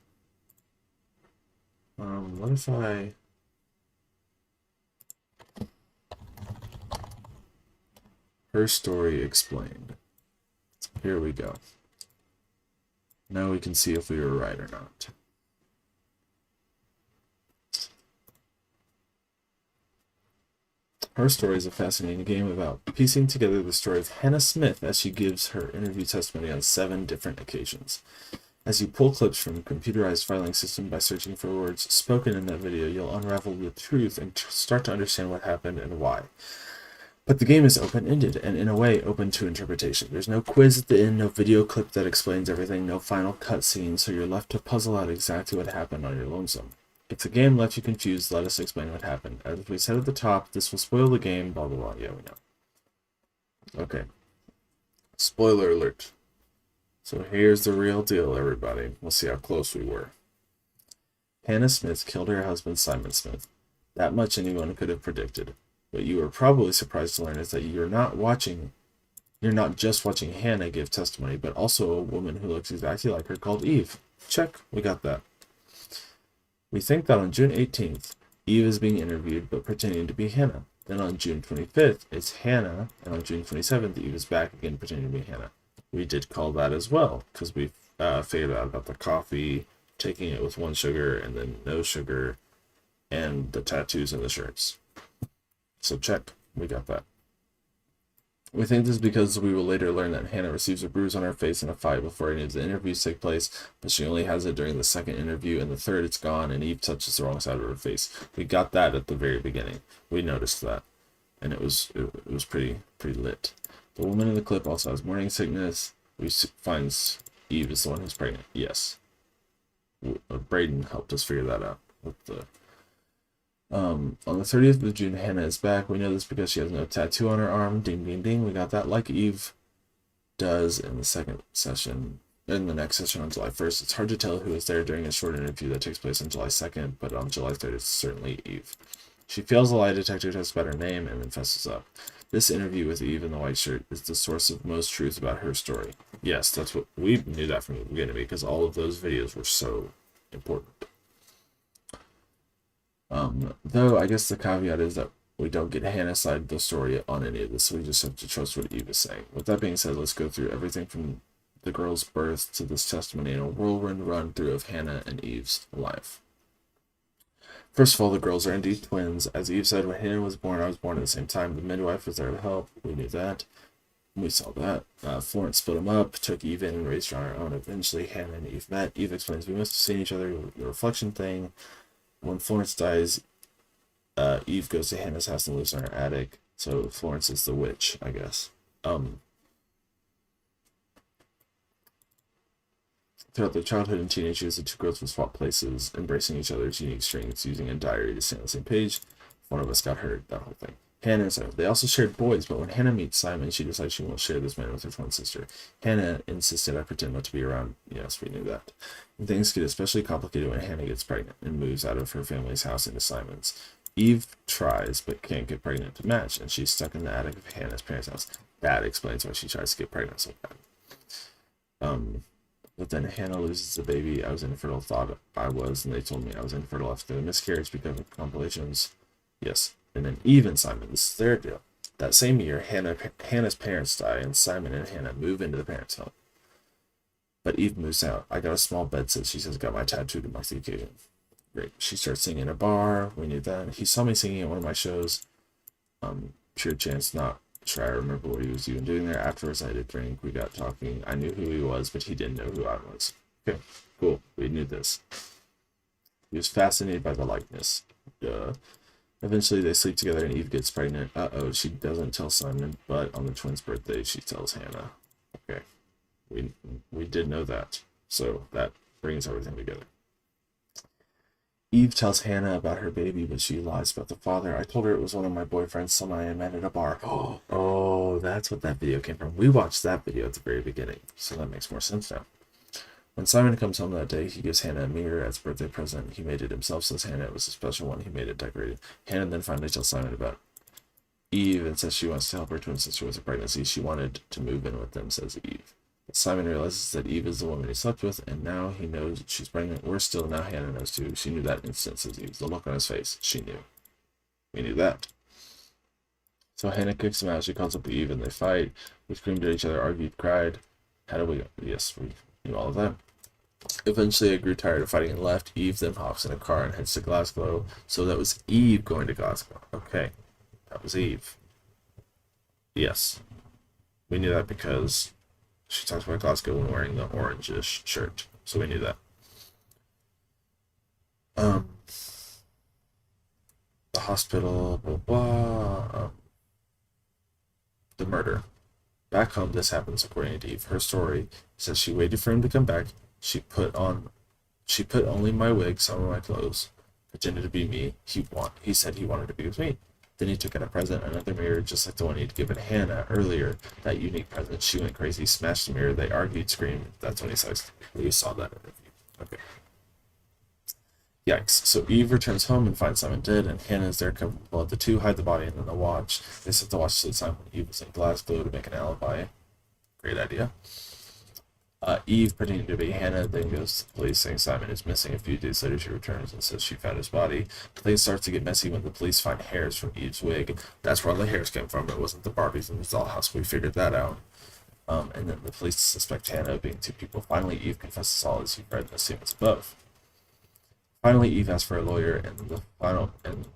What if I... Her story explained. Here we go. Now we can see if we were right or not. Her Story is a fascinating game about piecing together the story of Hannah Smith as she gives her interview testimony on 7 different occasions. As you pull clips from a computerized filing system by searching for words spoken in that video, you'll unravel the truth and start to understand what happened and why. But the game is open-ended and, in a way, open to interpretation. There's no quiz at the end, no video clip that explains everything, no final cutscene, so you're left to puzzle out exactly what happened on your lonesome. If the game left you confused, let us explain what happened. As we said at the top, this will spoil the game, blah blah blah. Yeah, we know. Okay. Spoiler alert. So here's the real deal, everybody. We'll see how close we were. Hannah Smith killed her husband, Simon Smith. That much anyone could have predicted. What you were probably surprised to learn is that you're not just watching Hannah give testimony, but also a woman who looks exactly like her called Eve. Check, we got that. We think that on June 18th, Eve is being interviewed but pretending to be Hannah. Then on June 25th, it's Hannah, and on June 27th, Eve is back again pretending to be Hannah. We did call that as well, because we figured out about the coffee, taking it with 1 sugar, and then no sugar, and the tattoos and the shirts. So check, we got that. We think this is because we will later learn that Hannah receives a bruise on her face in a fight before any of the interviews take place, but she only has it during the 2nd interview, and the 3rd it's gone, and Eve touches the wrong side of her face. We got that at the very beginning. We noticed that, and it was pretty lit. The woman in the clip also has morning sickness. We finds Eve is the one who's pregnant. Yes. Braden helped us figure that out with the On the 30th of June, Hannah is back. We know this because she has no tattoo on her arm. Ding, ding, ding. We got that like Eve does in the second session. In the next session on July 1st, it's hard to tell who is there during a short interview that takes place on July 2nd, but on July 3rd, it's certainly Eve. She fails a lie detector test about her name and then fesses up. This interview with Eve in the white shirt is the source of most truth about her story. Yes, that's what we knew that from the beginning because all of those videos were so important. Though I guess the caveat is that we don't get Hannah's side of the story on any of this, so we just have to trust what Eve is saying. With that being said, let's go through everything from the girl's birth to this testimony in a whirlwind run through of Hannah and Eve's life. First of all, the girls are indeed twins. As Eve said, when Hannah was born, I was born at the same time. The midwife was there to help. We knew that. We saw that. Florence split them up, took Eve in, and raised her on her own. Eventually, Hannah and Eve met. Eve explains, we must have seen each other, the reflection thing. When Florence dies, Eve goes to Hannah's house and lives in her attic. So Florence is the witch, I guess. Throughout their childhood and teenage years, the two girls would swap places, embracing each other's unique strengths, using a diary to stay on the same page. If one of us got hurt, that whole thing. Hannah and Simon. They also shared boys, but when Hannah meets Simon, she decides she won't share this man with her twin sister. Hannah insisted I pretend not to be around. Yes, we knew that. And things get especially complicated when Hannah gets pregnant and moves out of her family's house into Simon's. Eve tries, but can't get pregnant to match, and she's stuck in the attic of Hannah's parents' house. That explains why she tries to get pregnant so bad. But then Hannah loses the baby. I was infertile, thought I was, and they told me I was infertile after the miscarriage because of complications. Yes. And then Eve and Simon, this is their deal. That same year, Hannah's parents die, and Simon and Hannah move into the parents' home. But Eve moves out. I got a small bed set. She says, got my tattoo to mark the occasion. Great. She starts singing in a bar. We knew that. He saw me singing at one of my shows. Pure chance, not sure I remember what he was even doing there. Afterwards, I had a drink. We got talking. I knew who he was, but he didn't know who I was. Okay, cool. We knew this. He was fascinated by the likeness. Duh. Eventually, they sleep together and Eve gets pregnant. Uh-oh, she doesn't tell Simon, but on the twins' birthday, she tells Hannah. Okay, we did know that, so that brings everything together. Eve tells Hannah about her baby, but she lies about the father. I told her it was one of my boyfriends, someone I met at a bar. Oh, that's what that video came from. We watched that video at the very beginning, so that makes more sense now. When Simon comes home that day, he gives Hannah a mirror as a birthday present. He made it himself, says Hannah it was a special one. He made it decorated. Hannah then finally tells Simon about Eve and says she wants to help her twin sister with a pregnancy. She wanted to move in with them, says Eve. But Simon realizes that Eve is the woman he slept with, and now he knows she's pregnant. Worse still, now Hannah knows too. She knew that instant, says Eve. The look on his face, she knew. We knew that. So Hannah kicks him out. She calls up Eve, and they fight. We screamed at each other, argued, cried. How do we go? Yes, we knew all of that. Eventually, I grew tired of fighting and left. Eve then hops in a car and heads to Glasgow. So that was Eve going to Glasgow. Okay, that was Eve. Yes, we knew that because she talks about Glasgow when wearing the orangish shirt. So we knew that. The hospital, blah blah. The murder. Back home, this happens according to Eve. Her story says she waited for him to come back. She put only my wig, some of my clothes, pretended to be me. He said he wanted to be with me. Then he took out a present, another mirror, just like the one he'd given Hannah earlier. That unique present. She went crazy, smashed the mirror. They argued, screamed. That's when he says, "You saw that interview." Okay. Yikes. So Eve returns home and finds Simon dead, and Hannah is there covered in blood. The two hide the body and then the watch. They set the watch to the time when Eve was in Glasgow to make an alibi. Great idea. Eve, pretending to be Hannah, then goes to the police saying Simon is missing. A few days later, she returns and says she found his body. Things start to get messy when the police find hairs from Eve's wig. That's where all the hairs came from. It wasn't the Barbies in the dollhouse. We figured that out. And then the police suspect Hannah of being two people. Finally, Eve confesses all as you've read in the statements above. Finally, Eve asks for a lawyer, and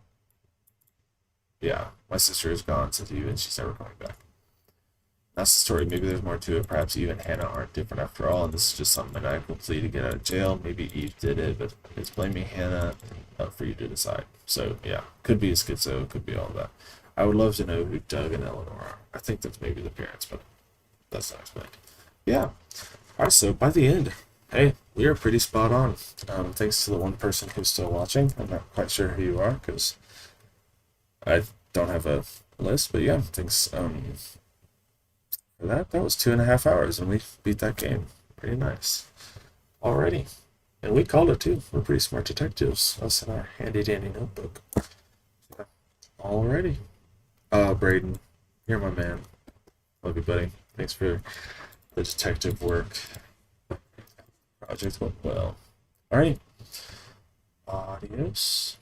my sister is gone, says Eve, and she's never coming back. That's the story. Maybe there's more to it. Perhaps Eve and Hannah aren't different after all, and this is just some maniacal plea to get out of jail. Maybe Eve did it, but it's blaming Hannah for you to decide. So, yeah, could be a schizo, could be all that. I would love to know who Doug and Eleanor are. I think that's maybe the parents, but that's not explained. Yeah. Alright, so by the end, hey, we are pretty spot on. Thanks to the one person who's still watching. I'm not quite sure who you are because I don't have a list, but yeah, thanks for that. That was 2.5 hours, and we beat that game. Pretty nice. Alrighty. And we called it too. We're pretty smart detectives. Us in our handy dandy notebook. Alrighty. Braden, you're my man. Love you, buddy. Thanks for the detective work. Project went well. Alright. Adios.